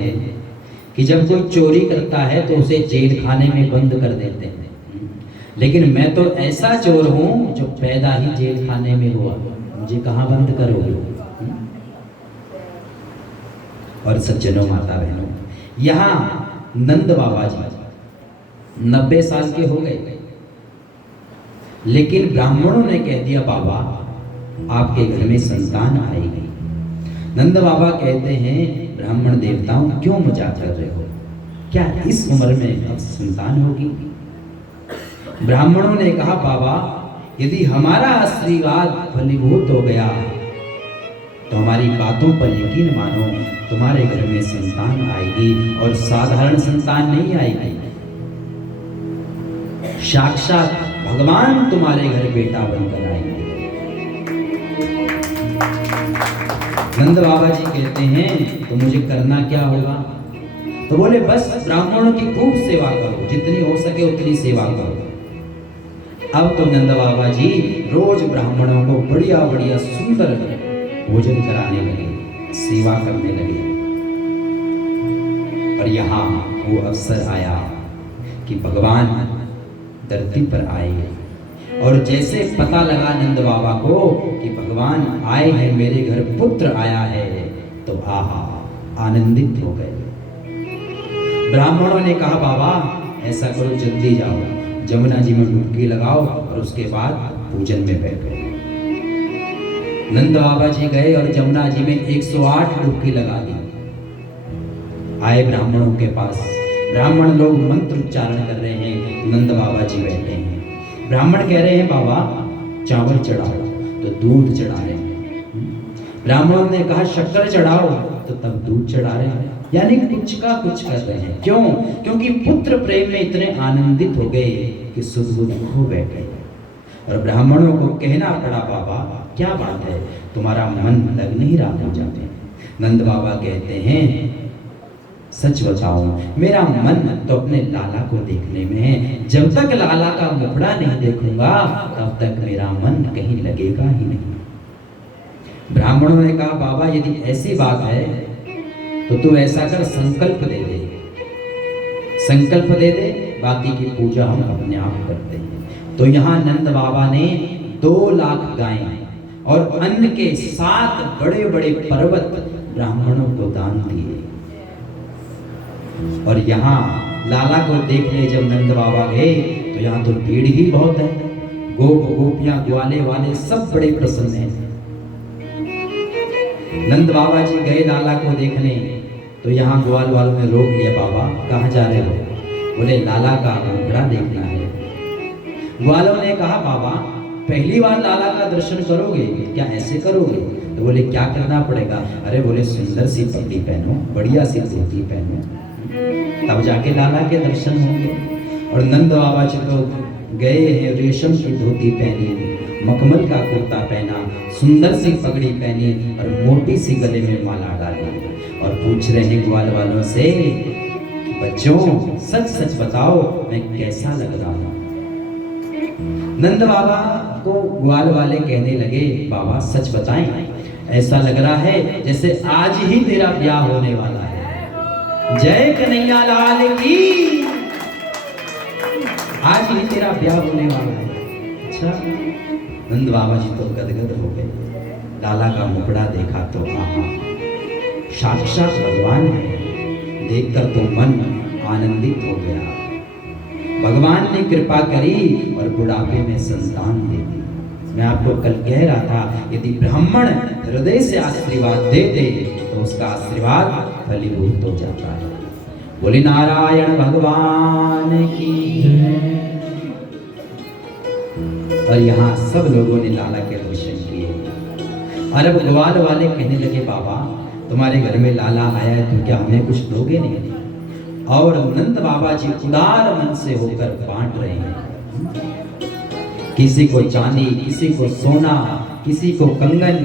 हैं कि जब कोई चोरी करता है तो उसे जेल खाने में बंद कर देते हैं, लेकिन मैं तो ऐसा चोर हूं जो पैदा ही जेल खाने में हुआ, मुझे कहाँ बंद करोगे। और सज्जनों, माता बहनों, यहाँ नंद बाबा जी 90 साल के हो गए, लेकिन ब्राह्मणों ने कह दिया बाबा आपके घर में संतान आएगी। नंद बाबा कहते हैं ब्राह्मण देवताओं क्यों मजाक कर रहे हो, क्या इस उम्र में अब संतान होगी। ब्राह्मणों ने कहा बाबा यदि हमारा आशीर्वाद फलीभूत हो गया तो हमारी बातों पर यकीन मानो, तुम्हारे घर में संतान आएगी और साधारण संतान नहीं आएगी, साक्षात भगवान तुम्हारे घर बेटा बनकर आएंगे। नंद बाबा जी कहते हैं तो मुझे करना क्या होगा। तो बोले बस ब्राह्मणों की खूब सेवा करो, जितनी हो सके उतनी सेवा करो। अब तो नंद बाबा जी रोज ब्राह्मणों को बढ़िया बढ़िया सुंदर भोजन कराने लगे, सेवा करने लगे। और यहाँ वो अवसर आया कि भगवान धरती पर आए, और जैसे पता लगा नंद बाबा को कि भगवान आए हैं, मेरे घर पुत्र आया है, तो आहा आनंदित हो गए। ब्राह्मणों ने कहा बाबा ऐसा करो जल्दी जाओ, जमुना जी में डुबकी लगाओ और उसके बाद पूजन में बैठो। नंद बाबा जी गए और जमुना जी में 108 डुबकी लगा दी। आए ब्राह्मणों के पास, ब्राह्मण लोग मंत्र उच्चारण कर रहे हैं, नंद बाबा जी बैठे हैं। ब्राह्मण कह रहे हैं बाबा चावल चढ़ाओ, तो दूध चढ़ा रहे हैं। ब्राह्मणों ने कहा शक्कर चढ़ाओ, तो तब दूध चढ़ा रहे हैं, यानी कुछ का कुछ कर रहे हैं। क्यों? क्योंकि पुत्र प्रेम में इतने आनंदित हो गए कि सुध-बुध खो बैठे। और ब्राह्मणों को कहना पड़ा बाबा क्या बात है, तुम्हारा मन लग नहीं रहा हो जाते। नंद बाबा कहते हैं सच बताओ मेरा मन तो अपने लाला को देखने में है, जब तक लाला का मुखड़ा नहीं देखूंगा तब तक मेरा मन कहीं लगेगा ही नहीं। ब्राह्मणों ने कहा बाबा यदि ऐसी बात है तो तू ऐसा कर, संकल्प दे दे, संकल्प दे दे, बाकी की पूजा हम अपने आप करते हैं। तो यहाँ नंद बाबा ने 2 लाख गायें और अन्न के 7 बड़े बड़े पर्वत ब्राह्मणों को दान दिए। और यहाँ लाला को देखने जब नंद बाबा गए तो यहाँ तो भीड़ ही बहुत है, गोप गोपियां ग्वाले वाले सब बड़े प्रसन्न हैं। नंद बाबा जी गए लाला को देखने, तो यहाँ ग्वाल वालों ने रोक लिया, बाबा कहाँ जा रहे हो? बोले लाला का मुखड़ा देखना है। ग्वालों ने कहा बाबा पहली बार लाला का दर्शन करोगे क्या, ऐसे करोगे? तो बोले क्या करना पड़ेगा? अरे बोले सुंदर सी पगड़ी पहनो, बढ़िया सी धोती पहनो, तब जाके लाला के दर्शन होंगे। और नंद बाबा जी तो गए हैं, रेशम की धोती पहनी, मखमल का कुर्ता पहना, सुंदर सी पगड़ी पहनी और मोटी सी गले में माला डाली, और पूछ रहे हैं ग्वाल वालों से बच्चों सच सच बताओ मैं कैसा लग रहा हूँ। नंद बाबा को ग्वाल वाले कहने लगे बाबा सच बताएं, ऐसा लग रहा है जैसे आज ही तेरा ब्याह होने वाला है। जय कन्हैया लाल की, आज ही तेरा ब्याह होने वाला है। अच्छा, नंद बाबा जी तो गदगद हो गए, लाला का मुखड़ा देखा तो आहा साक्षात भगवान है, देखकर तो मन आनंदित हो गया। भगवान ने कृपा करी और बुढ़ापे में संतान दे दी। मैं आपको कल कह रहा था यदि ब्राह्मण हृदय से आशीर्वाद देते तो उसका आशीर्वाद फलीभूत हो जाता है। बोले नारायण भगवान की जय। और यहाँ सब लोगों ने लाला के दर्शन किए। और अब ग्वाल वाले कहने लगे बाबा तुम्हारे घर में लाला आया है तो क्या हमें कुछ दोगे नहीं? और नंद बाबा जी उदार मन से होकर बांट रहे हैं, किसी को चांदी, किसी को सोना, किसी को कंगन,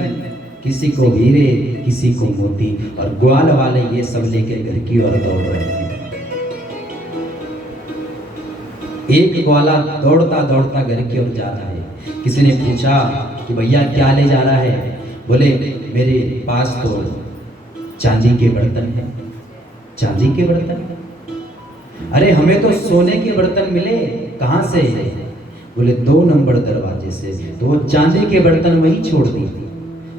किसी को हीरे, किसी को मोती। और ग्वाल वाले ये सब लेके घर की ओर दौड़ रहे हैं। एक ग्वाला दौड़ता दौड़ता घर की ओर जा रहा है। किसी ने पूछा कि भैया क्या ले जा रहा है? बोले मेरे पास तो चांदी के बर्तन हैं, चांदी के बर्तन? अरे हमें तो सोने के बर्तन मिले, कहां से? बोले 2 नंबर दरवाजे से। तो वो चांदी के बर्तन वहीं छोड़ दी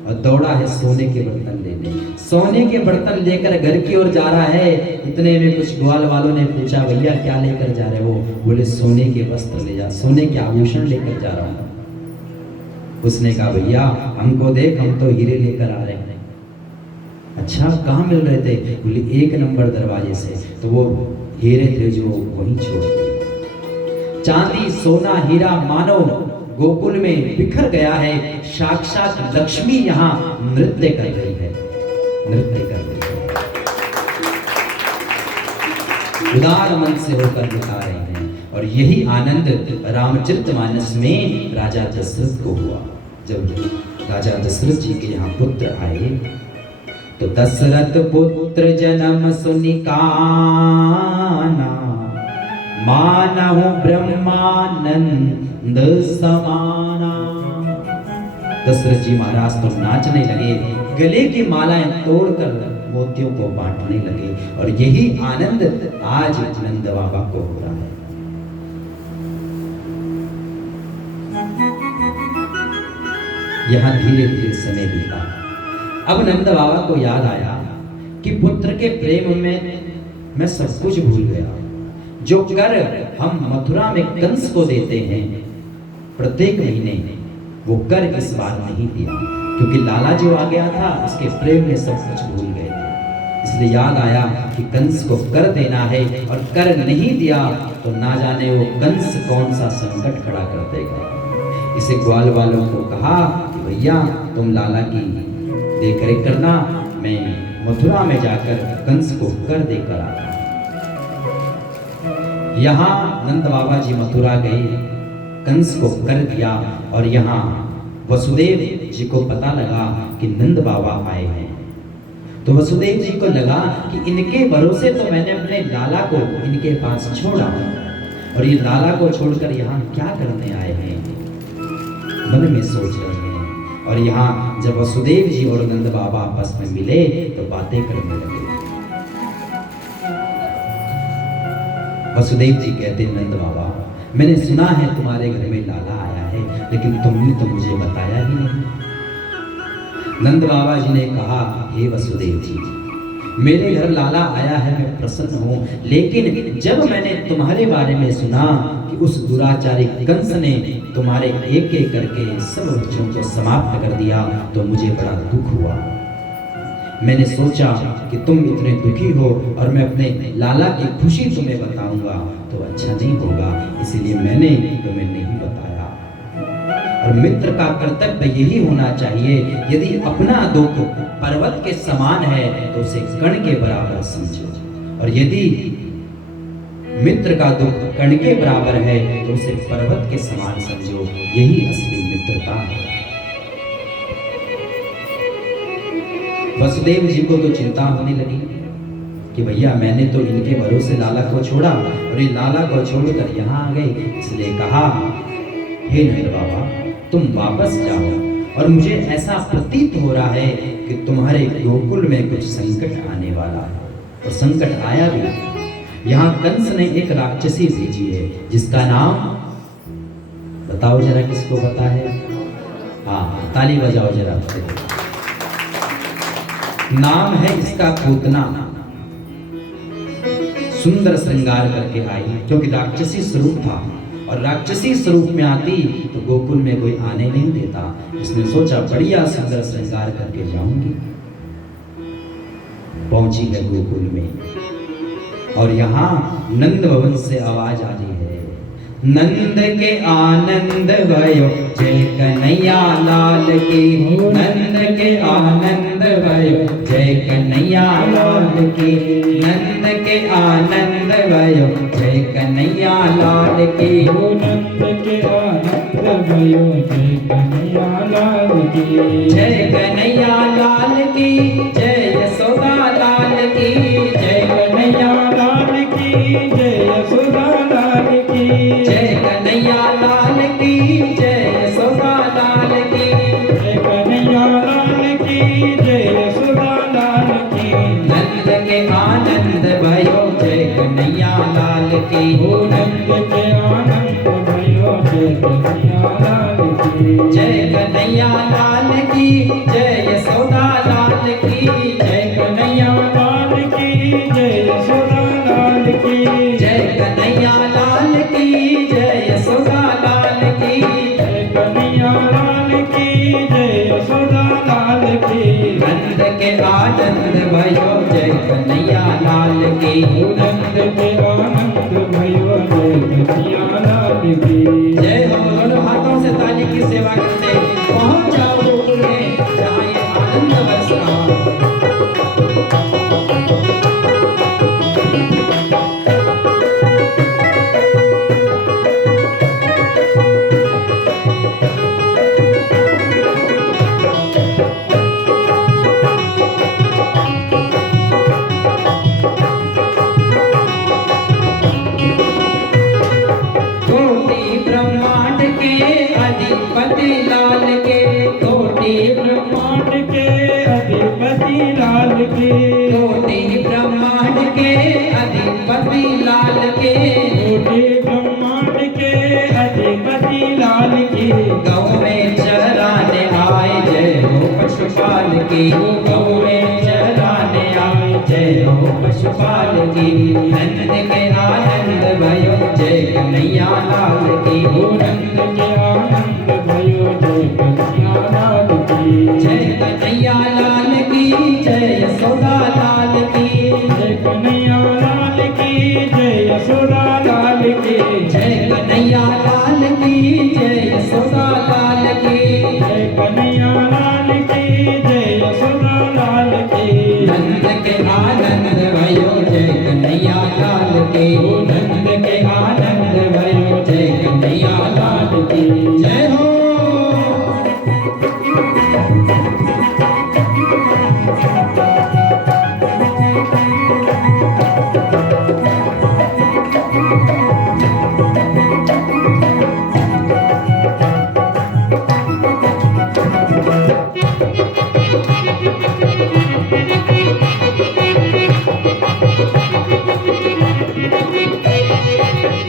और दौड़ा है सोने के बर्तन लेने। सोने के बर्तन लेकर घर की ओर जा रहा है। इतने में कुछ ग्वाल वालों ने पूछा, भैया क्या लेकर जा रहे हो? बोले सोने के वस्त्र ले जा, सोने के आभूषण लेकर जा रहा हूँ। उसने कहा, भैया हमको देख, हम तो हीरे लेकर आ रहे हैं। अच्छा, कहाँ मिल रहे थे? बोले 1 नंबर दरवाजे से। तो वो हीरे थे जो वहीं छोड़ दिए। चांदी सोना हीरा मानो गोकुल में बिखर गया है। साक्षात लक्ष्मी यहाँ नृत्य कर रही है, नृत्य कर रही है। उदार मन से होकर दिखा रहे हैं। और यही आनंद रामचरितमानस में राजा दशरथ को हुआ। जब राजा दशरथ जी के यहाँ पुत्र आए तो दशरथ पुत्र जन्म सुनि काना, मानहु ब्रह्मानंद समाना। दशरथ जी महाराज तो नाचने लगे, गले की मालाएं तोड़कर मोतियों को बांटने लगे। और यही आनंद आज नंद बाबा को हो रहा है। यहां धीरे धीरे समय बीता। अब नंद बाबा को याद आया कि पुत्र के प्रेम में मैं सब कुछ भूल गया। जो कर हम मथुरा में कंस को देते हैं प्रत्येक महीने, वो कर इस बार नहीं दिया, क्योंकि लाला जो आ गया था उसके प्रेम में सब कुछ भूल गए थे। इसलिए याद आया कि कंस को कर देना है, और कर नहीं दिया तो ना जाने वो कंस कौन सा संकट खड़ा कर देगा। इसे ग्वाल वालों को कहा कि भैया तुम लाला की देखरेख करना, मैं मथुरा में जाकर कंस को कर देकर आता। यहाँ नंद बाबा जी मथुरा गए, कंस को कर दिया। और यहाँ वसुदेव जी को पता लगा कि नंद बाबा आए हैं। तो वसुदेव जी को लगा कि इनके भरोसे तो मैंने अपने लाला को इनके पास छोड़ा, और ये लाला को छोड़कर यहाँ क्या करने आए हैं, मन में सोच रहे हैं। और यहाँ जब वसुदेव जी और नंद बाबा आपस में मिले तो बातें करने लगे। वसुदेव जी कहते, नंद बाबा मैंने सुना है तुम्हारे घर में लाला आया है, लेकिन तुमने तो मुझे बताया ही नहीं। नंद बाबा जी ने कहा, हे वसुदेव जी, मेरे घर लाला आया है, मैं प्रसन्न हूँ, लेकिन जब मैंने तुम्हारे बारे में सुना कि उस दुराचारी कंस ने तुम्हारे एक एक करके सब बच्चों को समाप्त कर दिया तो मुझे बड़ा दुख हुआ। मैंने सोचा कि तुम इतने दुखी हो और मैं अपने लाला की खुशी तुम्हें बताऊंगा तो अच्छा नहीं होगा, इसीलिए मैंने तुम्हें नहीं बताया। और मित्र का कर्तव्य यही होना चाहिए, यदि अपना दुख पर्वत के समान है तो उसे कण के बराबर समझो, और यदि मित्र का दुख कण के बराबर है तो उसे पर्वत के समान समझो। यही असली मित्रता है। वसुदेव जी को तो चिंता होने लगी कि भैया मैंने तो इनके भरोसे लाला को छोड़ा और ये लाला को छोड़कर यहाँ आ गए। इसलिए कहा, हे नंद बाबा तुम वापस जाओ, और मुझे ऐसा प्रतीत हो रहा है कि तुम्हारे गोकुल में कुछ संकट आने वाला है। और संकट आया भी। यहाँ कंस ने एक राक्षसी भेजी है जिसका नाम बताओ जरा, किसको पता है? हाँ, ताली बजाओ जरा। नाम है इसका पूतना। सुंदर श्रृंगार करके आई, क्योंकि राक्षसी स्वरूप था, और राक्षसी स्वरूप में आती तो गोकुल में कोई आने नहीं देता। इसने सोचा बढ़िया सुंदर श्रृंगार करके जाऊंगी। पहुंची है गोकुल में, और यहाँ नंद भवन से आवाज आ रही है, नंद के आनंद भयो जय कन्हैया लाल की, नंद के आनंद भयो जय कन्हैया लाल की, नंद के आनंद भयो जय कन्हैया लाल की, नंद के आनंद भयो जय कन्हैया लाल की, जय कन्हैया लाल की, जय यशोदा लाल की, जय कन्हैया लाल की, जय यशोदा लाल की, जय कन्हैया लाल की, जय यशोदा लाल की, जय कन्हैया लाल की, जय यशोदा लाल की, नंद के आनंद भयो जय कन्हैया लाल की। हो नंद के आनंद भयो जय कन्हैया लाल की। जय कन्हैया लाल की जय यशोदा लाल की। जय कन्हैया लाल की जय यशोदा लाल की। जय कन्हैया लाल की जय यशोदा लाल की। जय कन्हैया लाल की जय यशोदा लाल की। नंद के आनंद भयो जय कन्हैया लाल की। हो नंद के आनंद भयो जय कन्हैया लाल की। जय हो। दोनों हाथों से ताली की सेवा करते पहुंच जाओ गोकुल में जहाँ ये आनंद बरस रहा हो। कोटि ब्रह्मांड के अधिपति लाल के। कोटि ब्रह्मांड के अधिपति लाल के। कोटि ब्रह्मांड के अधिपति लाल के। कोटि ब्रह्मांड के अधिपति लाल के। गौ में चराने आए जय हो पशुपाल की। गौ में चराने आए जय हो पशुपाल की। नंद के आनंद भयो जय कन्हैया लाल की। हो नंद के आनंद भयो जय कन्हैया लाल की। जय कन्हैया लाल की जय यशोदा लाल की। जय कन्हैया लाल की जय यशोदा लाल की। जय कन्हैया लाल की जय यशोदा लाल की। जय कन्हैया लाल की जय यशोदा लाल की। नंद के आनंद भयो जय कन्हैया लाल की। हो नंद के आनंद भयो जय कन्हैया लाल की। जय हो।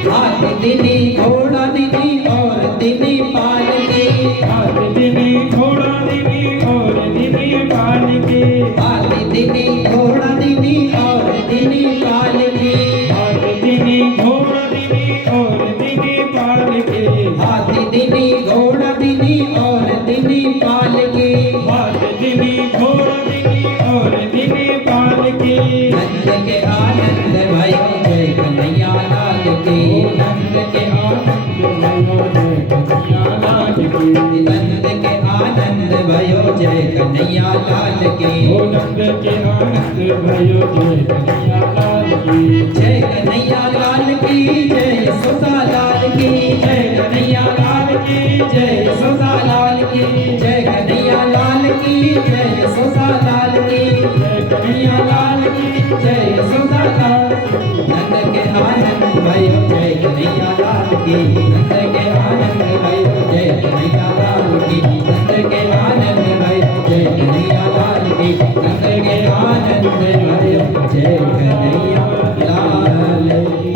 हाथी दिनी घोड़ा दिनी और दिनी पाल की। हाथ दिनी घोड़ा दिनी और दिनी पाल की। हाथी दिनी घोड़ा दिनी और दिनी पाल की। हाथ दिनी घोड़ा दिनी और दिनी पाल की। हाथी दिनी घोड़ा दिनी और दिनी पाल की। हाथ दिनी घोड़ा दिनी और दिनी पाल की। नंद के आनंद भयो जय कन्हैया लाल की। नंद के आनंद भयो जय कन्हैया लाल की। नंद के आनंद भयो जय कन्हैया लाल की। हो नंद के आनंद भयो जय कन्हैया लाल की। जय कन्हैया लाल की जय यशोदा लाल की। जय कन्हैया लाल की जय यशोदा लाल की। जय कन्हैया लाल की जय यशोदा लाल की। जय कन्हैया लाल की जय यशोदा लाल की। नंद के आनंद भयो जय कन्हैया लाल की। नंद के आनंद भयो जय कन्हैया लाल की। नंद के आनंद भयो जय कन्हैया लाल की। नंद के आनंद भयो जय कन्हैया लाल की।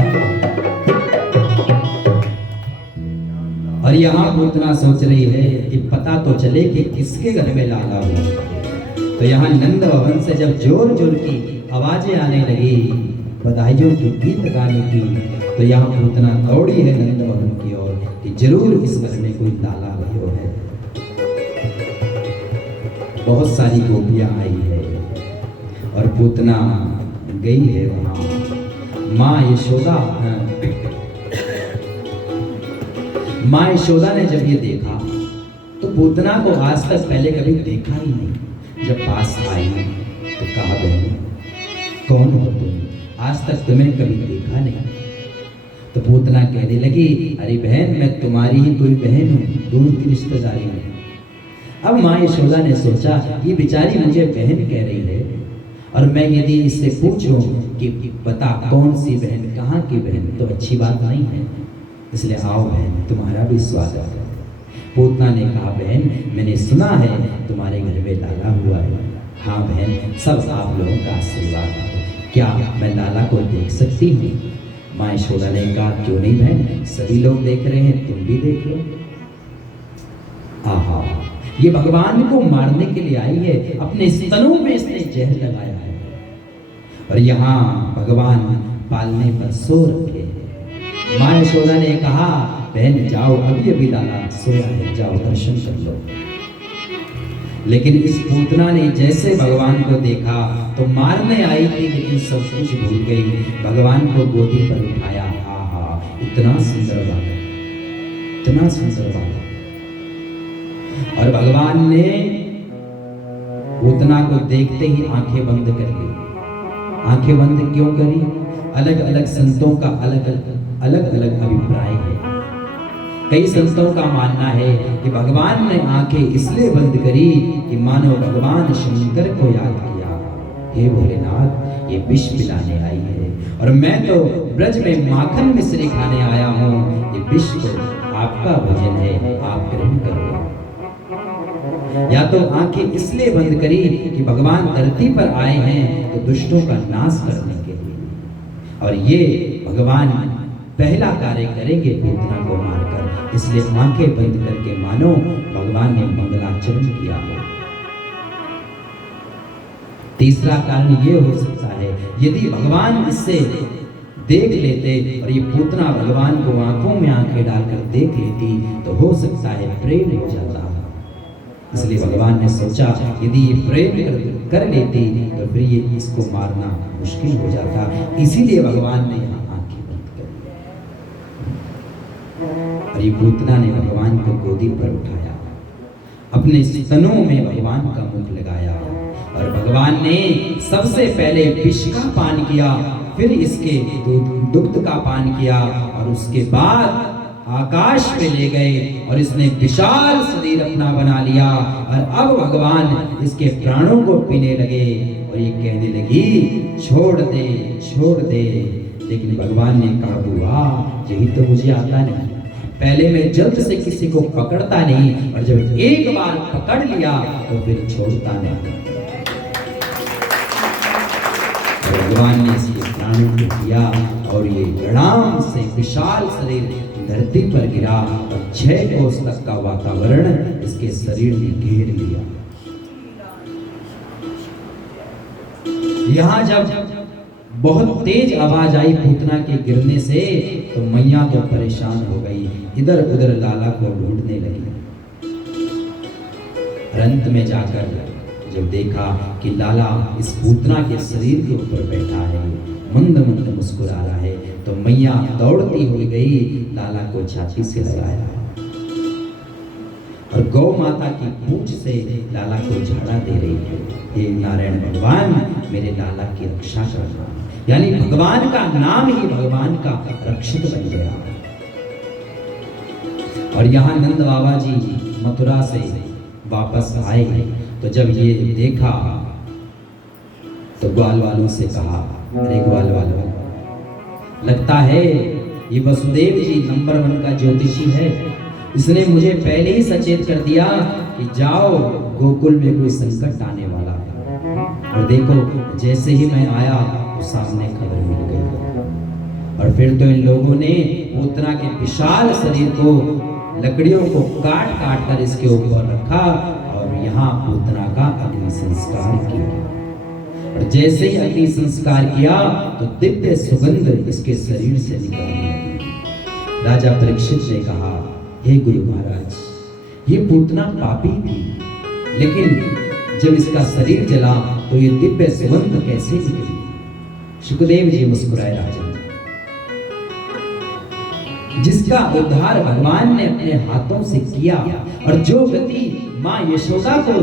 और यहाँ पूतना सोच रही है कि पता तो चले कि किसके घर में लाला हुआ। तो यहाँ नंद भवन से जब जोर जोर की आवाजें आने लगी, बधाइयों की, गीत गाने की, तो यहाँ पूतना दौड़ी है नंद भवन की ओर कि जरूर इस घर में कोई लाला भयो है। बहुत सारी गोपियां आई है और पूतना गई है वहां। माँ यशोदा ने जब ये देखा तो पूतना को आज तक पहले कभी देखा ही नहीं। जब पास आई तो कहा, बहन कौन हो तुम, आज तक तुम्हें कभी देखा नहीं। तो पूतना कहने लगी, अरे बहन मैं तुम्हारी ही कोई बहन हूँ, दूर की रिश्तेदारी में। अब माँ यशोदा ने सोचा ये बेचारी मुझे बहन कह रही है और मैं यदि इससे पूछूं कि बता कौन सी बहन, कहाँ की बहन, तो अच्छी बात नहीं है। इसलिए आओ बहन तुम्हारा भी स्वागत है। पूतना ने कहा, बहन मैंने सुना है तुम्हारे घर में लाला हुआ है। हाँ बहन, सब आप लोगों का आशीर्वाद है। क्या मैं लाला को देख सकती हूँ? माँ यशोदा ने कहा, क्यों नहीं बहन, सभी लोग देख रहे हैं, तुम भी देख लो। आहा, ये भगवान को मारने के लिए आई है, अपने स्तनों में इसने जहर लगाया है और यहाँ भगवान पालने पर सो रखे हैं। माँ यशोदा ने कहा, बहन जाओ, अभी अभी लाला सोया है, जाओ दर्शन कर लो। लेकिन इस पूतना ने जैसे भगवान को देखा तो मारने आई थी, लेकिन सब कुछ भूल गई, भगवान को गोदी पर उठाया। आहा, इतना सुंदर बालक, इतना सुंदर बालक। और भगवान ने पूतना को देखते ही आंखें बंद कर ली। आंखें बंद क्यों करी? अलग अलग संतों का अलग अलग अभिप्राय है। कई संतों का मानना है कि भगवान ने आंखें इसलिए बंद करी कि मानो भगवान शंकर को याद किया, हे भोलेनाथ, ये विष पिलाने आई है और मैं तो ब्रज में माखन मिश्री खाने आया हूँ, ये विष तो आपका भोजन है, आप ग्रहण करो। या तो आंखें इसलिए बंद करी कि भगवान धरती पर आए हैं तो दुष्टों का नाश करने के लिए, और ये भगवान पहला कार्य करेंगे पूतना को मारकर, इसलिए आंखें बंद करके मानो भगवान ने मंगलाचरण किया हो। तीसरा कारण ये हो सकता है, यदि भगवान इससे देख लेते और ये पूतना भगवान को आंखों में आंखें डालकर देख लेती तो हो सकता है प्रेम हो जाता। इसलिए भगवान ने सोचा यदि ये प्रेम कर लेती तो फिर ये इसको मारना मुश्किल हो जाता, इसीलिए भगवान ने यहाँ आंखें बंद कर दी। और ये पूतना ने भगवान को गोदी पर उठाया, अपने स्तनों में भगवान का मुख लगाया और भगवान ने सबसे पहले विष का पान किया, फिर इसके दुग्ध का पान किया और उसके बाद आकाश में ले गए और इसने विशाल शरीर अपना बना लिया और अब भगवान इसके प्राणों को पीने लगे और ये कहने लगी, छोड़ दे छोड़ दे। लेकिन भगवान ने कहा, बुआ यही तो मुझे आता नहीं, पहले मैं जल्द से किसी को पकड़ता नहीं और जब एक बार पकड़ लिया तो फिर छोड़ता नहीं। भगवान ने इसके प्राणों को दिया और ये लड़ाम से विशाल शरीर धरती पर गिरा और 6 कोस तक का वातावरण इसके शरीर ने घेर लिया। यहाँ जब बहुत तेज आवाज आई पूतना के गिरने से तो मैया तो परेशान हो गई, इधर उधर लाला को ढूंढने लगी। अंत में जाकर जब देखा कि लाला इस पूतना के शरीर के ऊपर बैठा है, मंद मंद मुस्कुरा रहा है, तो मैया दौड़ती हुई गई, लाला को छाती से लगाया और गौ माता की पूंछ से लाला को झाड़ा दे रही है। हे नारायण भगवान, मेरे लाला की रक्षा करना। यानी भगवान का नाम ही भगवान का रक्षक बन गया। और यहाँ नंद बाबा जी मथुरा से वापस आए तो जब ये देखा तो ग्वाल वालों से कहा, अरे ग्वाल वालों, लगता है ये वसुदेव जी नंबर 1 का ज्योतिषी है, इसने मुझे पहले ही सचेत कर दिया कि जाओ गोकुल में कोई संकट आने वाला है। और देखो जैसे ही मैं आया तो सामने खबर मिल गई और फिर तो इन लोगों ने पूतना के विशाल शरीर को लकड़ियों को काट काट कर इसके ऊपर रखा और यहाँ पूतना का अग्नि संस्कार किया। और जैसे ही अग्नि संस्कार किया तो दिव्य सुगंध इसके शरीर से निकलने लगी। राजा परीक्षित ने कहा, हे गुरु महाराज, ये पूतना पापी थी, लेकिन जब इसका शरीर जला तो ये दिव्य सुगंध कैसे निकली? सुखदेव जी मुस्कुराए, राजन, जिसका उद्धार भगवान ने अपने हाथों से किया और जो गति माँ यशोदा को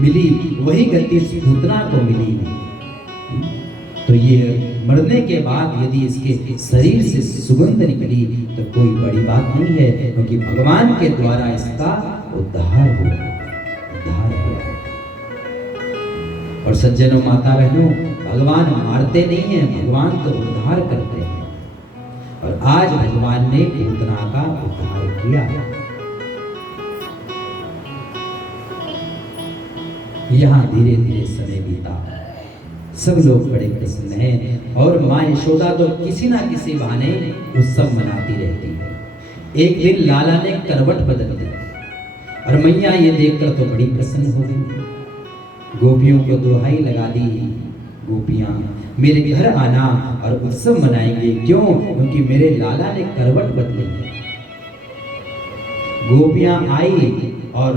मिली वही गति पूतना को मिली, तो ये मरने के बाद यदि इसके शरीर से सुगंध निकली तो कोई बड़ी बात नहीं है, क्योंकि भगवान के द्वारा इसका उद्धार हुआ। और सज्जनों, माता बहनों, भगवान मारते नहीं हैं, भगवान तो उद्धार करते हैं। और आज भगवान ने पूतना का उद्धार किया। यहाँ धीरे धीरे समय बीता। सब लोग बड़े प्रसन्न हैं और माँ यशोदा तो किसी ना किसी बहाने उत्सव मनाती रहती है। एक दिन लाला ने करवट बदल दी और मैया ये देखकर तो बड़ी प्रसन्न हो गई। गोपियों को दुहाई लगा दी, गोपियां मेरे घर आना और उत्सव मनाएंगे। क्यों? क्योंकि मेरे लाला ने करवट बदली है। गोपियां आई और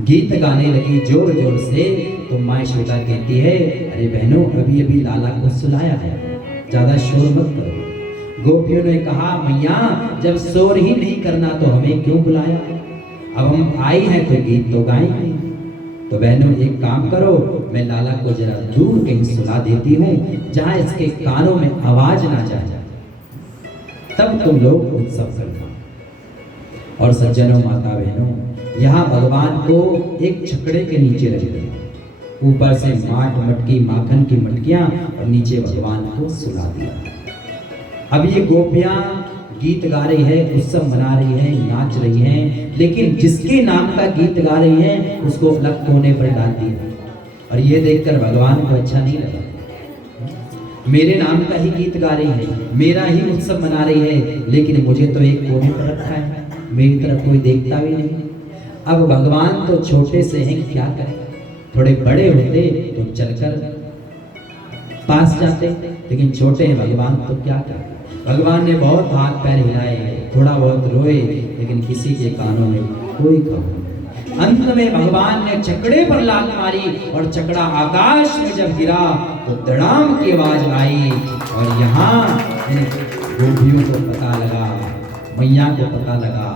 गीत गाने लगी जोर जोर से। तो माँ यशोदा कहती है, अरे बहनों, अभी अभी लाला को सुलाया है, ज्यादा शोर मत करो। गोपियों ने कहा, मैया जब शोर ही नहीं करना तो हमें क्यों बुलाया? अब हम आई हैं तो गीत तो गाएंगे। तो बहनों एक काम करो, मैं लाला को जरा दूर कहीं सुला देती हूँ जहां इसके कानों में आवाज ना जाए, तब तुम लोग उत्सव करना। और सज्जनों, माता बहनों, यहाँ भगवान को एक छकड़े के नीचे रख दिया, ऊपर से माट मटकी माखन की मटकियां और नीचे भगवान को सुला दिया। अब ये गोपियां गीत गा रही है, उत्सव मना रही है, नाच रही हैं, लेकिन जिसके नाम का गीत गा रही है उसको अलग कोने पर डाल दिया। और ये देखकर भगवान को अच्छा नहीं लगा। मेरे नाम का ही गीत गा रही है, मेरा ही उत्सव मना रही है, लेकिन मुझे तो एक कोने पर रखा है, मेरी तरफ कोई देखता भी नहीं। अब भगवान तो छोटे से हैं, क्या करें? थोड़े बड़े होते तो चलकर पास जाते, लेकिन छोटे हैं भगवान, तो क्या करें? भगवान ने बहुत हाथ पैर हिलाए, थोड़ा बहुत रोए, लेकिन किसी के कानों में कोई खबर नहीं। अंत में भगवान ने छकड़े पर लात मारी और छकड़ा आकाश में जब गिरा तो धड़ाम की आवाज आई। और यहाँ गोपियों को पता लगा, मैया को पता लगा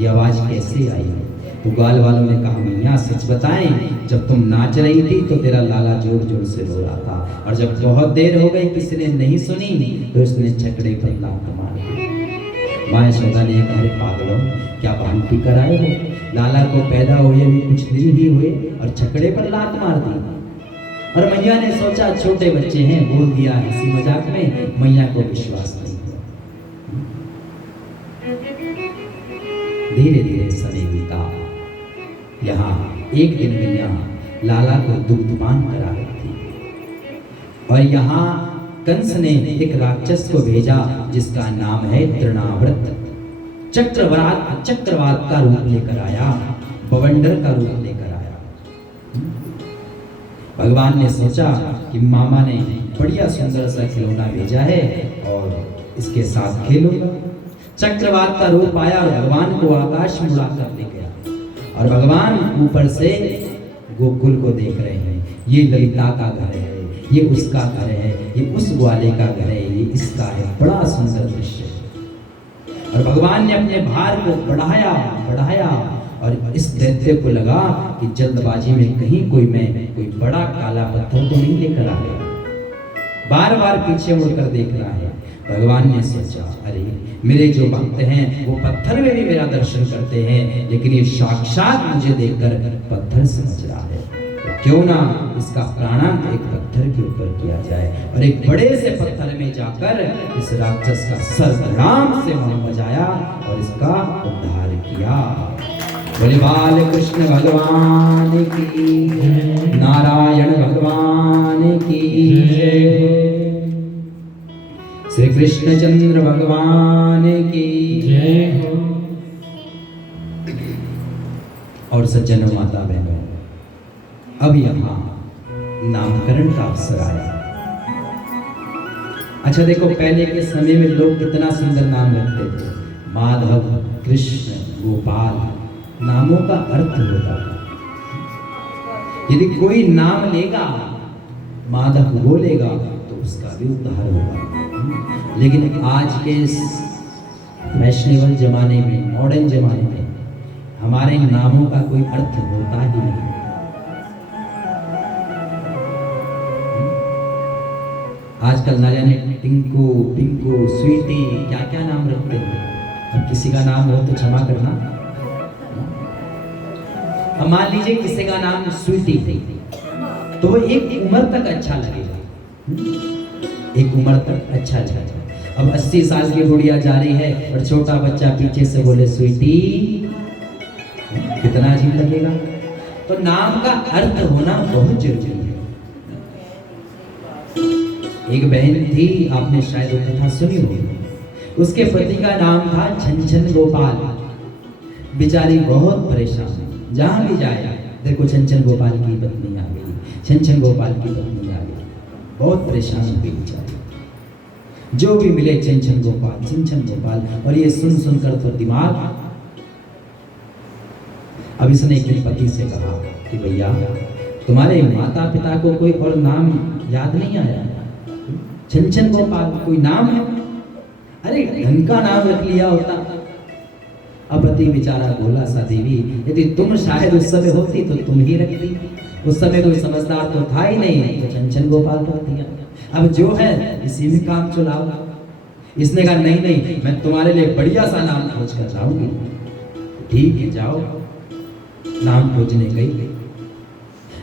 ये आवाज कैसे आई। तो ग्वाल वालों ने कहा, मैया सच बताएं, जब तुम नाच रही थी तो तेरा लाला जोर जोर से रो रहा था, और जब बहुत देर हो गई किसी ने नहीं सुनी तो उसने छकड़े पर लात मार दी। माँ यशोदा ने कहा, अरे पागलों, क्या भांग पी कर आए हो? लाला को पैदा हुए भी कुछ दिन ही हुए और छकड़े पर लात मार दी। और मैया ने सोचा छोटे बच्चे हैं, बोल दिया हंसी मजाक में, मैया को विश्वास नहीं हुआ। धीरे धीरे समय बीता। यहाँ एक दिन मैया लाला को दुग्धपान करा रही थी और यहाँ कंस ने एक राक्षस को भेजा जिसका नाम है तृणाव्रत। चक्रवात का रूप लेकर आया, बवंडर का रूप लेकर आया। भगवान ने सोचा कि मामा ने बढ़िया सुंदर सा खिलौना भेजा है और इसके साथ खेलूंगा। चक्रवात का रूप आया और भगवान को आकाश में उड़ाकर ले गया। और भगवान ऊपर से गोकुल को देख रहे हैं, ये ललिता का घर है, ये उसका घर है, ये उस ग्वाले का घर है, ये इसका है। बड़ा सुंदर दृश्य। और भगवान ने अपने भार को बढ़ाया और इस दैत्य को लगा कि जल्दबाजी में कहीं कोई बड़ा काला पत्थर तो नहीं लेकर आ गया। बार बार पीछे मुड़कर देख रहा है। भगवान ने सोचा, अरे मेरे जो भक्त हैं वो पत्थर में भी मेरा दर्शन करते हैं, लेकिन ये साक्षात मुझे देखकर पत्थर समझ रहा है, तो क्यों ना इसका प्राणांत एक पत्थर के ऊपर किया जाए। और एक बड़े से पत्थर में जाकर इस राक्षस का सर धड़ाम से वहां बजाया और इसका उद्धार किया। बोले बाल कृष्ण भगवान की, नारायण भगवान की जय, श्री कृष्णचंद्र भगवान की जय हो। और सज्जनों, माता बहनों, अब यहाँ नामकरण का अवसर आया। अच्छा देखो, पहले के समय में लोग कितना सुंदर नाम रखते थे, माधव, कृष्ण, गोपाल। नामों का अर्थ होता था। यदि कोई नाम लेगा, माधव बोलेगा, तो उसका भी उद्धार होगा। लेकिन आज के फैशनेबल जमाने में, मॉडर्न जमाने में, हमारे नामों का कोई अर्थ होता ही नहीं। आजकल ना जाने टिंकू, पिंकू, स्वीटी, क्या क्या नाम रखते हैं। अब किसी का नाम हो तो क्षमा करना। अब मान लीजिए किसी का नाम स्वीटी है, तो वो एक उम्र तक अच्छा लगेगा, एक उम्र तक अच्छा लगेगा। अब 80 साल की बुढ़िया जा रही है और छोटा बच्चा पीछे से बोले स्वीटी, कितना अजीब लगेगा। तो नाम का अर्थ होना बहुत जरूरी है। एक बहन थी, आपने शायद वो कथा सुनी होगी। उसके पति का नाम था छनछन गोपाल। बेचारी बहुत परेशान, जहां भी जाए देखो छनछन गोपाल की पत्नी आ गई, छनछन गोपाल की पत्नी आ गई। बहुत परेशान हो गई बेचारी, जो भी मिले छनछन गोपाल, छनछन गोपाल। और ये सुन सुनकर तो दिमाग, अब इसने एक दिन पति से कहा कि भैया तुम्हारे माता पिता को कोई और नाम याद नहीं आया? छनछन गोपाल कोई नाम है? अरे ढंग का नाम रख लिया होता। अब पति बेचारा बोला सा, देवी यदि तुम शायद उस समय होती तो तुम ही रखती, उस समय कोई समझदार तो था ही नहीं, तो छनछन गोपाल रख दिया। अब जो है इसी में काम चलाओ। इसने कहा नहीं नहीं, मैं तुम्हारे लिए बढ़िया सा नाम खोज कर लाऊंगी। ठीक है जाओ। नाम खोजने गई,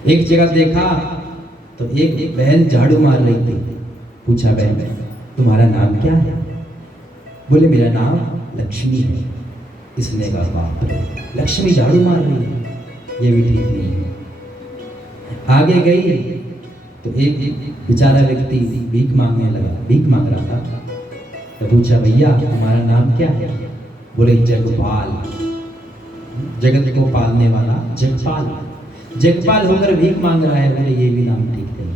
एक जगह देखा तो एक बहन झाड़ू मार रही थी। पूछा बहन तुम्हारा नाम क्या है? बोले मेरा नाम लक्ष्मी है। इसने कहा बाप रे, लक्ष्मी झाड़ू मार रही है, ये भी ठीक नहीं है। आगे गई तो एक बेचारा व्यक्ति भीख मांगने लगा, भीख मांग रहा था। तो पूछा भैया तुम्हारा नाम क्या है? बोले जगपाल, जगत को पालने वाला जगपाल। जगपाल होकर भीख मांग रहा है। बोले ये भी नाम ठीक नहीं।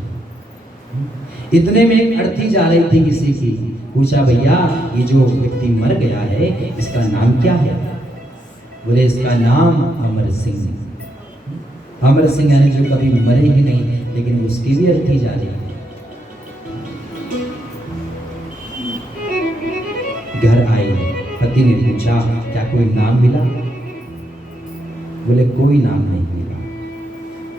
इतने में एक अर्थी जा रही थी किसी की। पूछा भैया ये जो व्यक्ति मर गया है इसका नाम क्या है? बोले इसका नाम अमर सिंह। अमर सिंह यानी जो कभी मरे ही नहीं, लेकिन उसकी भी अर्थी जा रही है। घर आई, पति ने पूछा क्या कोई नाम मिला? बोले कोई नाम नहीं मिला।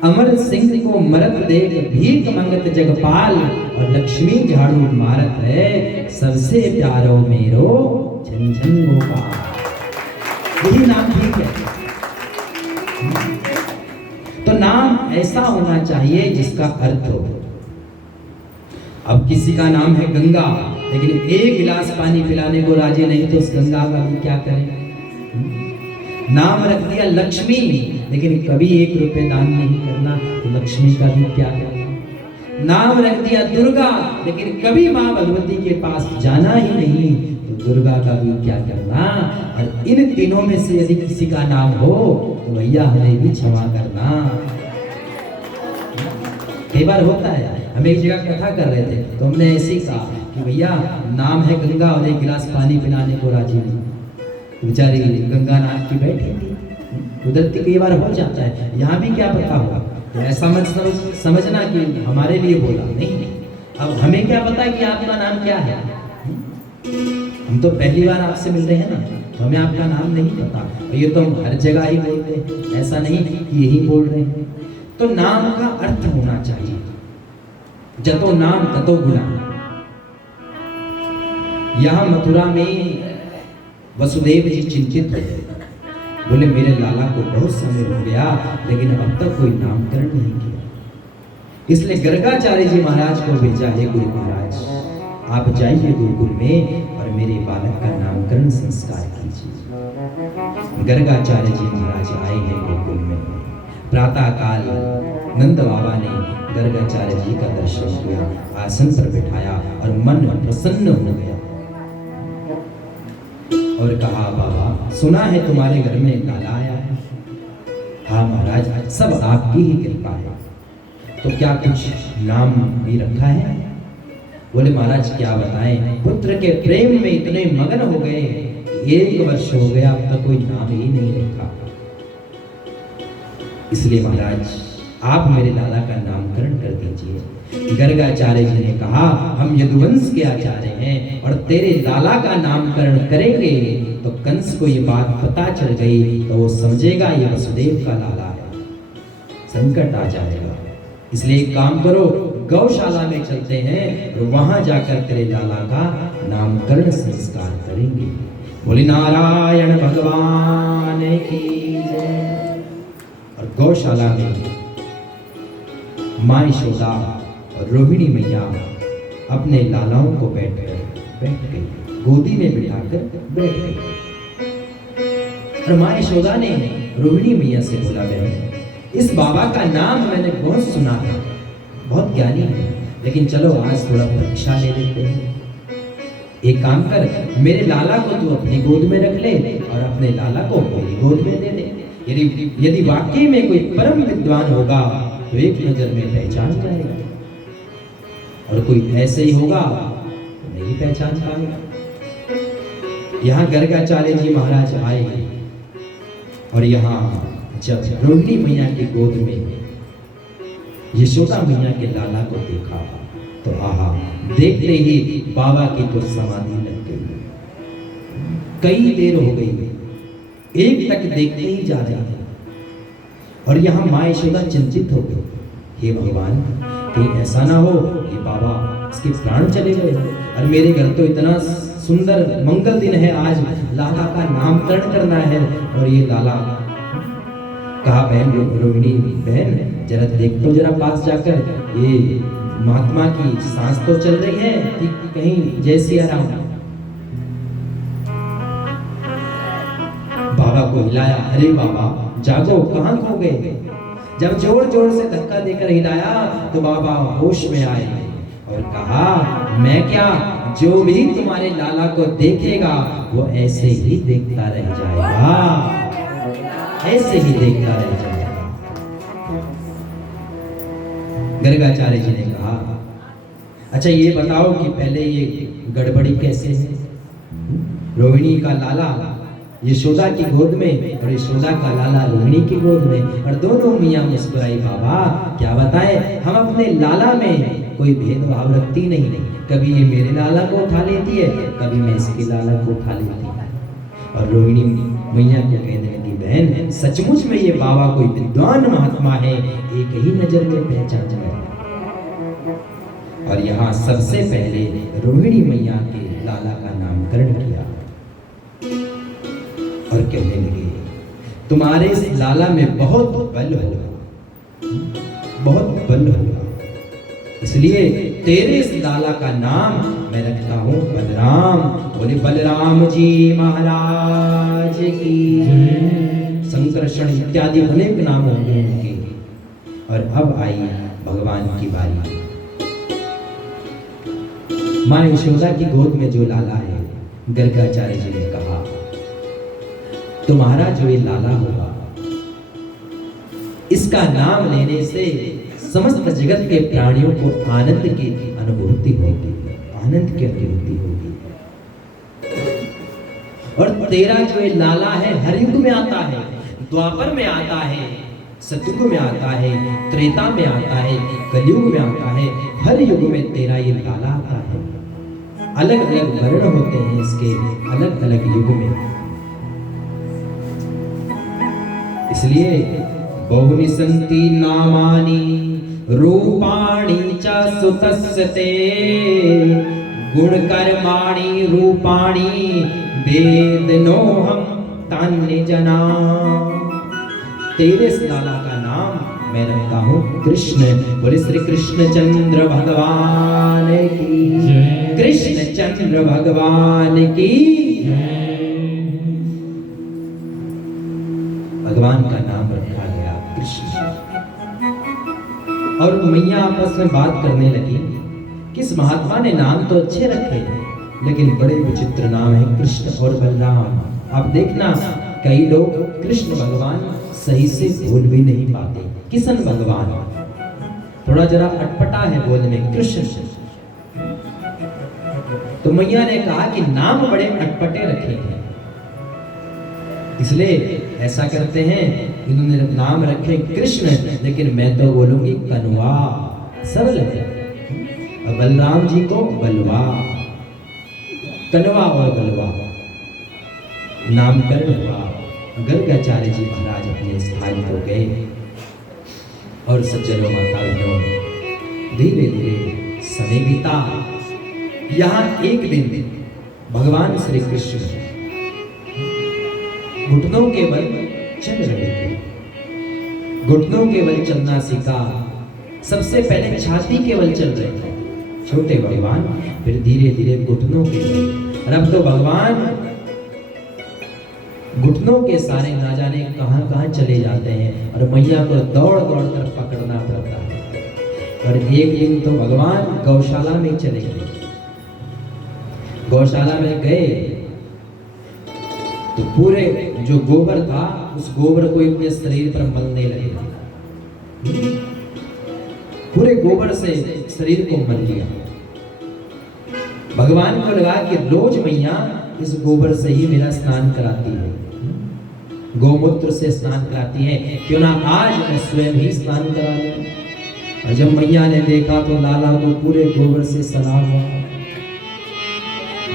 अमर सिंह को मरत देख भीख मंगत जगपाल, और लक्ष्मी झाड़ू मारत है सबसे प्यारो मेरो छनछन गोपाल। यही नाम ठीक है। तो नाम ऐसा होना चाहिए जिसका अर्थ हो। अब किसी का नाम है गंगा, लेकिन एक गिलास पानी पिलाने को राजी नहीं, तो उस गंगा का भी क्या करें? नाम रख दिया लक्ष्मी, लेकिन कभी 1 रुपए दान नहीं करना, तो लक्ष्मी का भी क्या करना? नाम रख दिया दुर्गा, लेकिन कभी माँ भगवती के पास जाना ही नहीं, तो दुर्गा का भी क्या करना? और इन तीनों में से यदि किसी का नाम हो तो भैया हमें भी क्षमा करना। कई बार होता है, हम एक जगह कथा कर रहे थे तो हमने ऐसे ही कहा कि भैया नाम है गंगा और 1 गिलास पानी पिलाने को राजी नहीं। बेचारी गंगा नाम की बैठी थी। कुदरती कई बार हो जाता है, यहाँ भी क्या पता होगा। तो ऐसा मत समझना कि हमारे लिए बोला, नहीं। अब हमें क्या पता कि आपका नाम क्या है? हम तो पहली बार आपसे मिल रहे हैं ना, तो हमें आपका नाम नहीं पता। ये तो हम हर जगह ही बोलते हैं, ऐसा नहीं कि यही बोल रहे हैं। तो नाम का अर्थ होना चाहिए। जतो नाम ततो गुणा। यहाँ मथुरा में वसुदेव जी चिंतित थे। बोले मेरे लाला को बहुत समय हो गया, लेकिन अब तक कोई नामकरण नहीं किया। इसलिए गर्गाचार्य जी महाराज को भेजा है, गुरु महाराज आप जाइए गुरुकुल में और मेरे बालक का नामकरण संस्कार कीजिए। गर्गाचार्य जी महाराज आए हैं गुरुकुल में। प्रातः काल नंद बाबा ने गर्गाचार्य जी का दर्शन किया, आसन पर बिठाया और मन प्रसन्न हो गया और कहा बाबा सुना है तुम्हारे घर में लाला आया है। हाँ महाराज, सब आपकी ही कृपा है। तो क्या कुछ नाम भी रखा है? बोले महाराज क्या बताएं, पुत्र के प्रेम में इतने मगन हो गए, 1 वर्ष हो गया अब तक कोई नाम ही नहीं रखा। इसलिए महाराज आप मेरे लाला का नामकरण कर दीजिए। गर्गाचार्य जी ने कहा हम यदुवंश के आचार्य हैं और तेरे लाला का नामकरण करेंगे तो कंस को ये बात पता चल गई तो वो समझेगा ये वसुदेव का लाला है, संकट आ जाएगा। इसलिए एक काम करो, गौशाला में चलते हैं और वहां जाकर तेरे लाला का नामकरण संस्कार करेंगे। बोले नारायण भगवान की जय। और गौशाला में माँ यशोदा और रोहिणी मैया अपने लालाओं को बैठ गई, गोदी में बिठाकर बैठ गई। और माँ यशोदा ने रोहिणी मैया से बोला बहन इस बाबा का नाम मैंने बहुत सुना है, बहुत ज्ञानी है, लेकिन चलो आज थोड़ा परीक्षा ले लेते हैं। एक काम कर, मेरे लाला को तू अपनी गोद में रख ले और अपने लाला को मेरी गोद में दे दे। यदि वाकई में कोई परम विद्वान होगा तो एक नजर में पहचान जाएगा, और कोई ऐसे ही होगा तो नहीं पहचान पाएगा। यहाँ गर्गाचार्य जी महाराज आए और यहाँ जब रोहिणी मैया की गोद में यशोदा मैया के लाला को देखा तो आहा, देखते ही बाबा की तो समाधि लग गई। कई देर हो गई, एक तक देखते ही जा रहे हैं। और यहाँ माँ यशोदा चिंतित हो गई, हे भगवान, कहीं ऐसा ना हो ये बाबा इसके प्राण चले गए, और मेरे घर तो इतना सुंदर मंगल दिन है, आज लाला का नामकरण करना है, और ये लाला। कहा बहन रोहिणी, बहन जरा देख तो जरा पास जाकर, ये महात्मा की सांस तो चल रही है कि कहीं जय सिया राम। बाबा को हिलाया, अरे बाबा जागो, कहाँ खो गए। जब जोर जोर से धक्का देकर हिलाया तो बाबा होश में आए और कहा, मैं क्या, जो भी तुम्हारे लाला को देखेगा वो ऐसे ही देखता रह जाएगा, ऐसे ही देखता रह जाएगा। गर्गाचार्य जी ने कहा, अच्छा ये बताओ कि पहले ये गड़बड़ी कैसे है। रोहिणी का लाला यशोदा की गोद में और यशोदा का लाला रोहिणी की गोद में, और दोनों मियां मुस्कुराई। बाबा क्या बताएं, हम अपने लाला में कोई भेदभाव रखती नहीं, कभी ये मेरे लाला को उठा लेती है, कभी मैं इसके लाला को उठा लेती है। और रोहिणी मैया को कहने लगी, बहन सचमुच में ये बाबा कोई विद्वान महात्मा है, एक ही नजर में पहचान जाए। और यहाँ सबसे पहले रोहिणी मैया के लाला का नामकरण किया और कहने लगे, तुम्हारे इस लाला में बहुत बल होगा, बहुत बल होगा, इसलिए तेरे इस लाला का नाम मैं रखता हूँ बलराम। बोले बलराम जी महाराज की, संकर्षण इत्यादि अनेक नाम होंगे उनके। और अब आई भगवान की बारी। माँ यशोदा की गोद में जो लाला है, गर्गाचार्य जी ने कहा, तुम्हारा जो ये लाला होगा, इसका नाम लेने से समस्त जगत के प्राणियों को आनंद की अनुभूति होगी, आनंद की अनुभूति होगी। और तेरा जो ये लाला है हर युग में आता है, द्वापर में आता है, सतयुग में आता है, त्रेता में आता है, कलयुग में आता है, हर युग में तेरा ये लाला आता है। अलग अलग वर्ण होते हैं इसके, अलग अलग युग में। इसलिए बहुनि सन्ति नामानि रूपाणि च सुतस्य ते, गुणकर्माणि रूपाणि वेदनोऽहं तान्य जना। तेरे इस लाला का नाम मैं रखता हूँ कृष्ण। बोले श्री कृष्ण चंद्र भगवान की, कृष्ण चंद्र भगवान की। भगवान का नाम रखा गया कृष्ण। और मैया आपस में बात करने लगी, किस महात्मा ने नाम तो अच्छे रखे लेकिन बड़े विचित्र नाम है कृष्ण और बलराम। आप देखना कई लोग कृष्ण भगवान सही से बोल भी नहीं पाते। किशन भगवान थोड़ा जरा अटपटा है बोलने, कृष्ण। तो मैया ने कहा कि नाम बड़े अटपटे रखे हैं, इसलिए ऐसा करते हैं, इन्होंने नाम रखे कृष्ण, लेकिन मैं तो बोलूंगी कनवा, सरल है। और बलराम जी को बलवा, कनवा और बलवा नामकरण हुआ। गर्गाचार्य जी महाराज अपने स्थान को गए और सज्जनों माता बहनों धीरे धीरे समय बीता। यहाँ एक दिन भगवान श्री कृष्ण घुटनों के बल चल रहे थे। घुटनों के बल चलना सीखा, सबसे पहले छाती के बल चल रहे थे छोटे भगवान, फिर धीरे धीरे घुटनों के बल। और अब तो भगवान घुटनों के सारे ना जाने कहां कहां चले जाते हैं और मैया को दौड़ दौड़ कर पकड़ना पड़ता है। और एक दिन तो भगवान गौशाला में चले गए। गौशाला में गए तो पूरे जो गोबर था उस गोबर को अपने शरीर पर मलने लगे। पूरे गोबर से शरीर को मल लिया। भगवान को लगा कि रोज मैया इस गोबर से ही मेरा स्नान कराती है, गौमूत्र से स्नान कराती है, क्यों ना आज मैं स्वयं ही स्नान करा लूं। और जब मैया ने देखा तो लाला को पूरे गोबर से सना हुआ।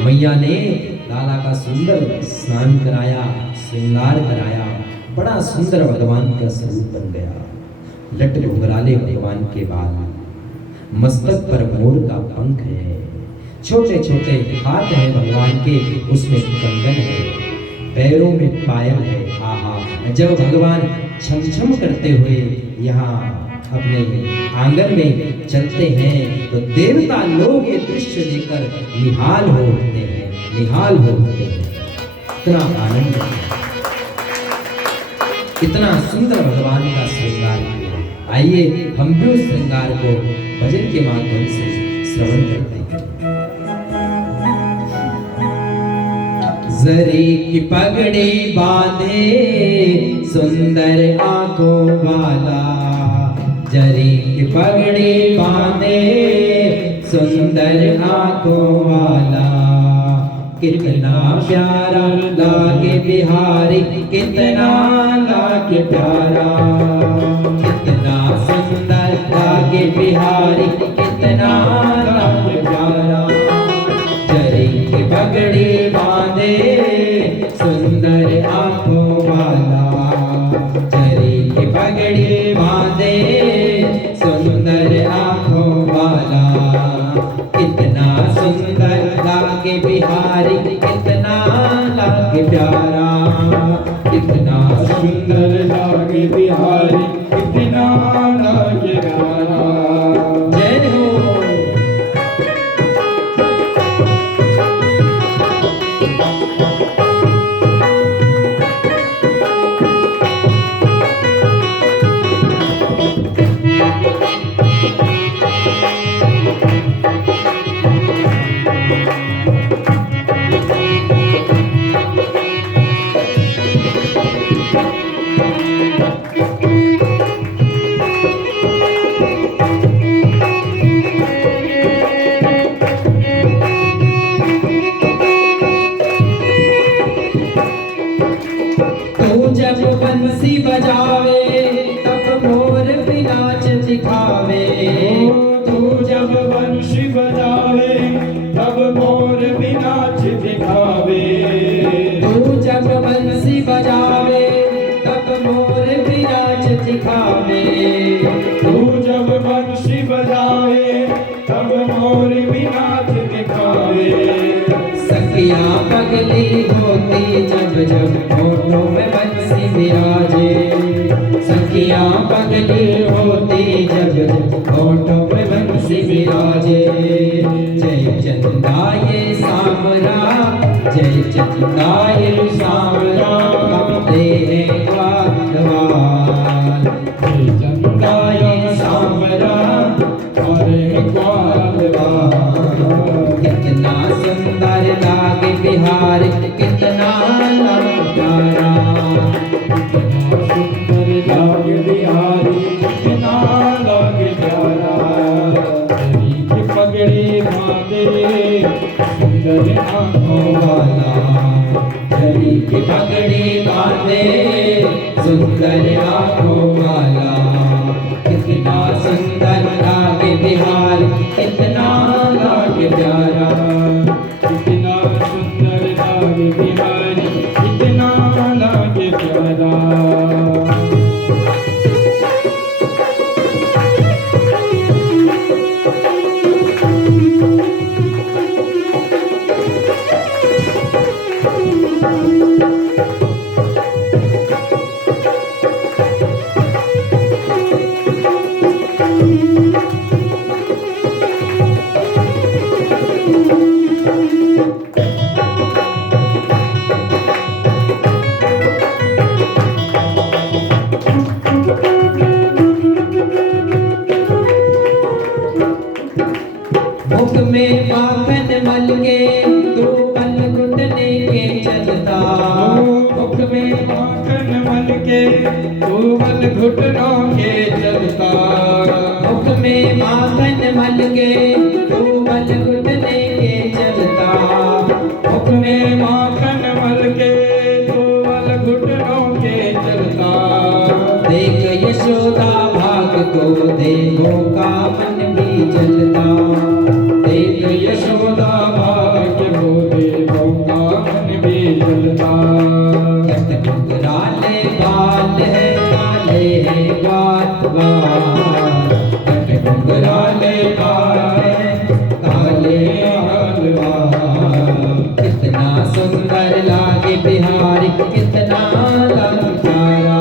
मैया ने लाला का सुंदर स्नान कराया, श्रृंगार कराया, बड़ा सुंदर भगवान का स्वरूप बन गया। लट घुंघराले भगवान के बाल, मस्तक पर मोर का पंख है, छोटे छोटे हाथ हैं भगवान के, उसमें कंगन है, पैरों में पायल है। आहा, जब भगवान छम छम करते हुए यहाँ अपने आंगन में चलते हैं तो देवता लोग ये दृश्य देखकर निहाल हो उठते हैं, निहाल हो उठते हैं। इतना आनंद, इतना सुंदर भगवान का श्रृंगार किया। आइए हम भी उस श्रृंगार को भजन के माध्यम से श्रवण करते हैं। जरी की पगड़ी बांधे सुंदर आंखों वाला, जरी की पगड़ी बांधे सुंदर आंखों वाला, कितना प्यारा लागे बिहारी, कितना लागे प्यारा, कितना सुंदर लागे बिहारी, कितना लागे प्यारा। जरी की पगड़ी बांधे सुंदर आंखों वाला, जरी की पगड़ी बांधे सुंदर आंखों वाला, कितना सुंदर लागे बिहारी, कितना लागे प्यारा, कितना सुंदर लागे बिहारी, कितना लागे प्यारा। जय हो। जब बंसी बजावे तब मोर भी नाच दिखावे, तू जब बंशी बजावे तब मोर भी नाच दिखावे, तू जब बंसी बजावे तब मोर भी नाच दिखावे, तू जब बंशी बजावे तब मोर भी नाच दिखावे। सखिया पगली होती जब जब होठों में बंसी विराजे, सखिया पगली होती जब जब होठों में बंसी विराजे। जय चंदा ये सामरा, जय चंदा ये सामरा, दे ग्वालवाल, जय चंदा ये सामरा अरे ग्वालवाल। कितना सुंदर लागे बिहार, कितना लागे प्यारा, कितना सुंदर लागे बिहारी, कितना लागे प्यारा। तेरी की पगड़ी बांधे सुंदर आंखों वाला, जरी की पगड़ी बांधे सुंदर आंखों वाला, कितना सुंदर लागे बिहार, कितना लागे प्यारा, कितना सुंदर लागे बिहारी, कितना लागे प्यारा। के तू बल घुटनों के चलता। मुख में माखन मल के तू बल घुटने के चलता। मुख में माखन मल के तू बल घुटनों के चलता। देख यशोदा भाग को देवों का मन भी जलता। देख यशोदा भाग्य को देवों का मन भी जलता। घुंघराले बाल है काले है बात बात। घुंघराले बाल है काले बाल बात। कितना सुंदर लागे बिहारी कितना लागे प्यारा।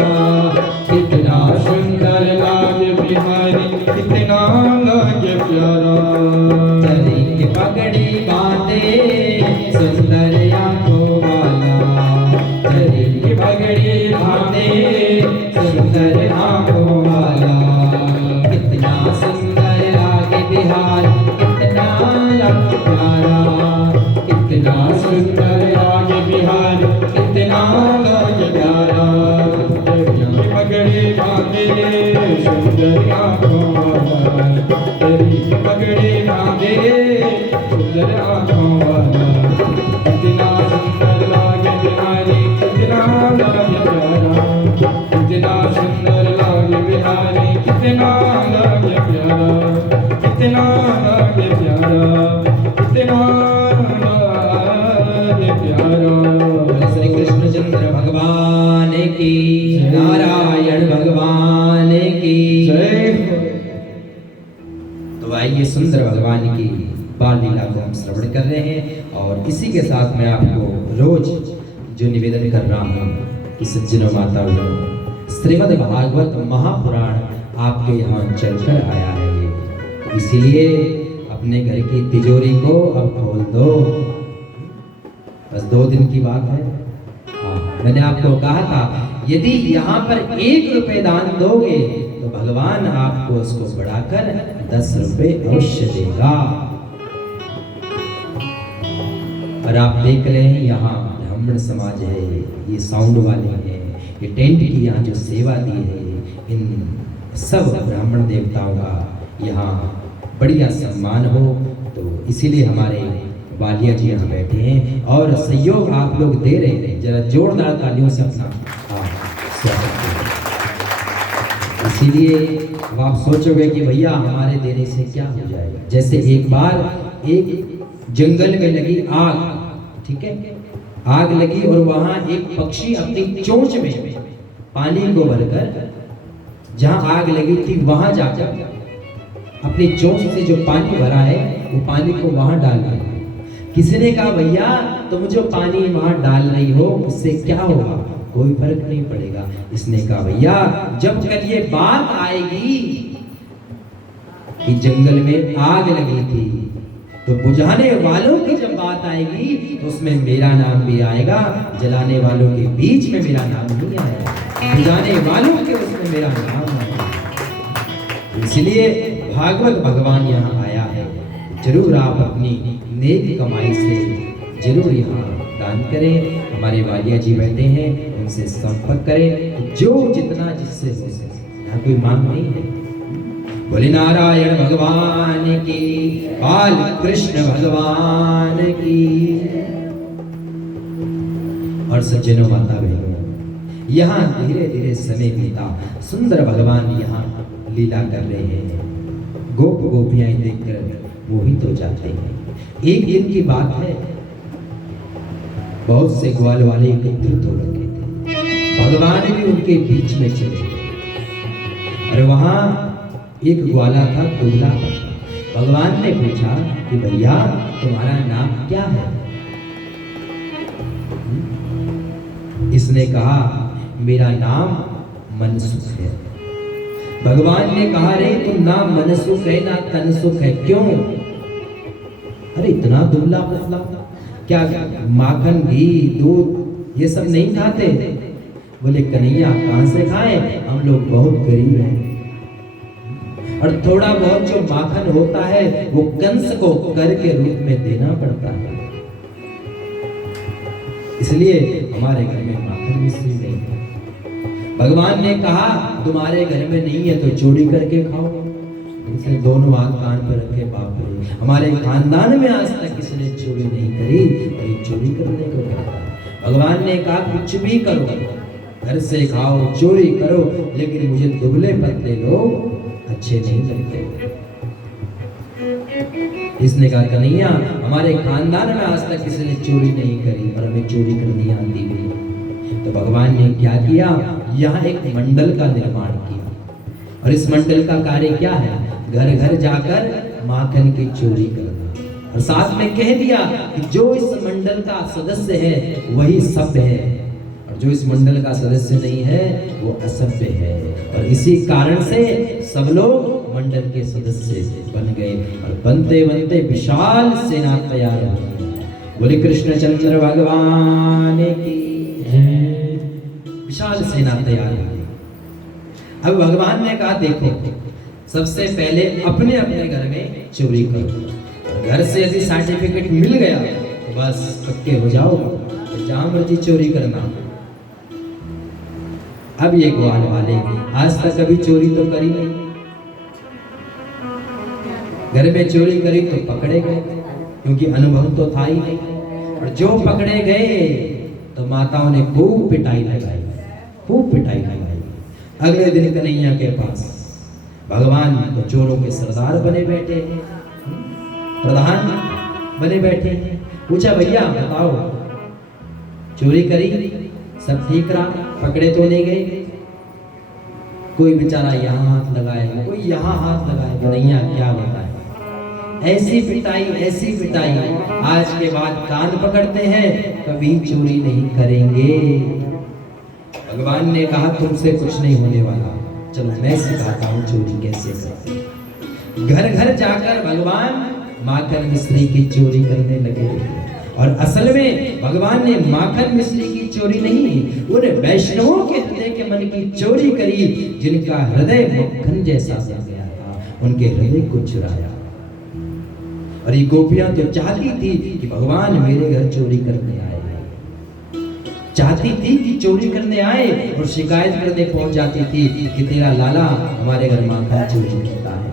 कितना सुंदर लागे बिहारी कितना लागे प्यारा। चली की पगड़ी बांधे सुंदर आंखों वाला। चली की पगड़ी बांधे सुंदर आंखों वाला। कितना सुंदर लागे बिहार कितना लागे प्यारा। कितना सुंदर लागे बिहार कितना लागे प्यारा। तेरी पगड़ी बांधे सुंदर आँखों वाला। तेरी पगड़ी बांधे सुंदर आँखों वाला। कितना सुंदर लागे बिहारी कितना लागे प्यारा। कितना सुंदर लागे बिहारी कितना लागे प्यारा। कितना लागे प्यारा कितना लागे प्यारा। श्री कृष्णचंद्र भगवान की नारायण भगवान की जय। तो आइए सुंदर भगवान की बाल लीला को हम श्रवण कर रहे हैं और इसी के साथ मैं आपको रोज जो निवेदन कर रहा हूँ कि सज्जनों माताओं श्रीमद् भागवत महापुराण आपके यहाँ चलकर आया है। इसीलिए अपने घर की तिजोरी को अब खोल दो। बस 2 दिन की बात है। हाँ, मैंने आपको कहा था यदि यहाँ पर 1 रुपए दान दोगे तो भगवान आपको उसको बढ़ाकर 10 रुपए अवश्य देगा। और आप देख रहे हैं यहाँ ब्राह्मण समाज है, ये साउंड वाले हैं, ये टेंट की यहाँ जो सेवा दी है, इन सब ब्राह्मण देवताओं का यहाँ बढ़िया सम्मान हो। तो इसीलिए हमारे बालिया जी यहाँ बैठे हैं और सहयोग आप लोग दे रहे हैं। जरा जोरदार तालियों से अपना स्वागत करें। इसीलिए अब आप सोचोगे कि भैया हमारे देने से क्या हो जाएगा। जैसे एक बार एक जंगल में लगी आग, ठीक है, आग लगी और वहां एक पक्षी अपनी चोंच में पानी को भरकर जहां आग लगी थी वहां जाकर अपनी चोंच से जो पानी भरा है वो पानी को वहां डाल दिया। किसी ने कहा भैया तुम जो पानी वहां डाल रही हो उससे क्या होगा, कोई फर्क नहीं पड़ेगा। इसने कहा भैया जब कल ये बात आएगी कि जंगल में आग लगी थी तो बुझाने वालों की जब बात आएगी तो उसमें मेरा नाम भी आएगा, जलाने वालों के बीच में मेरा नाम नहीं आएगा, बुझाने वालों के उसमें मेरा नाम आएगा। इसलिए भागवत भगवान यहाँ आया है, जरूर आप अपनी नेक कमाई से जरूर यहाँ दान करें। हमारे वालिया जी बैठे हैं, उनसे संपर्क करें जो जितना जिससे हो सके, यहाँ कोई मांग नहीं है। बोले नारायण भगवान की, बाल कृष्ण भगवान की। और सज्जनों माता बहनों, यहाँ धीरे धीरे समय बीता, सुंदर भगवान यहाँ लीला कर रहे हैं। गोप गोपियां देखकर मोहित हो जाते हैं। एक दिन की बात है, बहुत से ग्वाल वाले एकत्रित हो रखे थे, भगवान भी उनके बीच में चले गए। और वहां एक ग्वाला था, दुबला था। भगवान ने पूछा कि भैया तुम्हारा नाम क्या है? इसने कहा मेरा नाम मनसुख है। भगवान ने कहा रे तुम ना मनसुख है ना तनसुख है, क्यों? अरे इतना दुबला पतला, क्या माखन घी दूध ये सब नहीं खाते? बोले कन्हैया कहां से खाएं, हम लोग बहुत गरीब हैं और थोड़ा बहुत जो माखन होता है वो कंस को कर के रूप में देना पड़ता है, इसलिए हमारे घर में माखन मिश्री नहीं है। भगवान ने कहा तुम्हारे घर में नहीं है तो चोरी करके खाओ। इसे दोनों हाथ कान पर रखे, बाप रे हमारे खानदान में आज तक किसी ने चोरी नहीं करी और ये चोरी करने को कहता है। भगवान ने कहा कुछ भी करो, घर से खाओ, चोरी करो, लेकिन मुझे दुबले पतले लोग अच्छे नहीं लगते। इसने कहा कन्हैया हमारे खानदान में आज तक किसी ने चोरी नहीं करी और हमें चोरी करनी आती भी। तो भगवान ने क्या किया, यहाँ एक मंडल का निर्माण किया और इस मंडल का कार्य क्या है, घर घर जाकर माखन की चोरी करना। और साथ में कह दिया कि जो इस मंडल का सदस्य है वही सभ्य है और जो इस मंडल का सदस्य नहीं है वो असभ्य है। और इसी कारण से सब लोग मंडल के सदस्य बन गए और बनते बनते विशाल सेना तैयार हो गई। बोले कृष्णचंद्र भगवान की विशाल सेना तैयार हो गई। अब भगवान ने कहा देखो सबसे पहले अपने अपने घर में चोरी करो, घर से यदि सर्टिफिकेट मिल गया तो बस पक्के हो जाओ, तो जहां मर्जी चोरी करना। अब ये ग्वाल वाले आज तक कभी चोरी तो करी नहीं, घर में चोरी करी तो पकड़े गए क्योंकि अनुभव तो था ही नहीं। और जो पकड़े गए तो माताओं ने खूब पिटाई लगाई, खूब पिटाई लगाई। अगले दिन कन्हैया के पास भगवान तो चोरों के सरदार बने बैठे, प्रधान बने बैठे। पूछा भैया बताओ चोरी करी, सब ठीक रहा, पकड़े तो नहीं गए? कोई बेचारा यहाँ हाथ लगाएगा, कोई यहाँ हाथ लगाएगा, कन्हैया क्या बताए। ऐसी पिटाई, ऐसी पिटाई, आज के बाद कान पकड़ते हैं कभी चोरी नहीं करेंगे। भगवान ने कहा तुमसे कुछ नहीं होने वाला, चलो मैं सिखाता हूँ चोरी कैसे करते। घर घर जाकर भगवान माखन मिश्री की चोरी करने लगे। और असल में भगवान ने माखन मिश्री की चोरी नहीं, उन वैष्णवों के हृदय के मन की चोरी करी जिनका हृदय मक्खन जैसा बन गया था, उनके हृदय को चुराया। और ये गोपियां तो चाहती थी कि भगवान मेरे घर चोरी करने आए, चाहती थी कि चोरी करने आए और शिकायत करने पहुंच जाती थी कि तेरा लाला हमारे घर माखन चोरी करता है।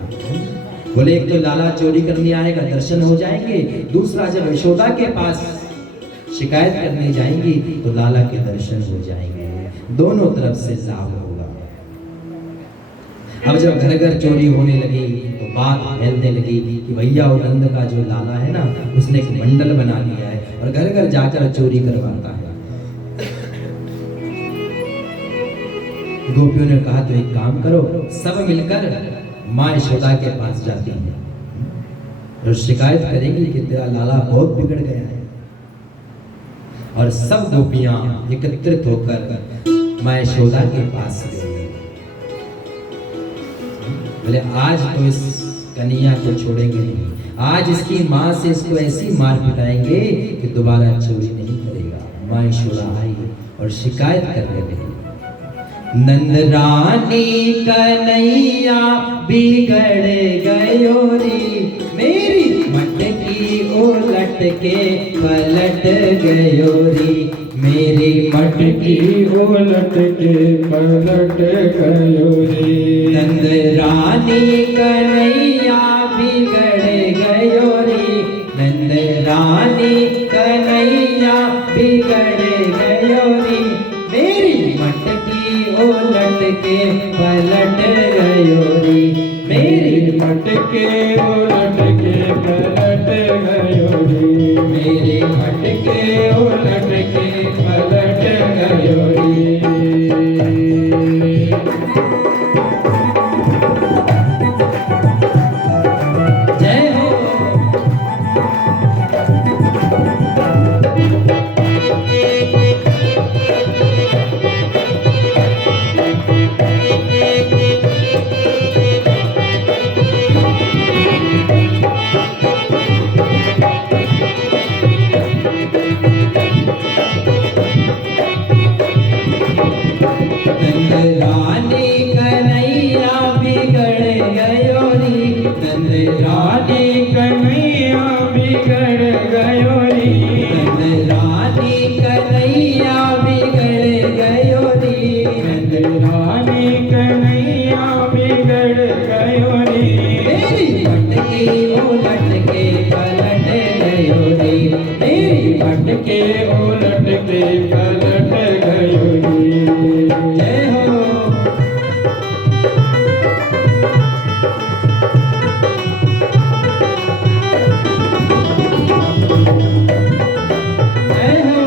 बोले एक तो लाला चोरी करने आएगा, दर्शन हो जाएंगे, दूसरा जब यशोदा के पास शिकायत करने जाएंगी तो लाला के दर्शन हो जाएंगे, दोनों तरफ से लाभ होगा। अब जब घर घर चोरी होने लगी तो बात फैलने लगी कि भैया और नंद का जो लाला है ना उसने एक मंडल बना लिया है और घर घर जाकर चोरी करवाता है। गोपियों ने कहा तो एक काम करो, सब मिलकर माँ यशोदा के पास जाती है और शिकायत करेंगी कि तेरा लाला बहुत बिगड़ गया है। और सब गोपियां एकत्रित होकर माँ यशोदा के पास गई। बोले आज तो इस कन्हैया को छोड़ेंगे नहीं, आज इसकी माँ से इसको ऐसी मार पिटाएंगे कि दोबारा चोरी नहीं करेगा। माँ यशोदा आई और शिकायत करने लगी, नंद रानी कन्हैया बिगड़ गयो रे, मेरी मटकी उलट के पलट गयो रे, मेरी मटकी उलट के पलट गयो रे। नंद रानी कन्हैया बिगड़ गयो रे, नंद रानी कन्हैया बिगड़ गयो रे, मेरी मटकी उलट के पलट गयो रे, मेरी मटके उलट के पलट गयो रे, मेरे मटके उलट के पलट गयो रे। मेरी भटके उलट के पलट गयो रे। जय हो। जय हो।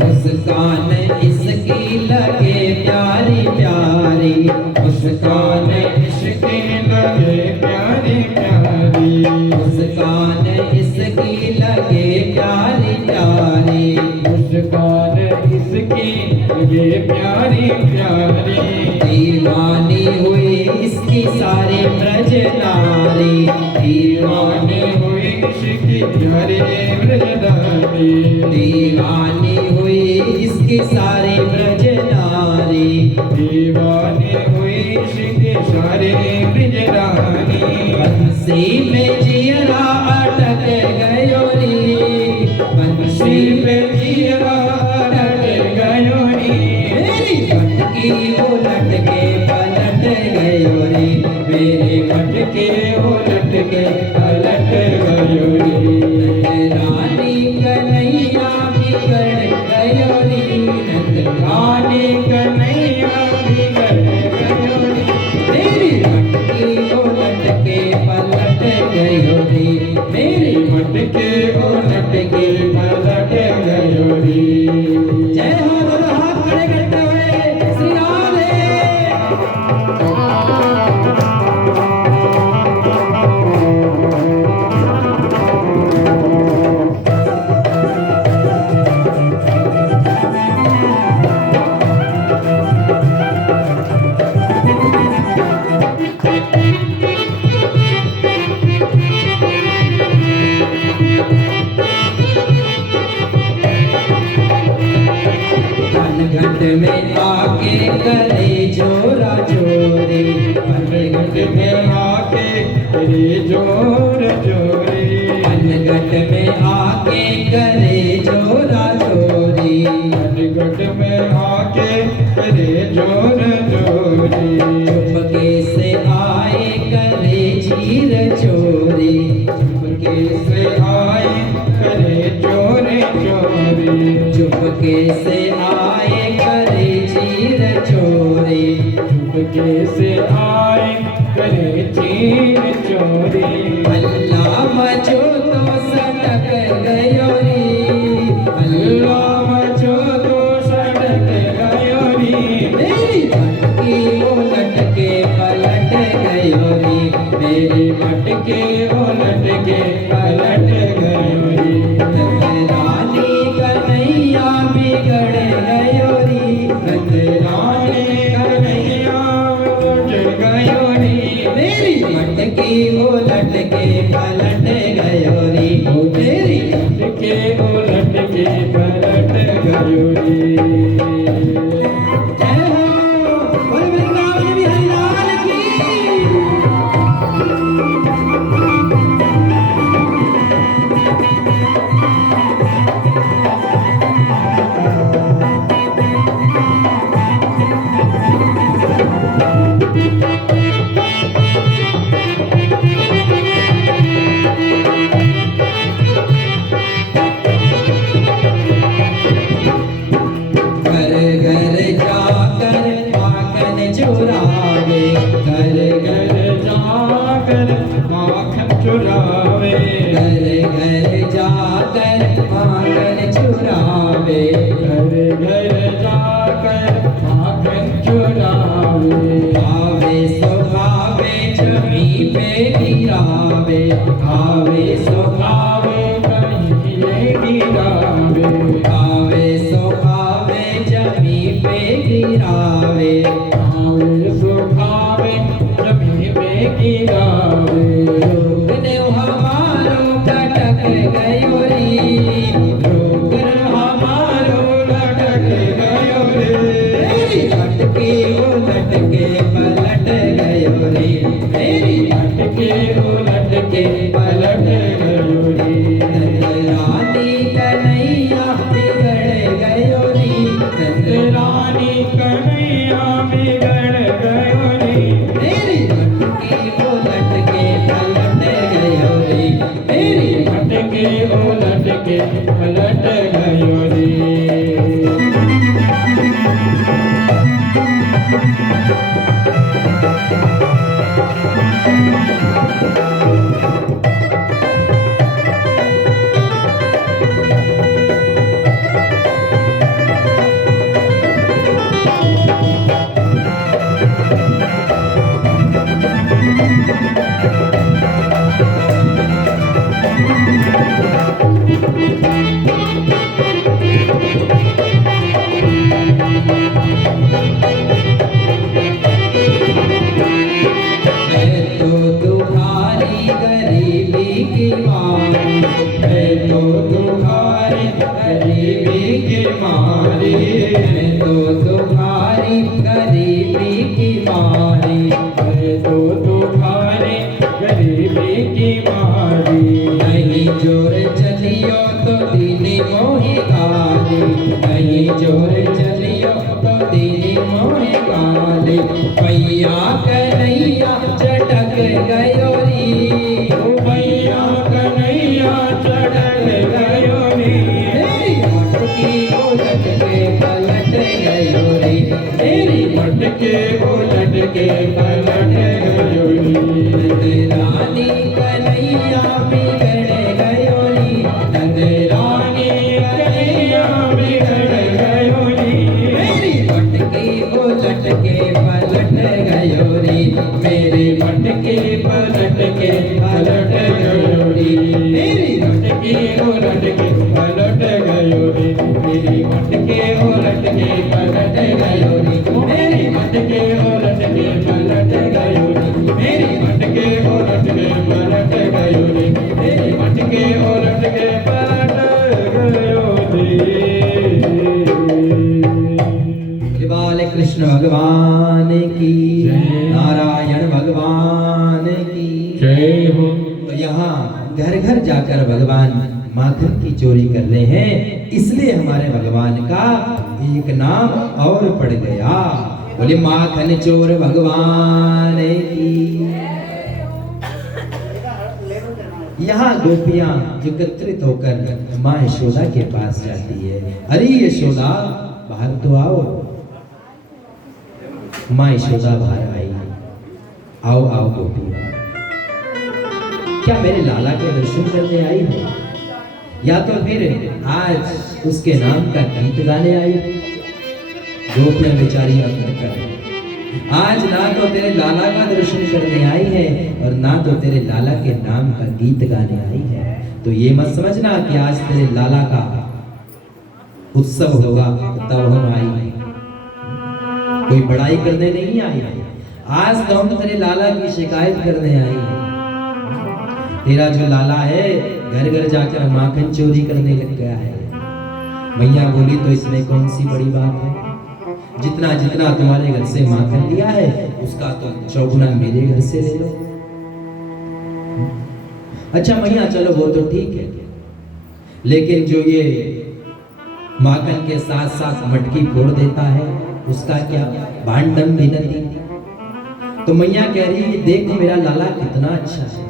मुस्कान इसकी लगे प्यारी प्यारी, मुस्कान इसके लगे प्यारी प्यारी, मुस्कान इसकी लगे प्यारी प्यारी, मुस्कान इसकी लगे प्यारी प्यारी। दीवानी हुई इसकी सारी ब्रज नारी, दीवाने हुई इसकी प्यारी ब्रजदारी, दीवानी हुई इसकी सारी ब्रज नारी, दीवाने हुई इसके सारे ब्रजदारी। बंसी में जियरा अटक गयो रे, बंसी में जियरा अटक गयो रे, मेरी भटकी उलट के पलट गयो रे, मेरे भटके उलट के पलट गयो रे। रानी कन्हैया बिगड़ गयो रे, रानी कन्हैया बिगड़ गयो रे, मेरी भटकी उलट के पलट गयो रे, मेरी भटके उलट के पलट गयो रे। जय हो। दोनों हाथ खड़े करते हुए श्री राधे। घट में आके करे जोरा जोरे, घट में आके करे जोर जोरे, घट में आके करे जोरा जोरे, घट में आके करे जोर जोरे। चुपके से आए करे चीर चोरी, चुपके से आए करे चोरे चोरी, चुपके से आए करे चीर चोरी, चुपके से आए करे चीर चोरी। अल्लाह मचो तो सटक पलट गयो रे। भैया कन्हैया चटक गयो री, ओ भैया कन्हैया चटक गयो रे। मटकी उलट के पलट गयो रे, मेरी मटके उलट के पलट गयो रे। रानी कन्हैया बिगड़ गयो री, रानी कन्हैया बिगड़ गयो रे। मेरी मटकी उलट के पलट गयो री, मेरे मटके पलट के पलट गयो रे। मेरी मटके उलट के पलट गयो रे। मेरी मटके उलट के पलट गयो रे। मेरी मटके उलट के पलट गयो रे। मेरी मटके उलट के पलट गयो रे। मेरी मटके उलट के पलट गयो रे। बाल कृष्ण भगवान की, जय। नारायण भगवान की जय हो। तो यहाँ घर घर जाकर भगवान माखन की चोरी कर रहे हैं, इसलिए हमारे भगवान का एक नाम और पड़ गया। बोले माखन चोर भगवान की। यहाँ गोपियां एकत्रित होकर माँ यशोदा के पास जाती है। अरे यशोदा बाहर तो आओ। माँ यशोदा बाहर आई। आओ आओ गोपियां, क्या मेरे लाला के दर्शन करने आई हो, या तो फिर आज उसके नाम का गीत गाने आई? गोपियां बेचारी आज ना तो तेरे लाला का दर्शन करने आई है और ना तो तेरे लाला के नाम का गीत गाने आई है। तो ये मत समझना कि आज तेरे लाला का उत्सव होगा तब हम आई है, कोई बड़ाई करने नहीं आई है। आज तो हम तेरे लाला की शिकायत करने आई है। तेरा जो लाला है घर घर जाकर माखन चोरी करने लग गया है। मैया बोली तो इसमें कौन सी बड़ी बात है, जितना जितना तुम्हारे घर से माखन लिया है उसका तो चौगुना मेरे घर से ले लो। अच्छा मैया चलो वो तो ठीक है, लेकिन जो ये माखन के साथ साथ मटकी फोड़ देता है उसका क्या, भांडम भी नहीं। तो मैया कह रही है देखो मेरा लाला कितना अच्छा है,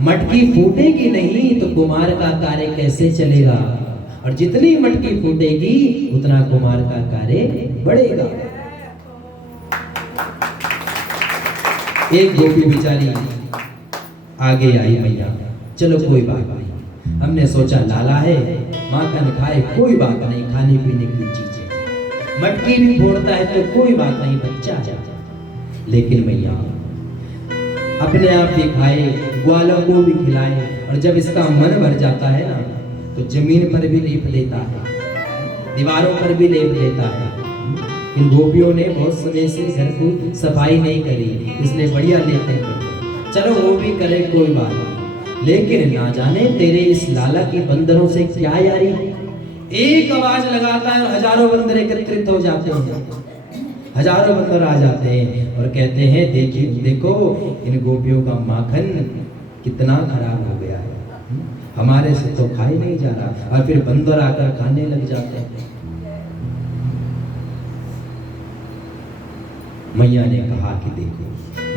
मटकी फूटेगी नहीं तो कुमार का कार्य कैसे चलेगा, और जितनी मटकी फूटेगी उतना कुमार का कार्य बढ़ेगा। एक गोपी बेचारी आगे आई, मैया चलो कोई बात नहीं, हमने सोचा लाला है माखन खाए कोई बात नहीं, खाने पीने की चीजें, मटकी भी फोड़ता है तो कोई बात नहीं, बच्चा है। लेकिन मैया अपने आप भी खाए, ग्वालों को भी खिलाए, और जब इसका मन भर जाता है ना तो जमीन पर भी लेप देता है, दीवारों पर भी लेप देता है। इन गोपियों ने बहुत समय से घर को सफाई नहीं करी, इसलिए बढ़िया लेपे करते। चलो वो भी करे कोई बात नहीं, लेकिन ना जाने तेरे इस लाला की बंदरों से क्या यारी। एक आवाज लगाता है और हजारों बंदर एकत्रित हो जाते हैं, हजारों बंदर आ जाते हैं और कहते हैं देखिए देखो इन गोपियों का माखन कितना खराब हो गया है, हमारे से तो खाई नहीं जा रहा, और फिर बंदर आकर खाने लग जाते हैं। मैया ने कहा कि देखो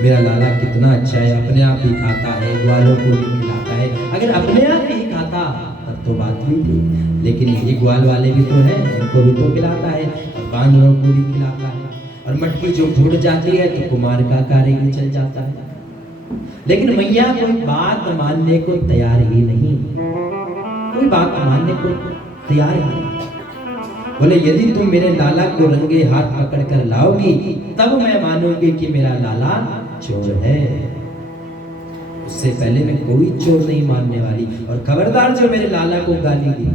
मेरा लाला कितना अच्छा है, अपने आप ही खाता है, ग्वालों को भी खिलाता है, अगर अपने आप ही खाता तब तो बात हुई थी, लेकिन ये ग्वाल वाले भी तो हैं, इनको भी तो खिलाता है और बांदरों को भी खिलाता है। और मटकी जो फूट जाती है तो कुमार का कार्य भी चल जाता है। लेकिन मैया कोई बात मानने को तैयार ही नहीं, कोई बात मानने को तैयार ही नहीं। बोले यदि तुम मेरे लाला को रंगे हाथ पकड़ कर लाओगी तब मैं मानूंगी कि मेरा लाला चोर है, उससे पहले मैं कोई चोर नहीं मानने वाली। और खबरदार जो मेरे लाला को गाली दी,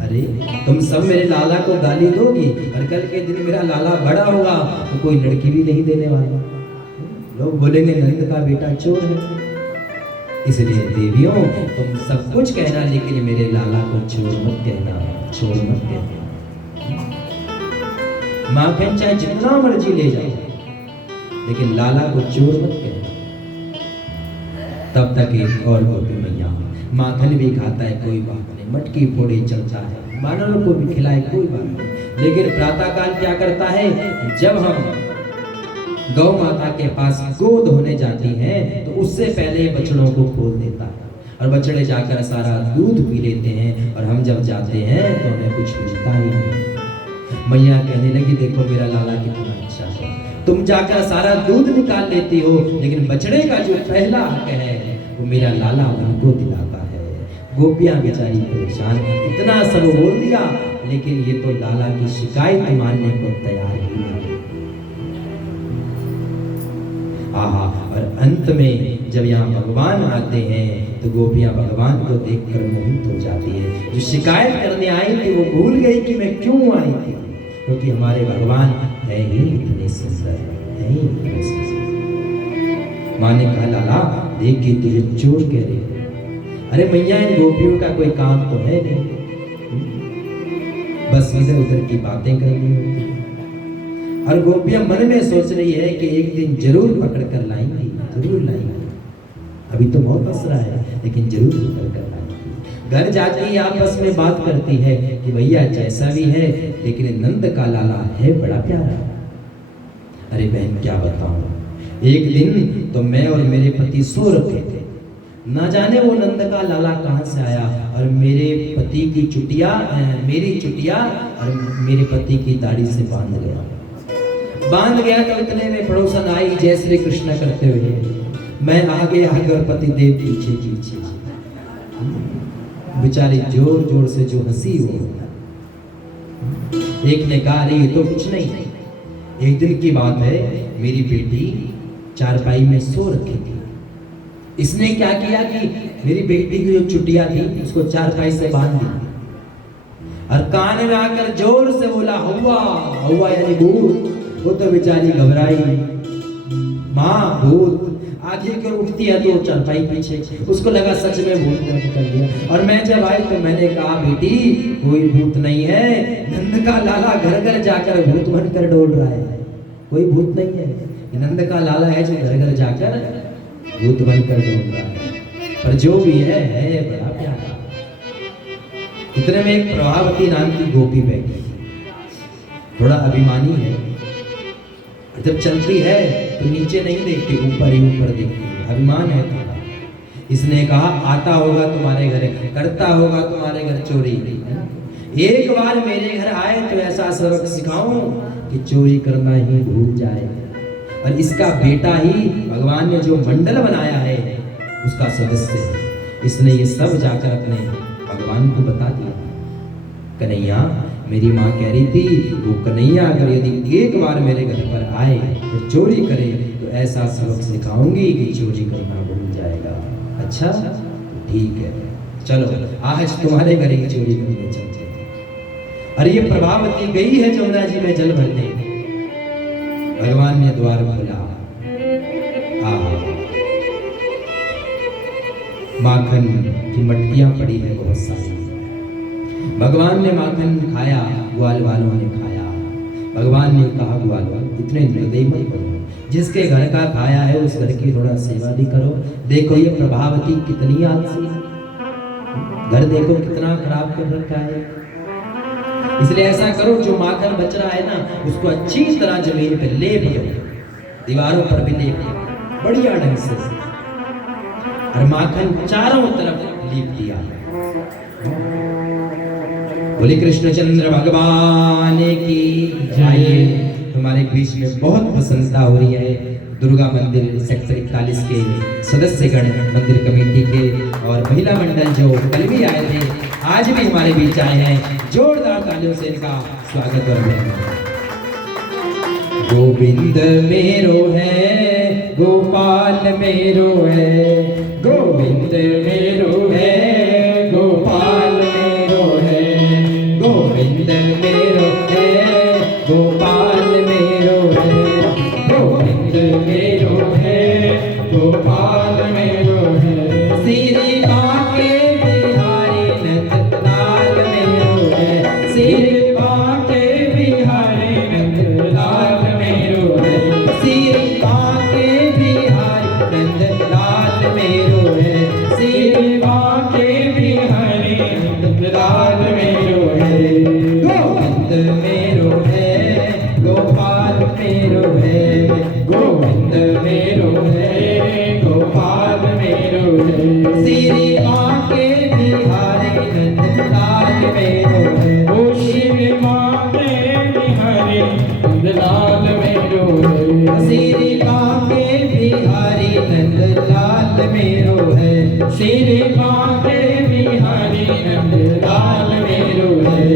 अरे तुम सब मेरे लाला को गाली दोगी और कल के दिन मेरा लाला बड़ा होगा तो कोई लड़की भी नहीं देने वाला, लोग बोलेंगे नंद का बेटा चोर है। इसलिए देवियों तुम सब कुछ कहना, लेकिन मेरे लाला को चोर मत कहना, चोर मत कहना। माखन चाहे जितना मर्जी ले जाओ, लेकिन लाला को चोर मत कहना। तब तक एक और गोपी मैया, माखन भी खाता है कोई बात नहीं, मटकी फोड़े चलता है, वानरों को भी खिलाए कोई बात नहीं, लेकिन प्रातः काल क्या करता है, जब हम गौ माता के पास गोद होने जाती हैं तो उससे पहले बछड़ों को खोल देता है और बछड़े जाकर सारा दूध पी लेते हैं। और हम जब जाते हैं तो हमें कुछ मिलता ही नहीं। मैया कहने लगी देखो मेरा लाला कितना अच्छा है, तुम जाकर सारा दूध निकाल लेती हो, लेकिन बछड़े का जो पहला हक है वो मेरा लाला उनको दिलाता है। गोपियां बेचारी परेशान, इतना सब बोल दिया, लेकिन ये तो लाला की शिकायत मानने को तैयार ही नहीं। आहा, और अंत में जब यहाँ भगवान आते हैं तो गोपियां भगवान को देखकर मोहित हो जाती है। जो शिकायत करने आई थी वो भूल गई कि मैं क्यों आई थी, क्योंकि हमारे भगवान है ही इतने सुंदर, है ही इतने सुंदर। माँ ने कहा लाला देख के तुझे चोर कह रही है। अरे मैया इन गोपियों का कोई काम तो है नहीं, बस इधर उधर की बातें करनी होती है। और गोपियां मन में सोच रही है कि एक दिन जरूर पकड़ कर लाएंगी, जरूर लाएंगी, अभी तो बहुत हंस रहा है लेकिन जरूर पकड़ कर लाएंगी। घर जाती ही आपस में बात करती है कि भैया जैसा भी है लेकिन नंद का लाला है बड़ा प्यारा। अरे बहन क्या बताऊं, एक दिन तो मैं और मेरे पति सो रखे थे, ना जाने वो नंद का लाला कहां से आया और मेरे पति की चुटिया, मेरी चुटिया और मेरे पति की दाढ़ी से बांध गया तो इतने में पड़ोसन आई जय श्री कृष्ण करते हुए, मैं आगे आगे और पति देव पीछे पीछे। बेचारी जोर जोर से जो हंसी हो, एक ने कहा अरे ये तो कुछ नहीं, एक दिन की बात है, मेरी बेटी चारपाई में सो रखी थी, इसने क्या किया कि मेरी बेटी की जो चुटिया थी उसको चारपाई से बांध दी और कान में आकर जोर से बोला हुआ हुआ, यानी भूत। वो तो बेचारी घबराई, माँ भूत, आगे कर उठती है तो चारपाई पीछे, उसको लगा सच में भूत ने कर लिया। और मैं जब आई तो मैंने कहा बेटी कोई भूत नहीं है, नंद का लाला घर घर जाकर भूत बनकर डोल रहा है, कोई भूत नहीं है, नंद का लाला है जो घर घर जाकर भूत बनकर डोल रहा है। पर जो भी है बड़ा प्यारा। इतने में एक प्रभावती नाम की गोपी बैठी, थोड़ा अभिमानी है, जब चलती है तो नीचे नहीं देखती, ऊपर ही ऊपर देखती है, अभिमान है थोड़ा। इसने कहा आता होगा तुम्हारे घर, करता होगा तुम्हारे घर चोरी, एक बार मेरे घर आए तो ऐसा सबक सिखाऊं कि चोरी करना ही भूल जाए। और इसका बेटा ही भगवान ने जो मंडल बनाया है उसका सदस्य है, इसने ये सब जाकर अपने भगवान को बता दिया। कन्हैया मेरी माँ कह रही थी वो कन्हैया अगर यदि एक बार मेरे घर पर आए तो चोरी करे तो ऐसा सबक सिखाऊंगी कि चोरी करना भूल जाएगा। अच्छा ठीक है, चलो आज तुम्हारे घर ही चोरी करने चलते हैं। अरे ये प्रभावती गई है जमुना जी में जल भरने, भगवान ने द्वार खोला, माखन की मटकियां पड़ी है बहुत सारी, भगवान ने माखन खाया, ग्वाल वालों ने खाया। भगवान ने कहा ग्वालों इतने निर्दयी मत बनो, जिसके घर का खाया है उस घर की थोड़ा सेवा भी करो। देखो ये प्रभावती कितनी आलसी है, घर देखो कितना खराब कर रखा है। इसलिए ऐसा करो जो माखन बच रहा है ना उसको अच्छी तरह जमीन पे लेप दो, दीवारों पर भी लेप दो बढ़िया ढंग से, और माखन चारों तरफ लीप दिया। बोले कृष्णचंद्र भगवान की जय। हमारे बीच में बहुत प्रसन्नता हो रही है। दुर्गा मंदिर सेक्टर 41 के सदस्यगण, मंदिर कमेटी के और महिला मंडल जो कल भी आए थे, आज भी हमारे बीच आए हैं। जोरदार तालियों से इनका स्वागत और अभिनंदन। गोविंद मेरो है, गोपाल मेरो है, गोविंद मेरो है, गोपाल मेरो है, गोविंद मेरो है, गोपाल मेरो है, गोविंद मेरो है, गोपाल मेरो है। श्री बांके बिहारी नंदलाल मेरो है, श्री बांके बिहारी नंदलाल मेरो है, श्री बांके बिहारी नंदलाल मेरो है, श्री बांके बिहारी नंदलाल मेरो है। गोविंद मेरो है, गोपाल मेरो है, गोविंद मेरो है, गोपाल मेरो है। श्री बांके बिहारी नंदलाल मेरो है, ओ श्री बांके बिहारी नंदलाल मेरो है, श्री बांके बिहारी नंदलाल मेरो है, श्री बांके बिहारी नंदलाल मेरो है।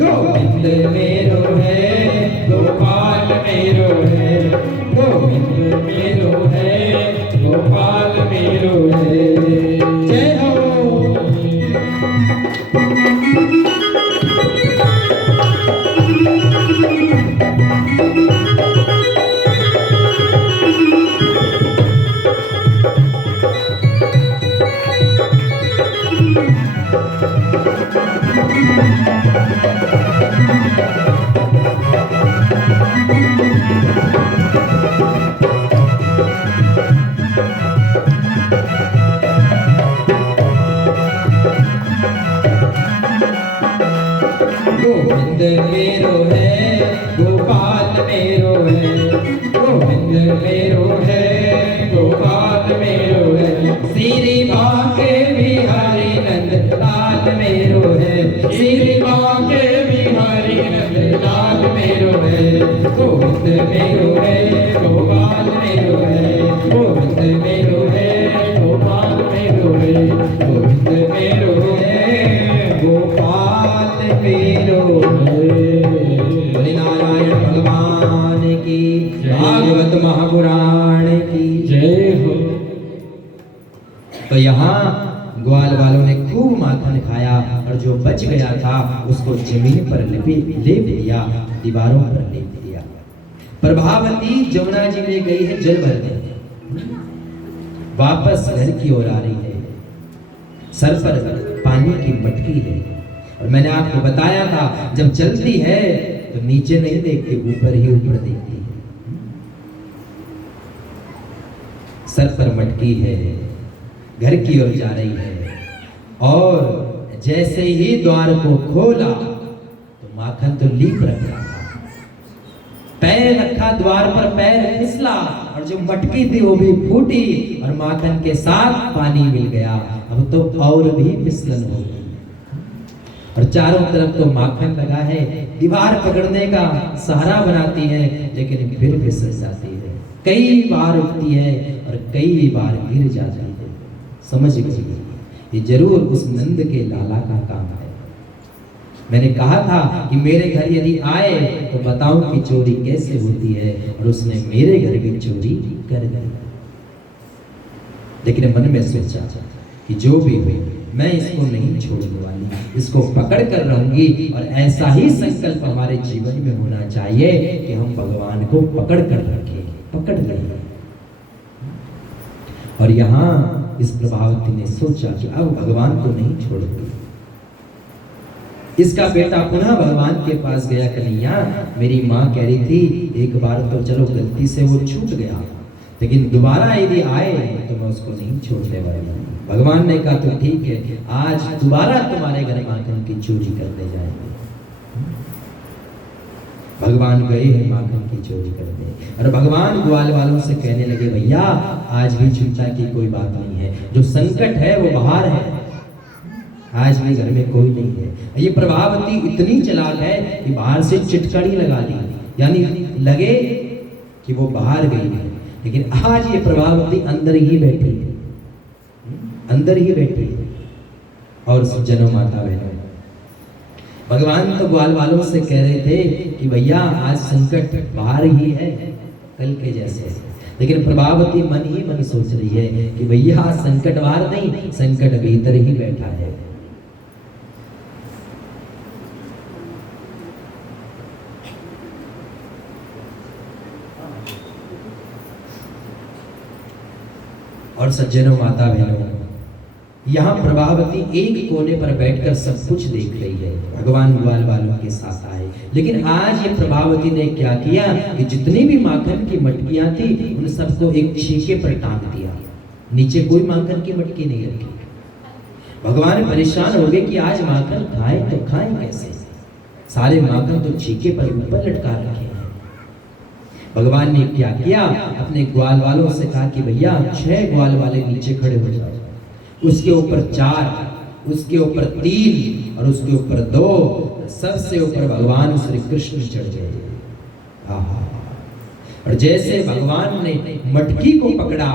गोविंद मेरो है, गोपाल मेरो है, गोविंद मेरो है, गोपाल मेरो है। जय हो। गोविंद मेरो है, गोपाल मेरो है, गोविंद मेरो है, गोपाल मेरो है। श्री बांके बिहारी नंदलाल मेरो है, श्री बांके बिहारी नंदलाल मेरो है। गोविंद मेरो है, गोपाल मेरो है, गोविंद मेरो है, गोपाल मेरो है, गोविंद मेरो है, गोपाल मेरो है। बोले नारायण भगवान की, भागवत महापुराण की जय हो। तो यहाँ ग्वाल वालों ने खूब माखन खाया और जो बच गया था उसको जमीन पर लेप दिया, दीवारों पर लेप दिया। प्रभावती जमुना जी में गई है जल भरने, वापस घर की ओर आ रही है। सर पर पानी की मटकी है और मैंने आपको बताया था जब चलती है तो नीचे नहीं देखती, ऊपर ही ऊपर देखती है। सर पर मटकी है, घर की ओर जा रही है और जैसे ही द्वार को खोला तो माखन तो लीप रखा था, पैर रखा द्वार पर, पैर फिसला और जो मटकी थी वो भी फूटी और माखन के साथ पानी मिल गया। अब तो और भी फिसलन हो गई और चारों तरफ तो माखन लगा है, दीवार पकड़ने का सहारा बनाती है लेकिन फिर फिसल जाती है, कई बार उठती है और कई बार गिर जाती है। समझ गई ये जरूर उस नंद के लाला का काम है। मैंने कहा था कि मेरे घर यदि आए तो बताऊं कि चोरी कैसे होती है और उसने मेरे घर की चोरी कर दी। लेकिन मन में सोचा कि जो भी हो मैं इसको नहीं छोड़ने वाली, इसको पकड़ कर रहूंगी और ऐसा ही संकल्प हमारे जीवन में होना चाहिए कि हम भगवान को पकड़ कर रखें, पकड़ लें। और यहाँ इस प्रभावती ने सोचा कि अब भगवान को नहीं छोड़ूंगी। इसका बेटा पुनः भगवान के पास गया, कन्हैया मेरी माँ कह रही थी एक बार तो चलो गलती से वो छूट गया, लेकिन दोबारा यदि आए तो मैं उसको नहीं छोड़ने वाली। भगवान ने कहा तो ठीक है, आज दोबारा तुम्हारे घर माखन की चोरी करने जाएंगे। भगवान गए हैं माखन की चोरी करने और भगवान ग्वाल वालों से कहने लगे भैया आज भी चिंता की कोई बात नहीं है, जो संकट है वो बाहर है, आज भी घर में कोई नहीं है। ये प्रभावती इतनी चालाक है कि बाहर से चिटकड़ी लगा दी, यानी लगे कि वो बाहर गई है, लेकिन आज ये प्रभावती अंदर ही बैठी है, अंदर ही बैठी है। और सज्जनों, माता बहनों, भगवान तो ग्वाल वालों से कह रहे थे कि भैया आज संकट बाहर ही है कल के जैसे, लेकिन प्रभावती मन ही मन सोच रही है कि भैया संकट बाहर नहीं, संकट भीतर ही बैठा है। और सज्जनों, माता बहनों, यहाँ प्रभावती एक कोने पर बैठकर सब कुछ देख रही है। भगवान ग्वाल वालों के साथ आए, लेकिन आज ये प्रभावती ने क्या किया कि जितनी भी माखन की मटकियां थी उन सबको एक छीके पर टांग दिया, नीचे कोई माखन की मटकी नहीं रखी। भगवान परेशान हो गए कि आज माखन खाए तो खाएं कैसे, सारे माखन तो छीके पर ऊपर लटका रखे हैं। भगवान ने क्या किया, अपने ग्वाल वालों से कहा कि भैया 6 ग्वाल वाले नीचे खड़े हो जाओ, उसके ऊपर 4, उसके ऊपर 3 और उसके ऊपर 2, सबसे ऊपर भगवान श्री कृष्ण चढ़ गए। और जैसे भगवान ने मटकी को पकड़ा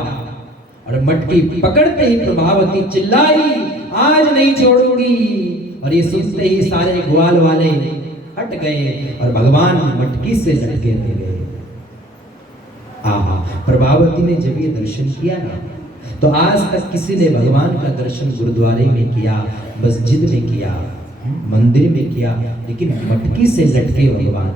और मटकी पकड़ते ही प्रभावती चिल्लाई, आज नहीं छोड़ूंगी। और ये सुनते ही सारे ग्वाल वाले हट गए और भगवान मटकी से लटके रह गए। प्रभावती ने जब ये दर्शन किया ना, तो आज तक किसी ने भगवान का दर्शन गुरुद्वारे में किया, मस्जिद में किया, मंदिर में किया, लेकिन मटकी से लटके भगवान,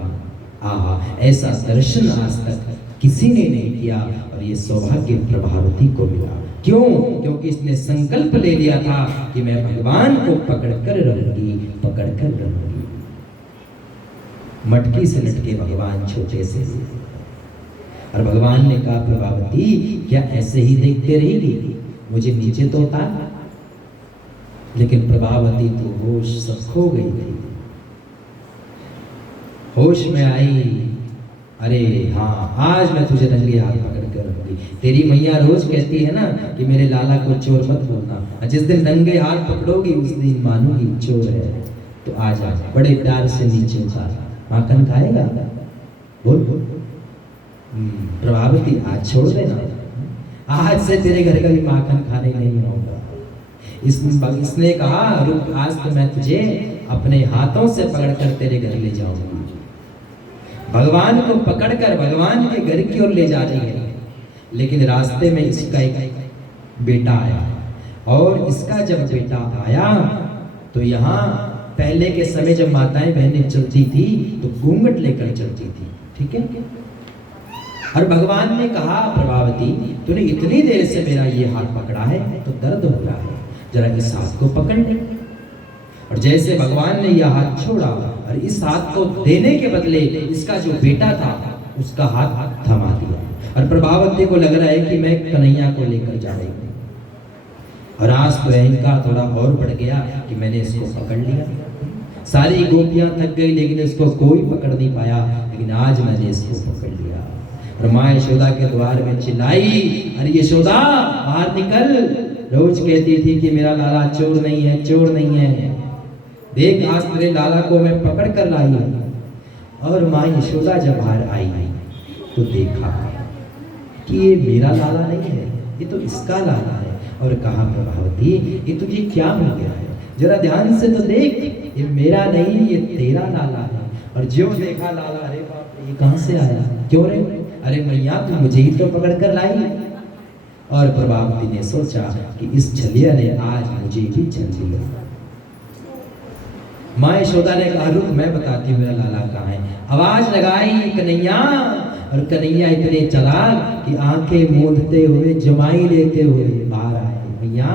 ऐसा दर्शन आज तक किसी ने नहीं किया। और ये सौभाग्य प्रभावती को मिला। क्यों? क्योंकि इसने संकल्प ले लिया था कि मैं भगवान को पकड़कर रहूंगी, पकड़कर रहूंगी। मटकी से लटके भगवान छोटे से, और भगवान ने कहा, प्रभावती क्या ऐसे ही देखते रहेगी, मुझे नीचे तो उतार। लेकिन प्रभावती तो होश सब खो गई थी। होश में आई, अरे हाँ, आज मैं तुझे रंगे हाथ पकड़ कर रखूंगी। तेरी मैया रोज कहती है ना कि मेरे लाला को चोर मत बोलना, जिस दिन रंगे हाथ पकड़ोगी उस दिन मानूंगी चोर है। तो आज बड़े प्यार से नीचे उतार, माखन खाएगा? बोल बोल। प्रभावती आज छोड़ देना, आज से तेरे घर का भी माखन खाने नहीं होगा। इसने कहा, रुक, आज तो मैं तुझे अपने हाथों से पकड़कर तेरे घर ले जाऊंगी। भगवान को पकड़कर भगवान के घर की ओर ले जा रही है, लेकिन रास्ते में इसका एक बेटा आया। और इसका जब बेटा आया तो यहाँ पहले के समय जब माताएं बहनें चलती थी तो घूंघट लेकर चलती थी, ठीक है। और भगवान ने कहा, प्रभावती तूने इतनी देर से मेरा ये हाथ पकड़ा है तो दर्द हो रहा है, जरा इस हाथ को पकड़ ले। और जैसे भगवान ने यह हाथ छोड़ा और इस हाथ को देने के बदले इसका जो बेटा था उसका हाथ थमा दिया। और प्रभावती को लग रहा है कि मैं कन्हैया को लेकर जा रही हूँ। और आज तो अहंकार थोड़ा और बढ़ गया कि मैंने इसको पकड़ लिया। सारी गोपियां थक गई लेकिन इसको कोई पकड़ नहीं पाया, लेकिन आज मैंने इसको पकड़ लिया। और माँ यशोदा के द्वार में चिल्लाई, अरे यशोदा बाहर निकल। रोज कहती थी कि मेरा लाला चोर नहीं है, चोर नहीं है, देख आज तेरे लाला को मैं पकड़ कर लाई। और माँ यशोदा जब बाहर आई तो देखा कि ये मेरा लाला नहीं है, ये तो इसका लाला है। और कहा, प्रभावती ये तुझे क्या हो गया है, जरा ध्यान से तो देख, ये मेरा नहीं ये तेरा लाला है। और जो देखा लाला, अरे बाप रे, ये कहाँ से आया, क्यों रे? अरे मैया तू मुझे ही तो पकड़ कर लाई। और प्रभावती ने सोचा कि इस छलिया ने आज मुझे ही छल लिया। माँ यशोदा ने कहा, रुक मैं बताती हूँ मेरा लाला कहाँ है। आवाज लगाई, कन्हैया। और कन्हैया इतने चालाक कि आंखें मूंदते हुए जमाई लेते हुए बाहर आए। भैया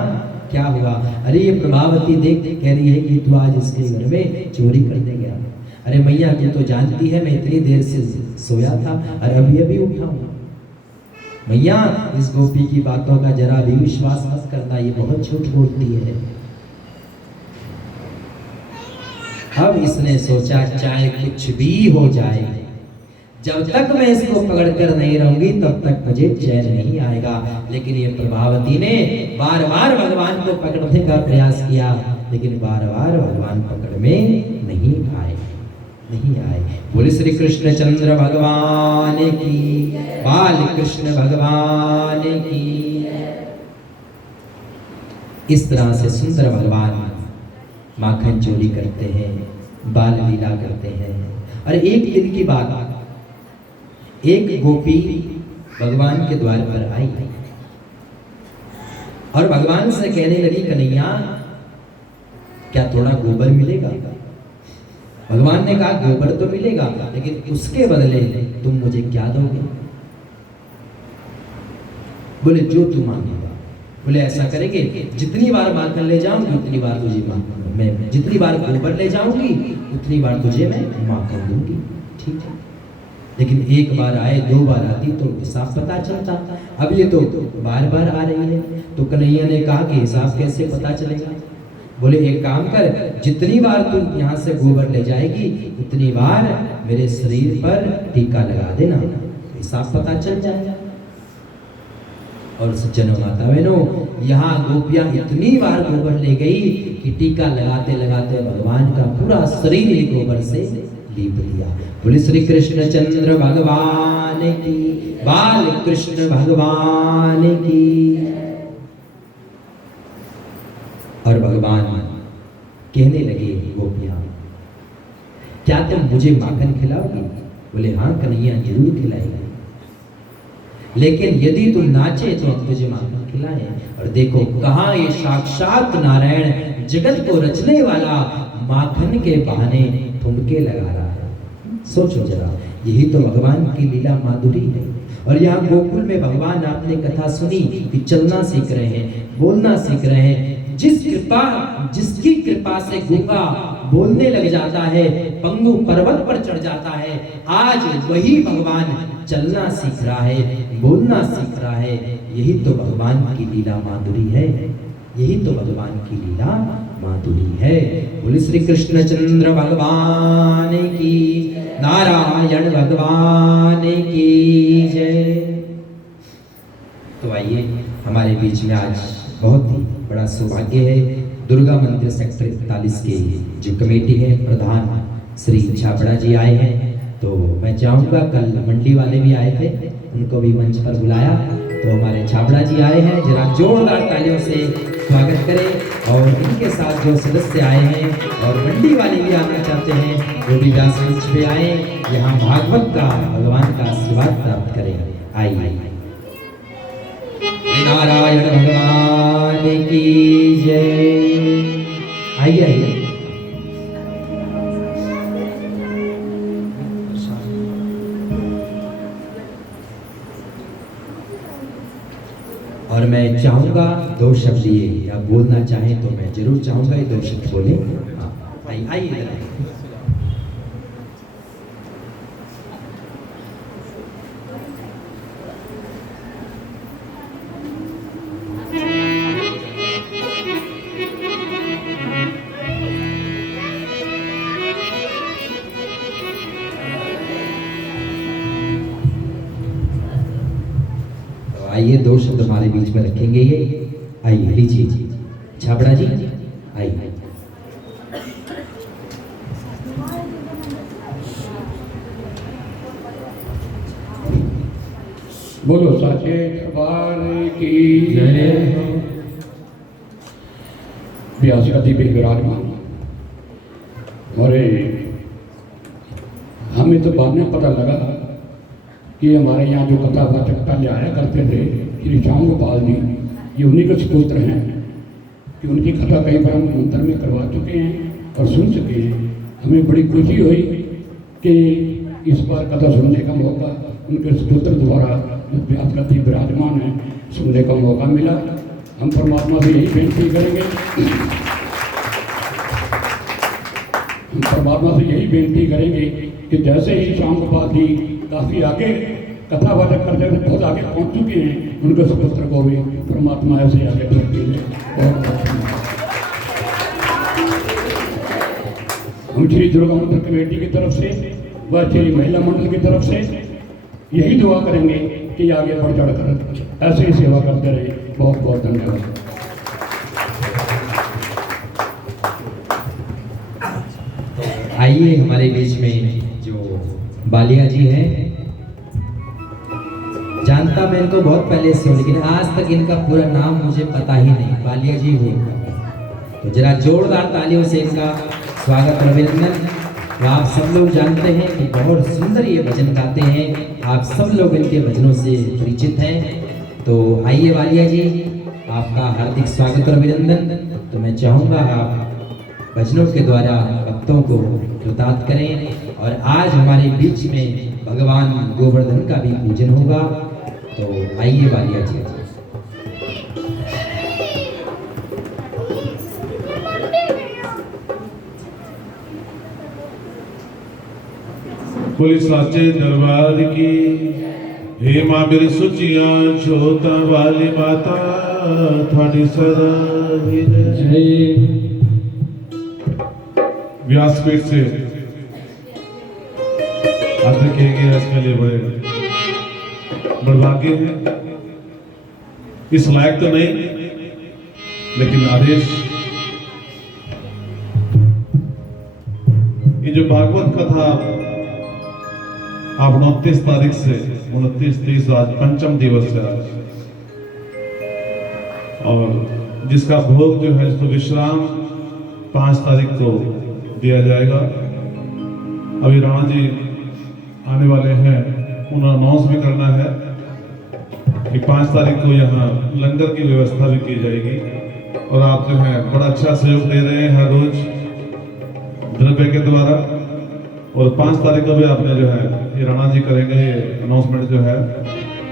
क्या हुआ? अरे ये प्रभावती देख कह रही है कि तू आज इसके घर में चोरी करने गया। अरे मैया तू तो जानती है मैं इतनी देर से सोया था और अभी अभी उठा हूँ। मैया इस गोपी की बातों का जरा भी विश्वास मत करना, ये बहुत झूठ बोलती है। अब इसने सोचा चाहे कुछ भी हो जाए, जब तक मैं इसको पकड़कर नहीं रहूंगी तब तक मुझे चैन नहीं आएगा। लेकिन ये प्रभावती ने बार बार भगवान को पकड़ने का प्रयास किया, लेकिन बार बार भगवान पकड़ में नहीं आए। बोले श्री कृष्ण चंद्र भगवान की, बाल कृष्ण भगवान की। इस तरह से सुंदर भगवान माखन चोरी करते हैं, बाल लीला करते हैं। और एक दिन की बात, एक गोपी भगवान के द्वार पर आई और भगवान से कहने लगी, कन्हैया क्या थोड़ा गोबर मिलेगा? भगवान ने कहा गोबर तो मिलेगा, लेकिन उसके बदले तुम मुझे क्या दोगे? बोले जो तू मांगेगा। बोले ऐसा करेंगे, जितनी बार माखन ले जाऊंगी उतनी बार तुझे मैं, जितनी बार गोबर ले जाऊंगी उतनी बार तुझे मैं माखन दूंगी। ठीक है, लेकिन एक बार आए, दो बार आती तो हिसाब पता चलता। अब ये तो बार बार आ रही है। तो कन्हैया ने कहा कि हिसाब कैसे पता चलेगा? बोले एक काम कर, जितनी बार तू यहाँ से गोबर ले जाएगी उतनी बार मेरे शरीर पर टीका लगा देना, हिसाब पता चल जाएगा। और सज्जनों माता बहनों, यहाँ गोपियां इतनी बार गोबर ले गई कि टीका लगाते लगाते भगवान का पूरा शरीर ही गोबर से लीप लिया। बोले श्री कृष्ण चंद्र भगवान की, बाल कृष्ण भगवान की। और भगवान कहने लगे, गोपियां क्या तुम मुझे माखन खिलाओगी? बोले हाँ कन्हैया जरूर खिलाएगा, लेकिन यदि तुम नाचे तो हम तुझे माखन खिलाएं। और देखो कहाँ ये साक्षात नारायण जगत को रचने वाला माखन के बहाने ठुमके लगा रहा है। सोचो जरा, यही तो भगवान की लीला माधुरी है। और यहाँ गोकुल में भगवान, आपने कथा सुनी कि चलना सीख रहे हैं, बोलना सीख रहे हैं। जिसकी कृपा से गूंगा बोलने लग जाता है, पंगु पर्वत पर चढ़ जाता है, आज वही भगवान चलना सीख रहा है, बोलना सीख रहा है। यही तो भगवान की लीला माधुरी है, यही तो भगवान की लीला माधुरी है। बोले श्री कृष्ण चंद्र भगवान की, नारायण भगवान की जय। तो आइए, हमारे बीच में आज बहुत ही बड़ा सौभाग्य है, दुर्गा मंदिर सेक्टर 41 की जो कमेटी है, प्रधान श्री छाबड़ा जी आए हैं। तो मैं चाहूँगा, कल मंडी वाले भी आए थे, उनको भी मंच पर बुलाया, तो हमारे छाबड़ा जी आए हैं, जरा जोरदार तालियों से स्वागत करें। और इनके साथ जो सदस्य आए हैं और मंडी वाले भी आना चाहते हैं, वो भी व्यास मंच पे आए, यहाँ भागवत का, भगवान का आशीर्वाद प्राप्त करें। आइए, नारायण भगवान की जय। आइए आइए। और मैं चाहूंगा दो शब्द ये, या बोलना चाहें तो मैं जरूर चाहूंगा ये दो शब्द बोले। आइए इधर आइए। आइए, दो शब्द हमारे बीच में रखेंगे ये। आइए, लीजिए छाबड़ा जी, आइए। बोलो साचे दरबार की जय। व्यास गद्दी पे विराजमान। और हमें तो बाद में पता लगा कि हमारे यहाँ जो कथा वाचक पहले आया करते थे श्री श्याम गोपाल जी, ये उन्हीं के सुपुत्र हैं, कि उनकी कथा कई बार हम मंत्र में करवा चुके हैं और सुन चुके हैं। हमें बड़ी खुशी हुई कि इस बार कथा सुनने का मौका उनके सुपुत्र द्वारा जो व्यास गद्दी विराजमान है सुनने का मौका मिला। हम परमात्मा से यही बेनती करेंगे, हम परमात्मा से यही बेनती करेंगे कि जैसे ही श्याम गोपाल जी काफ़ी आगे कथा वाचक करते हुए बहुत आगे पहुंच चुके हैं, उनके सुपुत्र को भी परमात्मा ऐसे आगे बढ़ते हम श्री दुर्गा मंदिर कमेटी की तरफ से व श्री महिला मंडल की तरफ से यही दुआ करेंगे कि आगे बढ़ चढ़कर ऐसे ही सेवा करते रहे। बहुत बहुत धन्यवाद। आइए हमारे बीच में जो बालिया जी हैं, जानता मैं इनको बहुत पहले से हूँ, लेकिन आज तक इनका पूरा नाम मुझे पता ही नहीं। बालिया जी हो तो जरा जोरदार तालियों से इनका स्वागत और अभिनंदन। आप सब लोग जानते हैं कि बहुत सुंदर ये भजन गाते हैं, आप सब लोग इनके भजनों से परिचित हैं। तो आइए बालिया जी, आपका हार्दिक स्वागत और अभिनंदन। तो मैं चाहूँगा आप भजनों के द्वारा भक्तों को कृतार्थ करें। और आज हमारे बीच में भगवान गोवर्धन का भी पूजन होगा। तो आइए बालिया जी। बोली साचे दरबार की। हे मां मेरी सुचियां छोता वाली माता थाड़ी सदा ही जय। व्यासपीठ से आदर किए गए इसके लिए बड़े बड़भाग्य है। इस लायक तो नहीं, लेकिन आदेश ये जो भागवत कथा आप 29 तारीख से 29-30 आज पंचम दिवस है आज, और जिसका भोग जो है इसको विश्राम 5 तारीख को दिया जाएगा। अभी राणा जी आने वाले हैं, उन्हें अनाउंस भी करना है कि 5 तारीख को यहाँ लंगर की व्यवस्था भी की जाएगी। और आप जो है बड़ा अच्छा सहयोग दे रहे हैं हर रोज द्रव्य के द्वारा। और 5 तारीख को भी आपने जो है ये राणा जी करेंगे ये अनाउंसमेंट जो है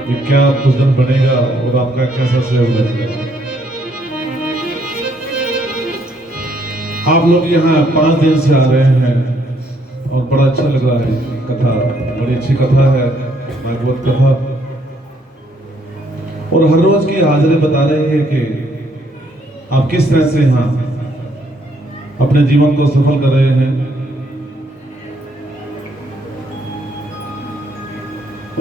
कि क्या भोजन बनेगा और आपका कैसा सहयोग रहेगा। आप लोग यहाँ 5 दिन से आ रहे हैं और बड़ा अच्छा लग रहा है कथा, बड़ी अच्छी कथा है भागवत कथा। और हर रोज की हाजिरी बता रही है कि आप किस तरह से यहाँ अपने जीवन को सफल कर रहे हैं।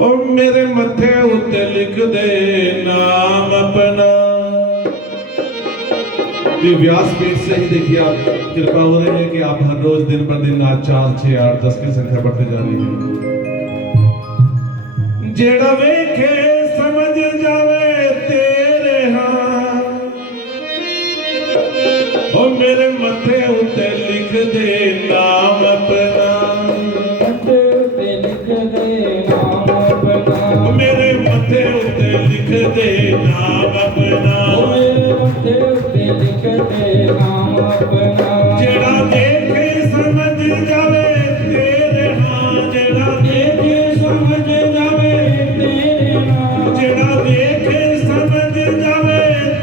और मेरे मथे उत्ते लिख दे नाम अपना। व्यासपीठ से ही देखिए आप कृपा हो रही है कि आप हर रोज दिन पर दिन आज 4, 6, 8, 10 की संख्या बढ़ती जा रही है। जेड़ा वेखे समझ जावे तेरे हाथ, ओ मेरे मथे उत्ते लिख दे नाम अपना। मेरे मथे उत्ते लिख दे नाम अपना। जेड़ा देखे समझ जावे तेरे हाथ, जेड़ा देखे समझ जावे तेरे हाथ, जेड़ा देखे समझ जावे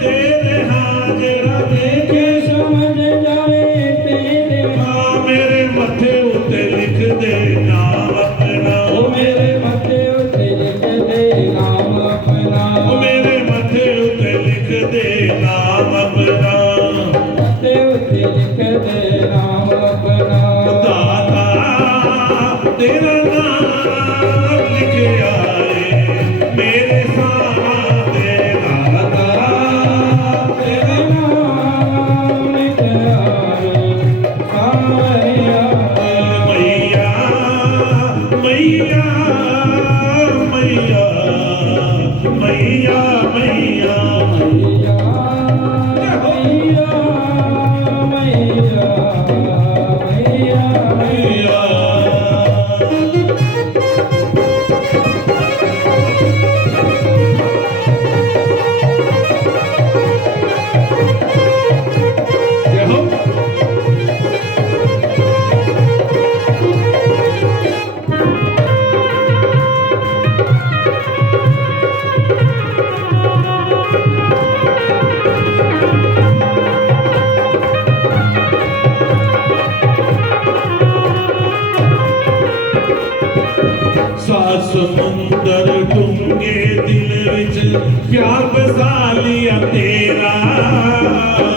तेरे हाथ, जेड़ा देखे समझ जावे तेरे हाथ। मेरे मथे उत्ते लिख दे नाम अपना। ओ मेरे मथे उत्ते लिख दे नाम अपना। ओ मेरे मथे उत्ते लिख दे नाम अपना। तेरा नाम लिख आए मेरे सामने दाता। तेरा नाम लिख आए मैया मैया मैया मैया मैया समुंदर डूंगे दिल विच प्यार बसा लिया तेरा।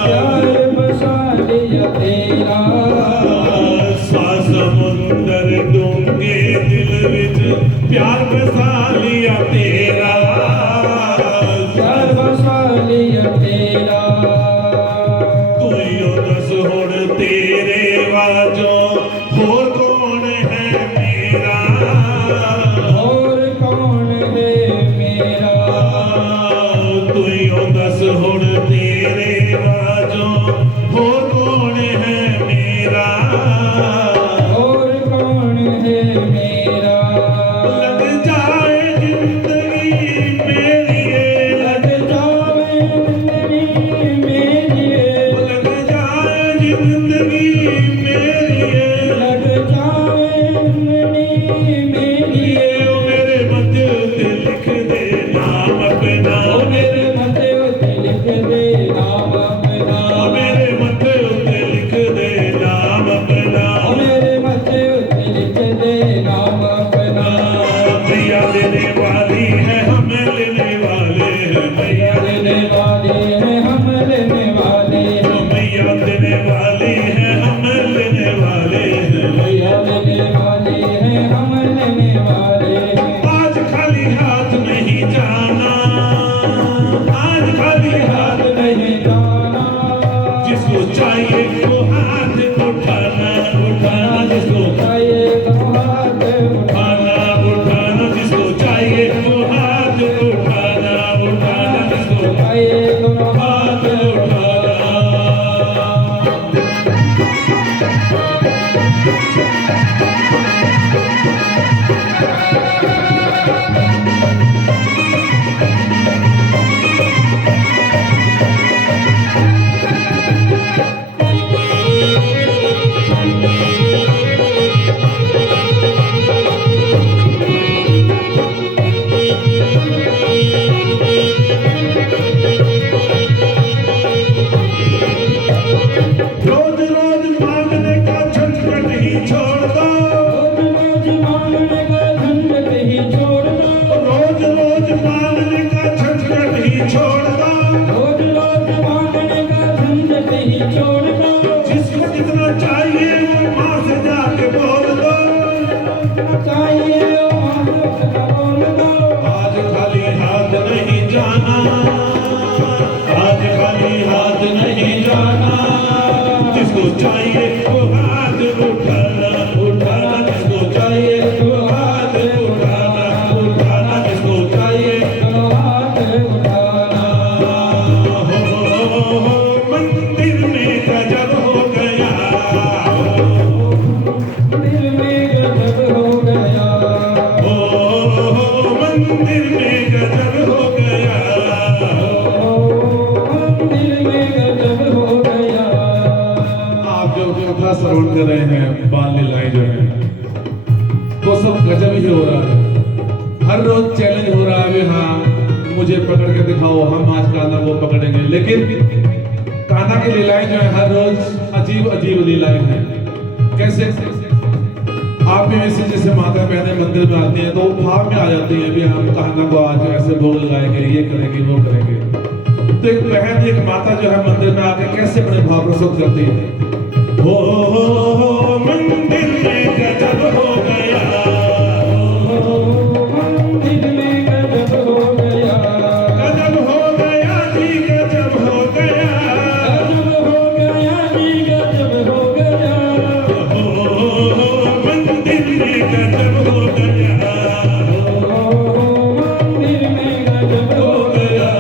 प्यार बसा लिया तेरा। समुंदर डूंगे दिल विच प्यार बसा लिया तेरा। प्यार बसा लिया तेरा। तू यो दस हुण तेरे वाजों होर रोज रोज मांगने का झंझट ही छोड़ दो, रोज मांगने का झंझट ही छोड़ दो, रोज रोज मांगने का झंझट ही छोड़ दो। रोज मांगने का झंझट ही छोड़ दो। जिसको जितना चाहिए वो माँ से जाके बोल दो। चाहिए वहाँ से बोल दो। आज खाली हाथ नहीं जाना, आज खाली हाथ नहीं जाना। जिसको चाहिए वो हाथ उठाना, उठाना। जिसको चाहिए वो हाथ उठाना, उठाना। जिसको चाहिए तो हाथ उठाना। हो, मंदिर में गजब हो गया, दिल में गजब हो गया। हो, मंदिर में गजब हो गया। दिल में गजब हो गया। आप जो कथा श्रवण कर रहे हैं, बाल लीलाएं जो है, तो सब गजब ही हो रहा है। हर रोज चैलेंज हो रहा है, भी हाँ मुझे पकड़ के दिखाओ, हम आज कान्हा को पकड़ेंगे। लेकिन कान्हा की लीलाएं जो है हर रोज अजीब अजीब लीलाएं हैं। कैसे आप भी वैसे जैसे माता बहनें मंदिर में आती हैं तो भाव में आ जाती हैं, भी हम कान्हा को आज ऐसे भोग लगाएंगे, ये करेंगे, वो करेंगे। तो एक बहन एक माता जो है मंदिर में आके कैसे अपने भाव प्रस्तुत करती है। हो, मंदिर में गजब हो गया, दिल में गजब हो गया। गजब हो गया जी, गजब हो गया। गजब हो गया जी, गजब हो गया। हो, मंदिर में गजब हो गया, दिल में गजब हो गया।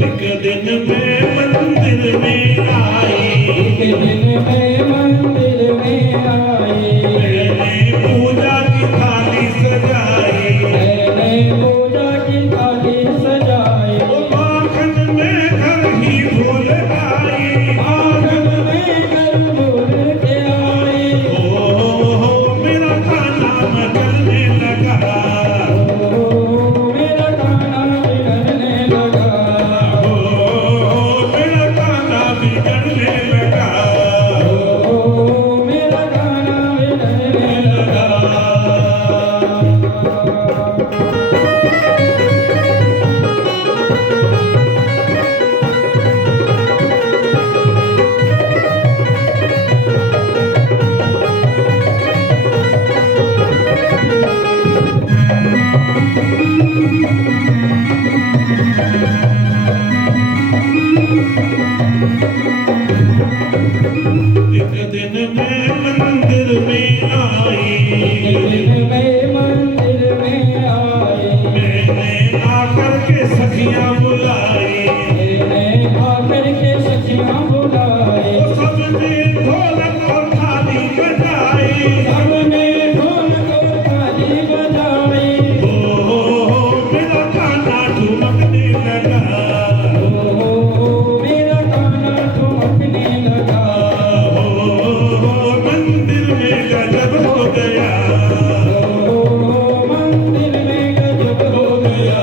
एक दिन मैं मंदिर में आई, एक दिन में मंदिर में आई। मैंने पूजा की थाली सजाई, मैंने पूजा की थाली सजाई। वो माखन में घर ही भूल आई। आंगन में घर भूल के आई। ओ, मेरा खाना मचलने लगा, मेरा खाना बिगड़ने लगा। ओ, मेरा खाना बिगड़ने लगा, मेरा खाना बिगड़ने लगा। एक दिन मैं मंदिर में आई, एक दिन में मंदिर में आई। मैंने आकर के सखियां बुलाई, मैंने आकर के सखियां बुलाई। वो सबने ढोलक और थाली बजाई। सबने ढोलक और थाली बजाई। ओ, मेरा खाना ठुमकने लगा, मेरा खाना ठुमकने लगा। ओ, मंदिर में गजब हो गया, मंदिर में गजब हो गया।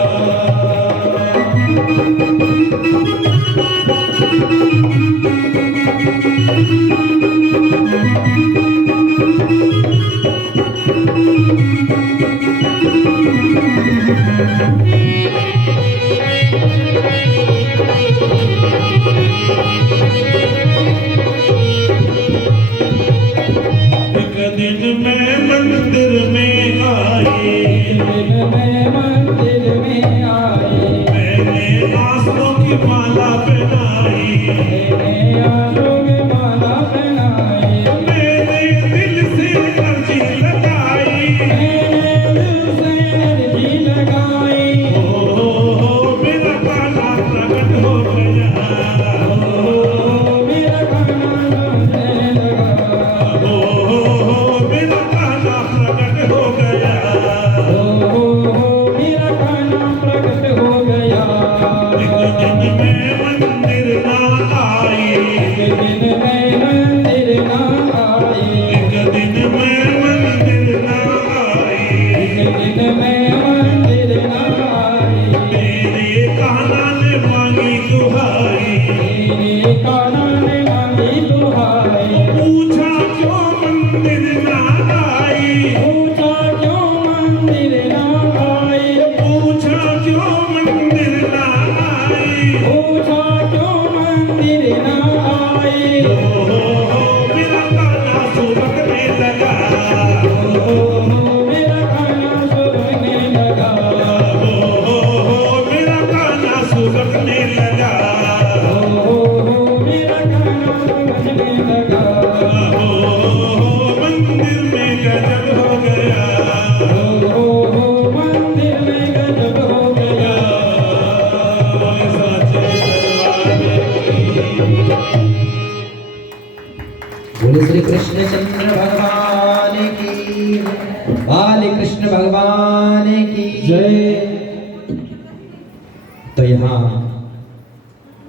एक दिन मैं मंदिर में आई, दिन में मंदिर में माला पहनाई मैंने आंसू में माला पहनाई मेरे दिल से अर्जी लगाई मैंने दिल से अर्जी लगाई मेरा काना प्रकट हो गया मेरा गाना समझने लगा मेरा काना प्रकट हो गया मेरा गाना प्रकट हो गया एक दिन मैं मंदिर ना आई एक दिन मैं मंदिर ना आई एक दिन मैं मंदिर ना आई एक दिन मैं मंदिर ना आई तेरे काना ने मांगी दुहाई मेरे काना ने मांगी दुहाई पूछा क्यों मंदिर ना आई पूछा क्यों मंदिर ना आई पूछा क्यों मंदिर ना आई पूछा क्यों मंदिर ना आई मेरा काना सुबकने लगा मेरा गाना सुनने लगा मेरा काना सुबकने लगा मेरा गाना समझने लगा मंदिर में गजब हो गया मंदिर में गजब हो गया साचे बोले श्री कृष्ण चंद्र भगवान की, बाल कृष्ण भगवान की जय। तो यहाँ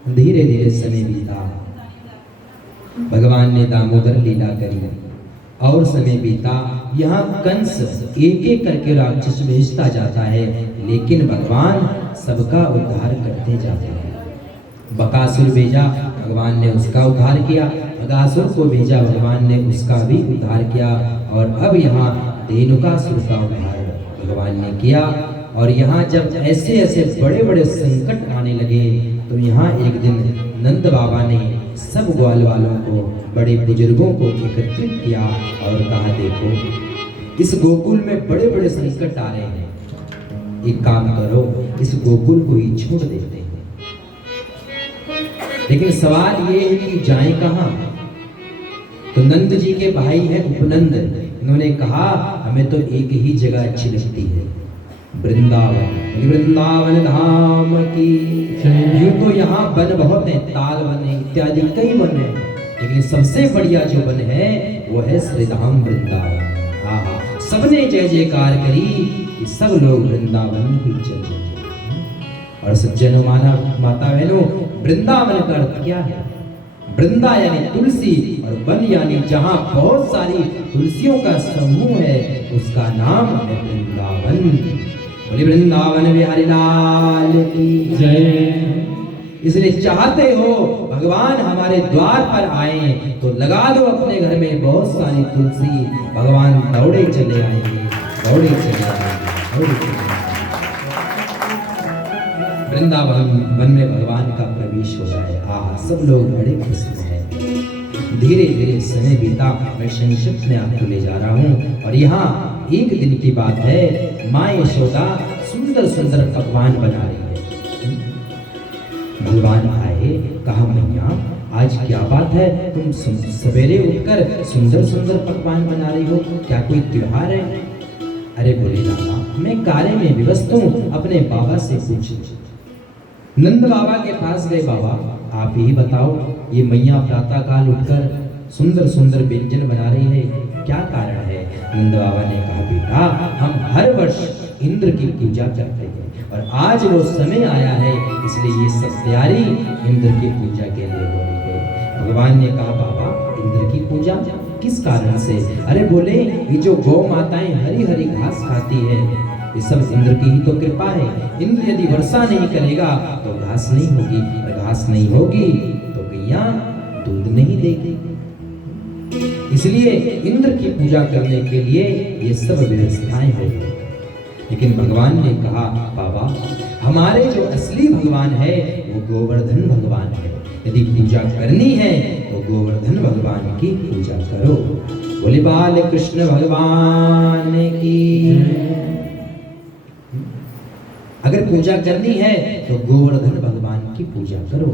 धीरे धीरे समय बीता, भगवान ने दामोदर लीला करी और समय बीता। यहाँ कंस एक एक करके राक्षस भेजता जाता है, लेकिन भगवान सबका उद्धार करते जाते हैं। बकासुर भेजा, भगवान ने उसका उद्धार किया। अगासुर को भेजा, भगवान ने उसका भी उद्धार किया। और अब यहाँ धेनुकासुर का उद्धार भगवान ने किया। और यहाँ जब ऐसे ऐसे बड़े बड़े संकट आने लगे, तो यहाँ एक दिन नंद बाबा ने सब ग्वाल वालों को, बड़े बुजुर्गों को एकत्रित किया और कहा, देखो इस गोकुल में बड़े बड़े संकट आ रहे हैं, एक काम करो, इस गोकुल को ही छोड़ देते हैं। लेकिन सवाल ये है कि जाएं कहाँ? तो नंद जी के भाई हैं उपनंद, उन्होंने कहा हमें तो एक ही जगह अच्छी लगती है, वृंदावन। वृंदावन धाम की। यूं तो यहाँ वन बहुत है, ताल वन है, इत्यादि कई वन है, लेकिन सबसे बढ़िया जो वन है वो है श्री धाम वृंदावन। हाँ हाँ, सबने जय जयकार करी कि सब लोग वृंदावन ही चले। और सज्जनों, माता बहनों, वृंदावन का अर्थ क्या है? वृंदा यानी तुलसी, और वन यानी जहाँ बहुत सारी तुलसियों का समूह है, उसका नाम है वृंदावन। बोले वृंदावन बिहारी लाल की जय। इसलिए चाहते हो भगवान हमारे द्वार पर आए तो लगा दो अपने घर में बहुत सारी तुलसी, भगवान दौड़े चले आएंगे, दौड़े चले आएंगे, दौड़े चले आएंगे। वृंदावन वन में भगवान का प्रवेश हो जाए, सब लोग बड़े खुश हैं। धीरे धीरे समय बीता, मैं संक्षिप्त में आपको ले जा रहा हूँ। और यहाँ एक दिन की बात है, माँ यशोदा सुंदर सुंदर पकवान बना रही है। भगवान आए, कहा मैया आज क्या बात है, तुम सवेरे उठकर सुंदर सुंदर पकवान बना रही हो, क्या कोई त्योहार है? अरे बोले दादा, मैं कार्य में व्यस्त हूँ, अपने बाबा से पूछो। नंद बाबा के पास गए, बाबा आप ही बताओ, ये मैया प्रातः काल उठकर सुंदर सुंदर व्यंजन बना रही है, क्या कारण है? नंद बाबा ने कहा, बेटा हम हर वर्ष इंद्र की पूजा करते हैं और आज वो समय आया है, इसलिए ये सब तैयारी इंद्र की पूजा के लिए हो रही है। भगवान ने कहा, बाबा इंद्र की पूजा किस कारण से? अरे बोले ये जो गौ माताएं हरी हरी घास खाती है, ये सब इंद्र की ही तो कृपा है। इंद्र यदि वर्षा नहीं करेगा तो घास नहीं होगी, और घास नहीं होगी तो गैया दूध नहीं देगी। इसलिए इंद्र की पूजा करने के लिए ये सब व्यवस्थाएं होगी। लेकिन भगवान ने कहा, बाबा हमारे जो असली भगवान है वो गोवर्धन भगवान है, यदि पूजा करनी है तो गोवर्धन भगवान की पूजा करो। बोले बाल कृष्ण भगवान की। अगर पूजा करनी है तो गोवर्धन भगवान की पूजा करो।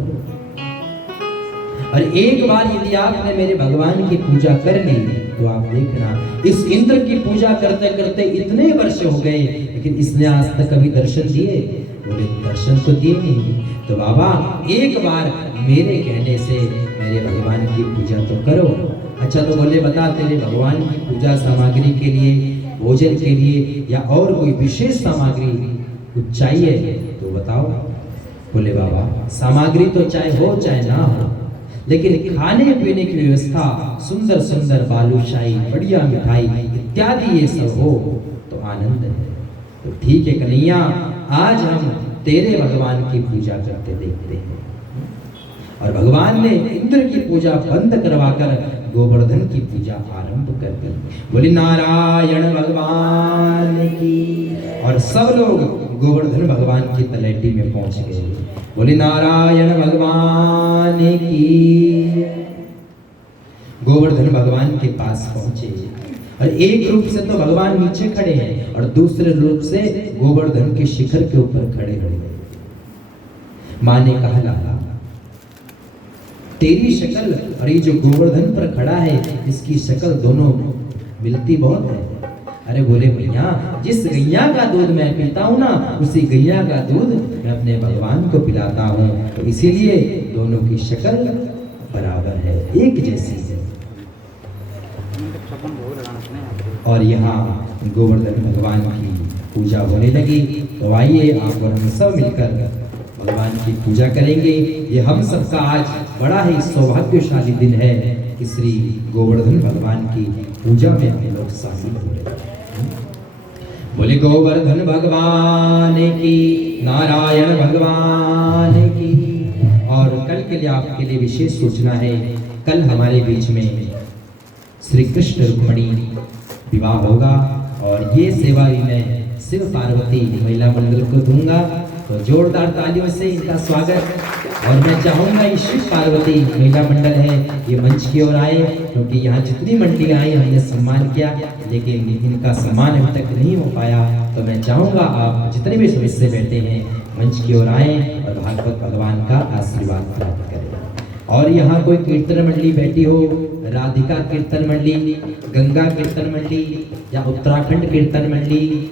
और एक बार यदि आपने मेरे भगवान की पूजा कर ली तो आप देखना, इस इंद्र की पूजा करते करते इतने वर्ष हो गए, लेकिन इसने आज तक कभी दर्शन दिए? बोले दर्शन तो दिए नहीं। तो बाबा एक बार मेरे कहने से मेरे भगवान की पूजा तो करो। अच्छा तो बोले बता, तेरे भगवान की पूजा सामग्री के लिए, भोजन के लिए या और कोई विशेष सामग्री कुछ चाहिए तो बताओ। बोले बाबा सामग्री तो चाहे हो चाहे ना हो, लेकिन खाने पीने की व्यवस्था, सुंदर सुंदर बालूशाही, बढ़िया मिठाई इत्यादि ये सब हो तो आनंद है। तो ठीक है कन्हैया, आज हम तेरे भगवान की पूजा करते देखते हैं। और भगवान ने इंद्र की पूजा बंद करवाकर गोवर्धन की पूजा आरंभ कर दी। बोले नारायण भगवान की। और सब लोग गोवर्धन भगवान की तलहटी में पहुंच गए। बोले नारायण भगवान की। गोवर्धन भगवान के पास पहुंचे और एक रूप से तो भगवान नीचे खड़े हैं और दूसरे रूप से गोवर्धन के शिखर के ऊपर खड़े हो गए। मां ने कहा लाला तेरी शक्ल और ये जो गोवर्धन पर खड़ा है इसकी शक्ल दोनों मिलती बहुत है। अरे बोले भैया जिस गैया का दूध मैं पीता हूँ ना, उसी गैया का दूध मैं अपने भगवान को पिलाता हूँ, तो इसीलिए दोनों की शक्ल बराबर है, एक जैसी है। और यहाँ गोवर्धन भगवान की पूजा होने लगी। तो आइए आप और हम सब मिलकर भगवान की पूजा करेंगे। ये हम सबका आज बड़ा ही सौभाग्यशाली दिन है कि श्री गोवर्धन भगवान की पूजा में हम लोग शामिल हो रहे हैं। बोले गोवर्धन भगवान की, नारायण भगवान की। और कल के लिए आपके लिए विशेष सूचना है, कल हमारे बीच में श्री कृष्ण रुक्मिणी विवाह होगा और ये सेवा भी मैं शिव पार्वती महिला मंडल को दूंगा। तो जोरदार तालियों से इनका स्वागत। और मैं चाहूंगा ये शिव पार्वती महिला मंडल है, ये मंच की ओर आए, क्योंकि यहाँ जितनी मंडलियां आई हमने सम्मान किया, लेकिन इनका सम्मान अभी तक नहीं हो पाया। तो मैं चाहूंगा आप जितने भी सदस्य बैठे हैं मंच की ओर आए और भागवत भगवान का आशीर्वाद प्राप्त करें। और यहाँ कोई कीर्तन मंडली बैठी हो, राधिका कीर्तन मंडली, गंगा कीर्तन मंडली या उत्तराखंड कीर्तन मंडली,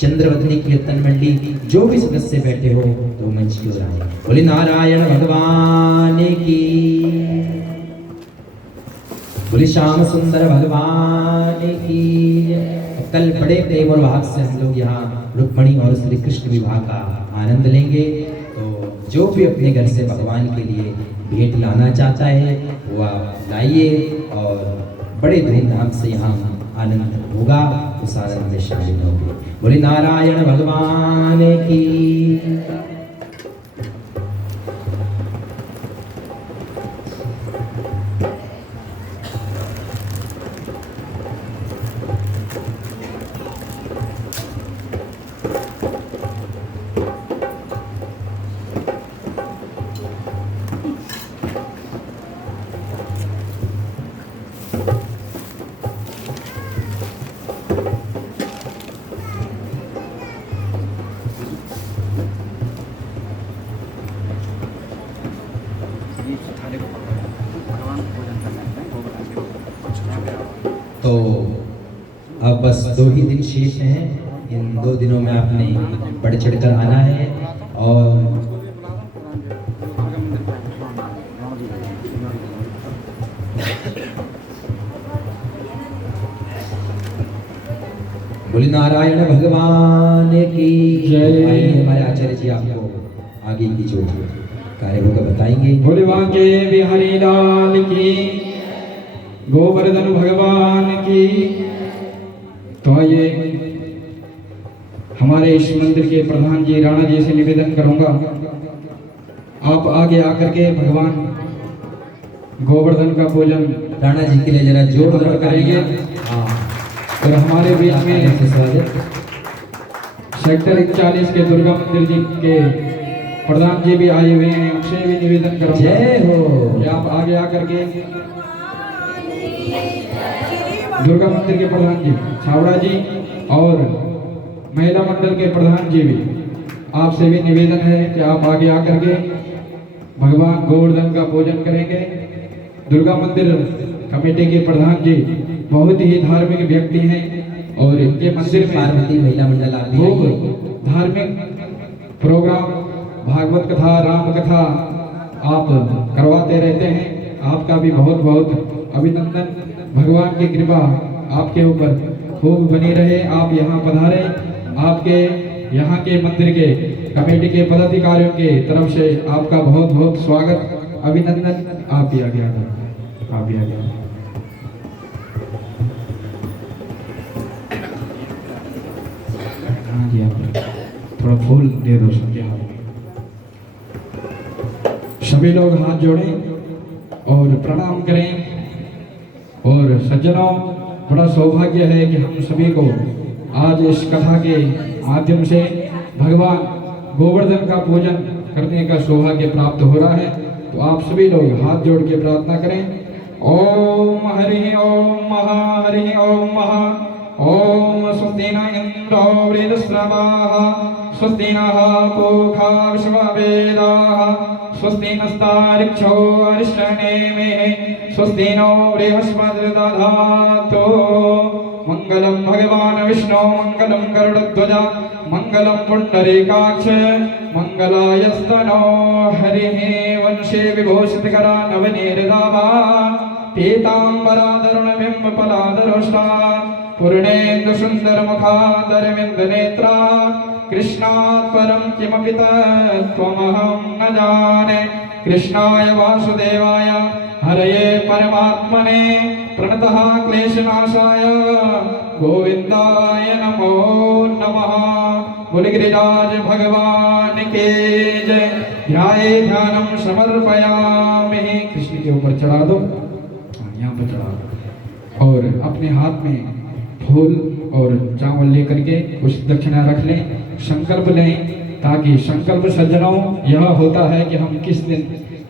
चंद्रवदनी कीर्तन मंडली, जो भी सदस्य बैठे हो तो मंच की ओर आए। बोले नारायण भगवान की। बोले श्याम सुंदर भगवान की। कल बड़े प्रेम और भाव से हम लोग यहाँ रुक्मिणी और श्री कृष्ण विवाह का आनंद लेंगे। तो जो भी अपने घर से भगवान के लिए भेंट लाना चाहता है वो आप लाइए और बड़े धूमधाम से यहाँ आनंद होगा, उस आनंद में शामिल होंगे। बोले नारायण भगवान की। तो अब बस 2 ही दिन शेष हैं। इन 2 दिनों में आपने बढ़ चढ़कर आना है। और बोले नारायण भगवान की जय। हमारे आचार्य जी आपको आगे की जो कार्य होगा बताएंगे। बोले वाके बिहारी लाल की, गोवर्धन भगवान की। तो ये हमारे इस मंदिर के प्रधान जी राणा जी से निवेदन करूंगा, आप आगे आकर के भगवान गोवर्धन का पूजन राणा जी के लिए जरा जोरदार करेंगे। हाँ। और हमारे बीच में सेक्टर 41 के दुर्गा मंदिर जी के प्रधान जी भी आए हुए हैं, उनसे भी निवेदन करूंगा जय हो कि आप आगे आकर के दुर्गा मंदिर के प्रधान जी छावड़ा जी और महिला मंडल के प्रधान जी भी आपसे भी निवेदन है कि आप आगे आकर के भगवान गोवर्धन का पूजन करेंगे। दुर्गा मंदिर कमेटी के प्रधान जी बहुत ही धार्मिक व्यक्ति हैं और इनके मंदिर में पार्वती महिला मंडल आप भी खूब आइए। धार्मिक प्रोग्राम, भागवत कथा, राम कथा आप करवाते रहते हैं। आपका भी बहुत बहुत अभिनंदन। भगवान की कृपा आपके ऊपर खूब बनी रहे। आप यहाँ पधारे। आपके यहाँ के मंदिर के कमेटी के पदाधिकारियों के तरफ से आपका बहुत बहुत स्वागत, अभिनंदन। आप भी आगे आ जाओ, आप भी आ जाओ। हाँ जी, आप थोड़ा फूल दे दो सबके हाथ में। सभी लोग हाथ जोड़ें और प्रणाम करें। और सज्जनों, बड़ा सौभाग्य है कि हम सभी को आज इस कथा के माध्यम से भगवान गोवर्धन का पूजन करने का सौभाग्य प्राप्त हो रहा है। तो आप सभी लोग हाथ जोड़ के प्रार्थना करें। ओम हरि ओम महा हरि ओम महा ओम स्वस्ति न इंद्रो वृद्धश्रवाः स्वस्ति नः पूषा विश्ववेदाः स्वस्ति नस्तार्क्ष्यो अरिष्टनेमिः स्वस्ति नो बृहस्पतिर्दधातु। मंगलम भगवान विष्णु मंगलम गरुड़ध्वज मंगलम पुंडरीकाक्ष मंगलायस्तनो हरिः वंशे विभूषितकरा नवनीरदाभा पीताम्बराधरुणबिम्बफलाधरोष्टा पूर्णेन्दु सुन्दरमुखाधरविन्दनेत्रा कृष्णात् परं किमपि तत्त्वमहं न जाने। कृष्णाय वासुदेवाय हरये परमात्मने प्रणतः क्लेशनाशाय गोविन्दाय नमो नमः। बोल गिरिराज भगवान के जय। ध्याये ध्यानं समर्पयामि। कृष्ण के ऊपर चढ़ा दो, यहाँ पर चढ़ा दो। और अपने हाथ में फूल और चावल लेकर के कुछ दक्षिणा रख लें, संकल्प लें, ताकि संकल्प सज्जनों यह होता है कि हम किस दिन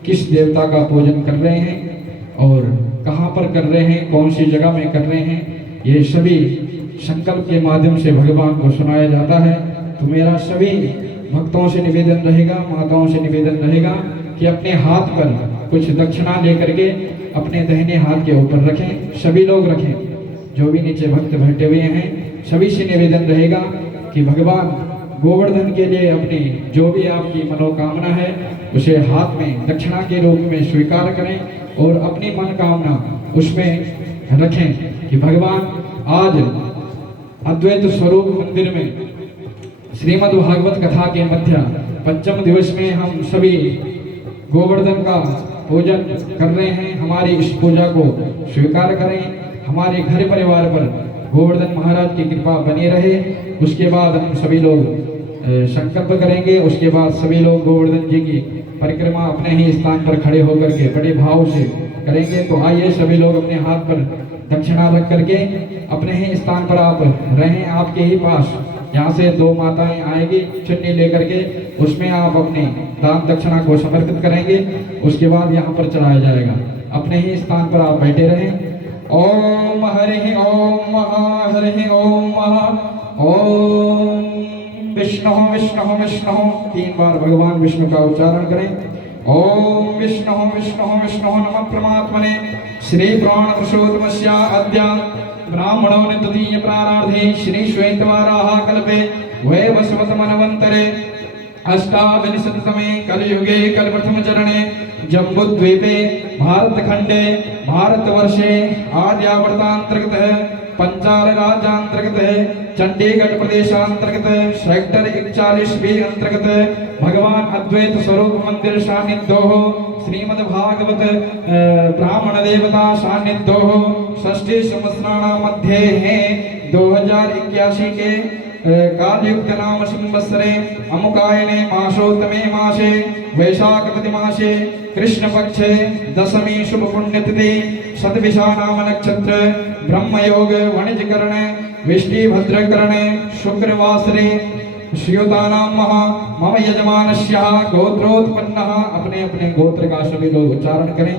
किस देवता का पूजन कर रहे हैं और कहाँ पर कर रहे हैं, कौन सी जगह में कर रहे हैं, ये सभी संकल्प के माध्यम से भगवान को सुनाया जाता है। तो मेरा सभी भक्तों से निवेदन रहेगा, माताओं से निवेदन रहेगा कि अपने हाथ पर कुछ दक्षिणा लेकर के अपने दाहिने हाथ के ऊपर रखें। सभी लोग रखें, जो भी नीचे भक्त बैठे हुए हैं सभी से निवेदन रहेगा कि भगवान गोवर्धन के लिए अपनी जो भी आपकी मनोकामना है उसे हाथ में दक्षिणा के रूप में स्वीकार करें और अपनी मनोकामना उसमें रखें कि भगवान आज अद्वैत स्वरूप मंदिर में श्रीमद् भागवत कथा के मध्य पंचम दिवस में हम सभी गोवर्धन का पूजन कर रहे हैं। हमारी इस पूजा को स्वीकार करें, हमारे घर परिवार पर गोवर्धन महाराज की कृपा बनी रहे। उसके बाद हम सभी लोग संकल्प करेंगे। उसके बाद सभी लोग गोवर्धन जी की परिक्रमा अपने ही स्थान पर खड़े होकर के बड़े भाव से करेंगे। तो आइए सभी लोग अपने हाथ पर दक्षिणा रख करके अपने ही स्थान पर आप रहें। आपके ही पास यहाँ से दो माताएं आएगी चुन्नी लेकर के, उसमें आप अपने दान दक्षिणा को समर्पित करेंगे। उसके बाद यहाँ पर चढ़ाया जाएगा। अपने ही स्थान पर आप बैठे रहें। ओम हरि ओम महा हरि ओम महा ओम विष्णु विष्णु विष्णु 3 बार भगवान विष्णु का उच्चारण करें। ओम विष्णु विष्णु विष्णु नमः परमात्मने श्री प्राण पुरुषोत्तमस्य अद्य ब्राह्मणो तदीय प्रारार्धे श्री श्वेतवाराह कल्पे वैवस्वत मनवंतरे अष्टाविंशतितमे कलयुगे कलप्रथम चरणे जम्बूद्वीपे भारतखंडे भारतवर्षे आर्यावर्तांतर्गत पंचाल राज्यांतर्गत चंडीगढ़ प्रदेशांतर्गत सेक्टर 41B अंतर्गत भगवान अद्वैत स्वरूप मंदिर सान्निध्यो श्रीमद् भागवत ब्राह्मण देवता सान्निध्यो षष्ठी संवत्सराणां मध्ये है 2081 के कालयुक्त नाम संवत्सरे अमुकायने मासोत्तमे मासे वैशाखपति मासे कृष्ण पक्षे दशमी शुभ पुण्यतिथि सद्विषा नाम नक्षत्र ब्रह्मयोग वणिजकरण विष्णुभद्रकरण शुक्रवासरे श्रियोतानां मम यजमानस्य गोत्रोत्पन्नः। अपने अपने गोत्र का सभी लोग उच्चारण करें,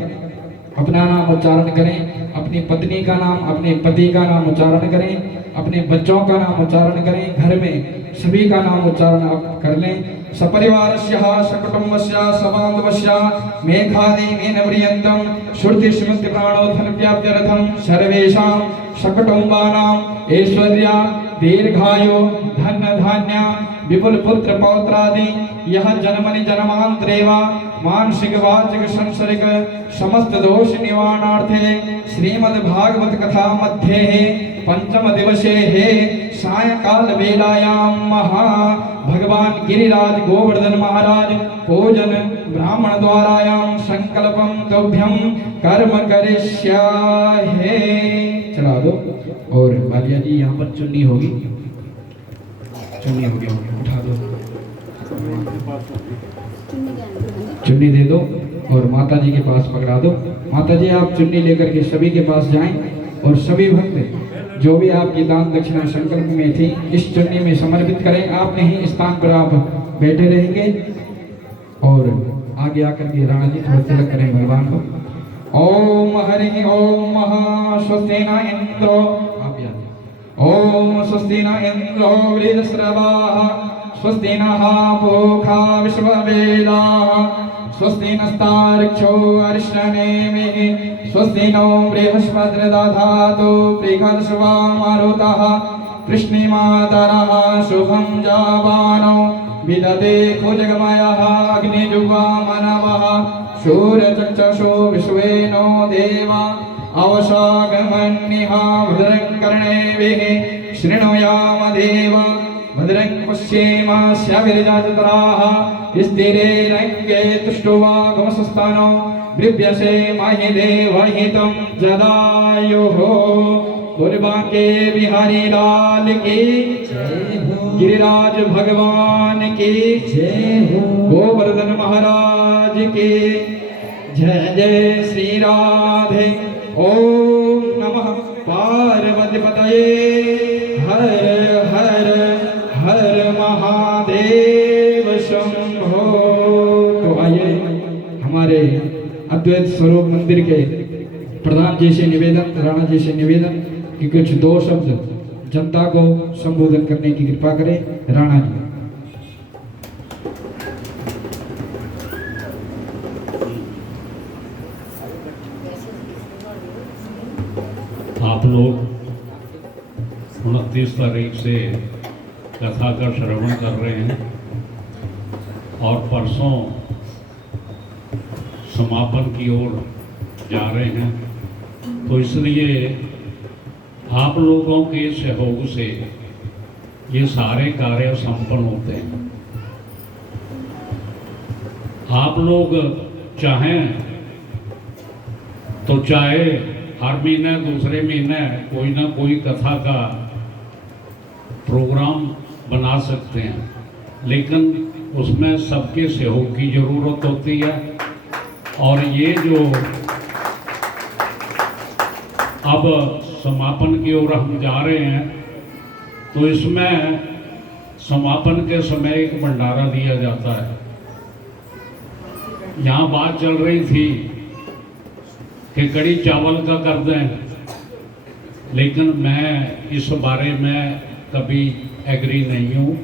अपना नाम उच्चारण करें, अपनी पत्नी का नाम, अपने पति का नाम उच्चारण करें, अपने बच्चों का नाम उच्चारण करें। घर में सभी का नाम उच्चारण आप कर लें। सपरिवारस्य सकुटुम्बस्य सबान्धवस्य मेघादि मेनव्रियन्तं श्रुति स्मृति प्राणोधन व्याप्त्यर्थं सर्वेषां सकुटुम्बानां ऐश्वर्य दीर्घायु धन धान्य विपुल पुत्र पौत्रादि यह जन्मनि जन्मांतरेव मानसिक वाचिक संसर्ग समस्त दोष निवारणार्थे श्रीमद् भागवत कथा मध्ये पंचम दिवसे है सायंकाल वेलायां महा भगवान गिरिराज गोवर्धन महाराज पूजन ब्राह्मण द्वारायां संकल्पम तुभ्यम कर्म करिष्याहे। चला दो। और बालिया जी यहाँ पर चुन्नी होगी, चुन्नी होगी, उठा दो, चुन्नी दे दो और माता जी के पास पकड़ा दो। माता जी आप चुन्नी लेकर के सभी के पास जाएं और सभी भक्त जो भी आपकी दान दक्षिणा संकल्प में थी इस चुन्नी में समर्पित करें। आपने ही स्थान पर आप बैठे रहेंगे और आगे आकर के राणा जी थोड़ा तिलक करें भगवान को। ओम हरि ओम महा स्वस्ति न इंद्रो, आप याद, ओम स्वस्ति न इंद्रो वृद्धश्रवाः स्वस्ति नः पूषा विश्ववेदाः स्वस्ति नस्तार्क्ष्यो अरिष्टनेमिः स्वस्ति नो बृहस्पतिर्दधातु बृहस्पतिर्वा मारुतः कृष्णिमातरः शुभं जावानो विदते खुजगमयः अग्निजुवा मनवः शूरचक्षुषो विश्वेनो देवा अवशागमन्निः भद्रं कर्णेभिः शृणुयाम देव भद्रं पश्येमास्याभिर्जातराः स्थिरैरङ्गे तुष्टुवागमसुस्तानो बिभ्यसे महि देवहितं जदायुः। गुरुबांके बिहारी लाल की जय हो, गिरिराज भगवान की जय हो, गोवर्धन महाराज की जय। जय श्री राधे। ओम नमः पार्वती पतये हर हर हर महादेव शंभो। तो आइए हमारे अद्वैत स्वरूप मंदिर के प्रधान जी से निवेदन, राणा जी से निवेदन कि कुछ दो शब्द जनता को संबोधन करने की कृपा करें। राणा जी। आप लोग 29 तारीख से कथा का श्रवण कर रहे हैं और परसों समापन की ओर जा रहे हैं, तो इसलिए आप लोगों के सहयोग से ये सारे कार्य संपन्न होते हैं। आप लोग चाहें तो चाहे हर महीने दूसरे महीने कोई ना कोई कथा का प्रोग्राम बना सकते हैं, लेकिन उसमें सबके सहयोग की ज़रूरत होती है। और ये जो अब समापन की ओर हम जा रहे हैं, तो इसमें समापन के समय एक भंडारा दिया जाता है। यहाँ बात चल रही थी कि कड़ी चावल का कर दें, लेकिन मैं इस बारे में कभी एग्री नहीं हूँ,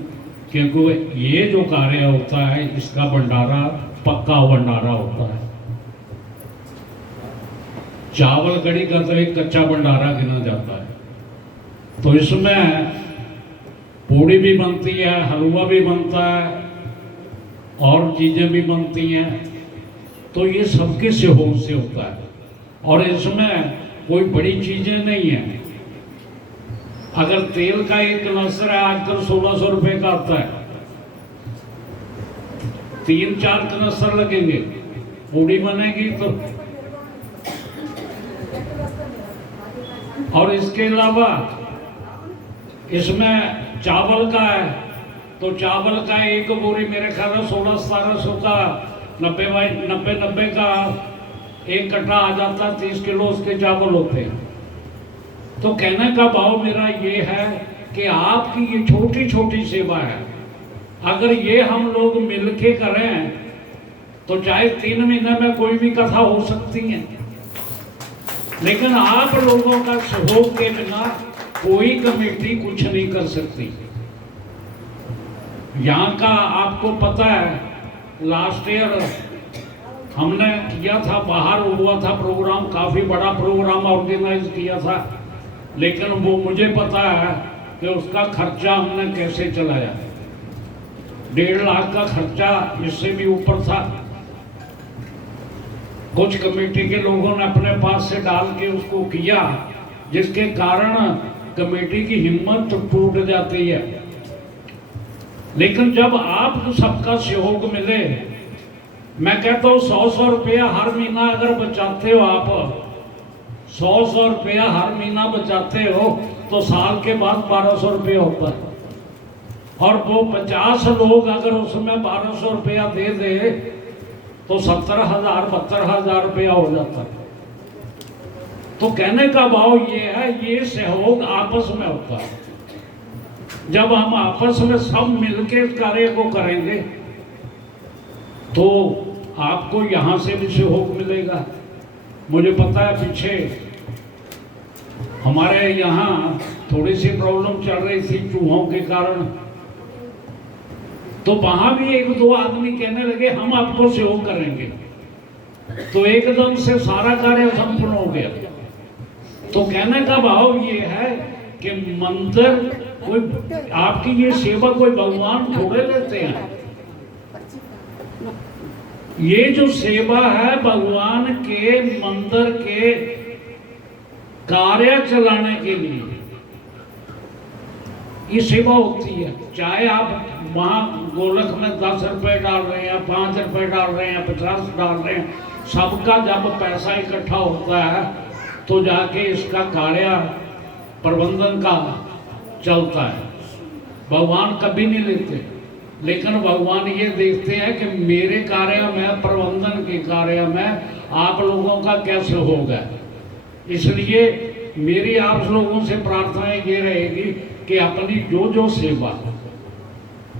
क्योंकि ये जो कार्य होता है इसका भंडारा पक्का भंडारा होता है। चावल कड़ी का तो एक कच्चा भंडारा गिना जाता है। तो इसमें पूड़ी भी बनती है, हलवा भी बनता है और चीज़ें भी बनती हैं, तो ये सबके सहयोग से होता है और इसमें कोई बड़ी चीज़ें नहीं हैं। अगर तेल का एक कनस्तर है आजकल 1600 रुपये का आता है, 3-4 कनस्तर लगेंगे, पूड़ी बनेगी तो। और इसके अलावा इसमें चावल का है, तो चावल का एक बोरी मेरे ख्याल में 1600-1700 का 90 का एक कट्टा आ जाता है। 30 किलो उसके चावल होते हैं। तो कहने का भाव मेरा ये है कि आपकी ये छोटी छोटी सेवा है, अगर ये हम लोग मिलके करें तो चाहे 3 महीने में कोई भी कथा हो सकती है, लेकिन आप लोगों का सहयोग के बिना कोई कमेटी कुछ नहीं कर सकती। यहाँ का आपको पता है, लास्ट ईयर हमने किया था, बाहर हुआ था प्रोग्राम, काफ़ी बड़ा प्रोग्राम ऑर्गेनाइज किया था, लेकिन वो मुझे पता है कि उसका खर्चा हमने कैसे चलाया। 1.5 लाख का खर्चा, इससे भी ऊपर था। कुछ कमेटी के लोगों ने अपने पास से डाल के उसको किया, जिसके कारण कमेटी की हिम्मत टूट जाती है। लेकिन जब आप सबका सहयोग मिले, मैं कहता हूँ 100 रुपया हर महीना अगर बचाते हो आप, 100 रुपया हर महीना बचाते हो तो साल के बाद 1200 रुपया होता है। और वो 50 लोग अगर उसमें 1200 रुपया दे दे तो 70,000 72,000 रुपया हो जाता है। तो कहने का भाव ये है, ये सहयोग आपस में होता है। जब हम आपस में सब मिलके इस कार्य को करेंगे तो आपको यहाँ से भी सहयोग मिलेगा। मुझे पता है पीछे हमारे यहाँ थोड़ी सी प्रॉब्लम चल रही थी चूहों के कारण, तो वहां भी 1-2 आदमी कहने लगे हम आपको सहयोग करेंगे, तो एकदम से सारा कार्य संपन्न हो गया। तो कहने का भाव ये है कि मंदिर कोई आपकी ये सेवा कोई भगवान थोड़े लेते हैं। ये जो सेवा है भगवान के मंदिर के कार्य चलाने के लिए ये सेवा होती है। चाहे आप वहाँ गोलक में 10 रुपए डाल रहे हैं, 5 रुपए डाल रहे हैं, 50 डाल रहे हैं, सबका जब पैसा इकट्ठा होता है तो जाके इसका कार्य प्रबंधन का चलता है। भगवान कभी नहीं लेते, लेकिन भगवान ये देखते हैं कि मेरे कार्य में, प्रबंधन के कार्य में आप लोगों का क्या सहयोग है। इसलिए मेरी आप लोगों से प्रार्थना ये रहेगी कि अपनी जो जो सेवा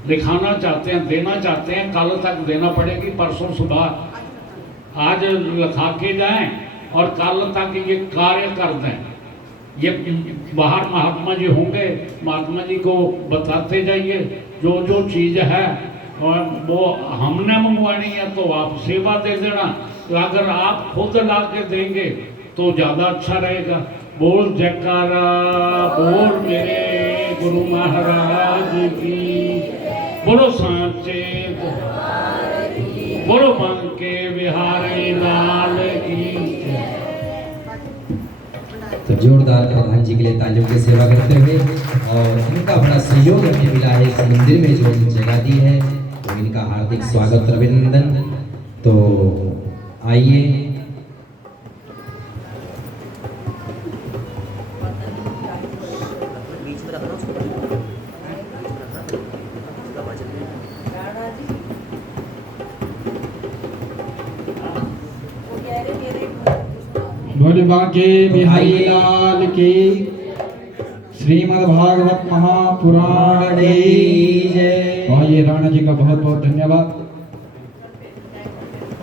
दिखाना चाहते हैं, देना चाहते हैं, कल तक देना पड़ेगी, परसों सुबह आज लिखा के जाएं और कल तक ये कार्य कर दें। ये बाहर महात्मा जी होंगे, महात्मा जी को बताते जाइए जो जो चीज़ है, और वो हमने मंगवानी है तो आप सेवा दे देना। तो अगर आप खुद ला के देंगे तो ज़्यादा अच्छा रहेगा। बोल जयकारा, बोल मेरे गुरु महाराज की, बोलो सांचे, बोलो बांके बिहारी लाल की। तो जोरदार प्रधान जी के लिए तालियों की सेवा करते हुए, और इनका बड़ा सहयोग हमें मिला है इस मंदिर में जो जगह दी है, तो इनका हार्दिक स्वागत अभिनंदन। तो आइए बोल बांके बिहारी लाल की, श्रीमद् भागवत महापुराण की जय। आइए राणा जी का बहुत बहुत धन्यवाद।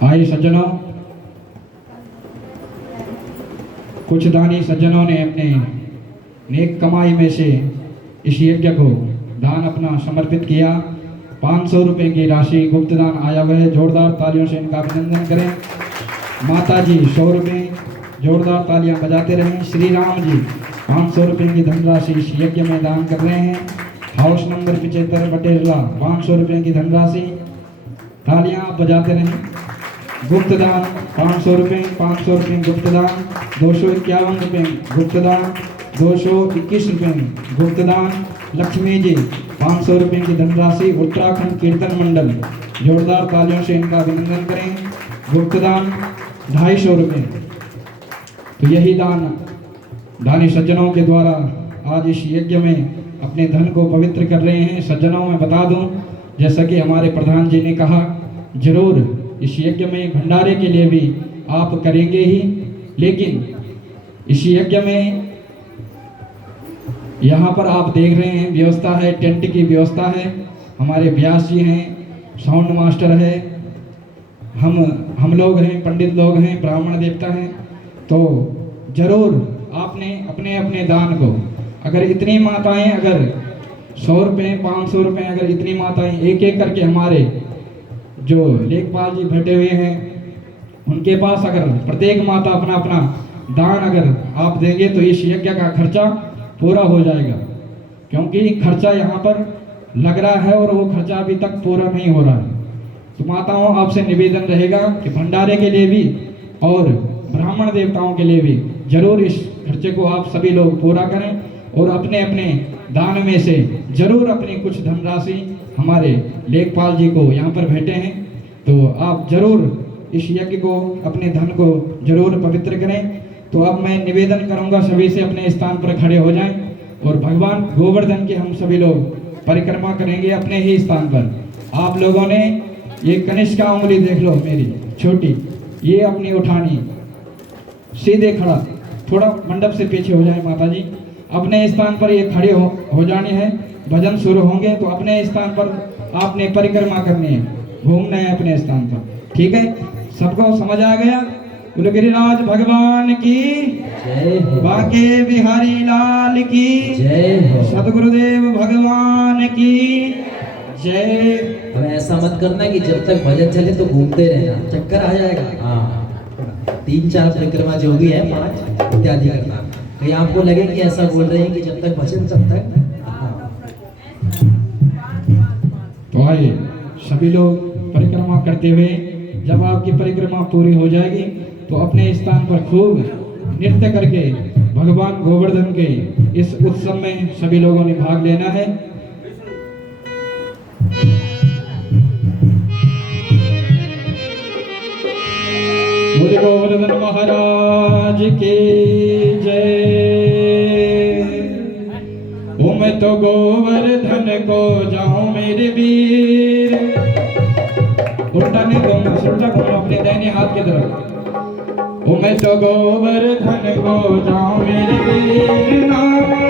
आइए सज्जनों, कुछ दानी सज्जनों ने अपने नेक कमाई में से इस यज्ञ को दान अपना समर्पित किया। 500 रुपए की राशि गुप्त दान आया हुआ है। जोरदार तालियों से इनका अभिनंदन करें। माता जी 100 रुपये, जोरदार तालियां बजाते रहें। श्री राम जी 500 रुपये की धनराशि इस यज्ञ में दान कर रहे हैं। हाउस नंबर 75 बटेरला 500 रुपये की धनराशि, तालियां बजाते रहें। गुप्त दान 500 रुपये, 500 रुपये गुप्त दान, 251 रुपये गुप्त दान, 221 रुपये गुप्त दान। लक्ष्मी जी 500 रुपये की धनराशि, उत्तराखंड कीर्तन मंडल, जोरदार तालियों से इनका अभिनंदन करें। गुप्त दान 250 रुपये। तो यही दान दानी सज्जनों के द्वारा आज इस यज्ञ में अपने धन को पवित्र कर रहे हैं। सज्जनों में बता दूं, जैसा कि हमारे प्रधान जी ने कहा, जरूर इस यज्ञ में भंडारे के लिए भी आप करेंगे ही, लेकिन इस यज्ञ में यहाँ पर आप देख रहे हैं व्यवस्था है, टेंट की व्यवस्था है। हमारे व्यास जी हैं, साउंड मास्टर है, हम लोग हैं, पंडित लोग हैं, ब्राह्मण देवता हैं। तो जरूर आपने अपने अपने दान को, अगर इतनी माताएं अगर 100 रुपये 500 रुपये, अगर इतनी माताएं एक एक करके हमारे जो लेखपाल जी बैठे हुए हैं उनके पास अगर प्रत्येक माता अपना अपना दान अगर आप देंगे तो इस यज्ञ का खर्चा पूरा हो जाएगा, क्योंकि खर्चा यहाँ पर लग रहा है और वो खर्चा अभी तक पूरा नहीं हो रहा है। तो माताओं आपसे निवेदन रहेगा कि भंडारे के लिए भी और ब्राह्मण देवताओं के लिए भी जरूर इस खर्चे को आप सभी लोग पूरा करें और अपने अपने दान में से जरूर अपनी कुछ धनराशि हमारे लेखपाल जी को यहाँ पर भेंटे हैं, तो आप जरूर इस यज्ञ को अपने धन को जरूर पवित्र करें। तो अब मैं निवेदन करूंगा सभी से अपने स्थान पर खड़े हो जाएं और भगवान गोवर्धन की हम सभी लोग परिक्रमा करेंगे अपने ही स्थान पर। आप लोगों ने ये कनिष्ठ का उंगली देख लो मेरी छोटी, ये अपनी उठानी सीधे खड़ा, थोड़ा मंडप से पीछे हो जाए माता जी, अपने स्थान पर ये खड़े हो जाने हैं। भजन शुरू होंगे तो अपने स्थान पर आपने परिक्रमा करनी है, घूमना है अपने स्थान पर, ठीक है? सबको समझ आ गया? बोलो गिरिराज भगवान की जय हो, बांके बिहारी लाल की जय हो। सदगुरुदेव भगवान की जय। अब ऐसा मत करना कि जब तक भजन चले तो घूमते रहना, चक्कर आ जाएगा। हाँ, 3-4 परिक्रमा जो भी है 5 इत्यादि करना। कहीं आपको लगे कि ऐसा बोल रहे हैं कि जब तक भजन तब तक। तो आइए सभी लोग परिक्रमा करते हुए, जब आपकी परिक्रमा पूरी हो जाएगी तो अपने स्थान पर खूब नृत्य करके भगवान गोवर्धन के इस उत्सव में सभी लोगों ने भाग लेना है। बोले गोवर्धन महाराज की जय। ओ मैं तो गोवर्धन को जाऊं मेरे वीर, उल्टा नहीं घूमना, उल्टा घूमना अपने दाहिने हाथ की तरफ। ओ मैं तो गोवर्धन को जाऊं मेरे वीर, नाम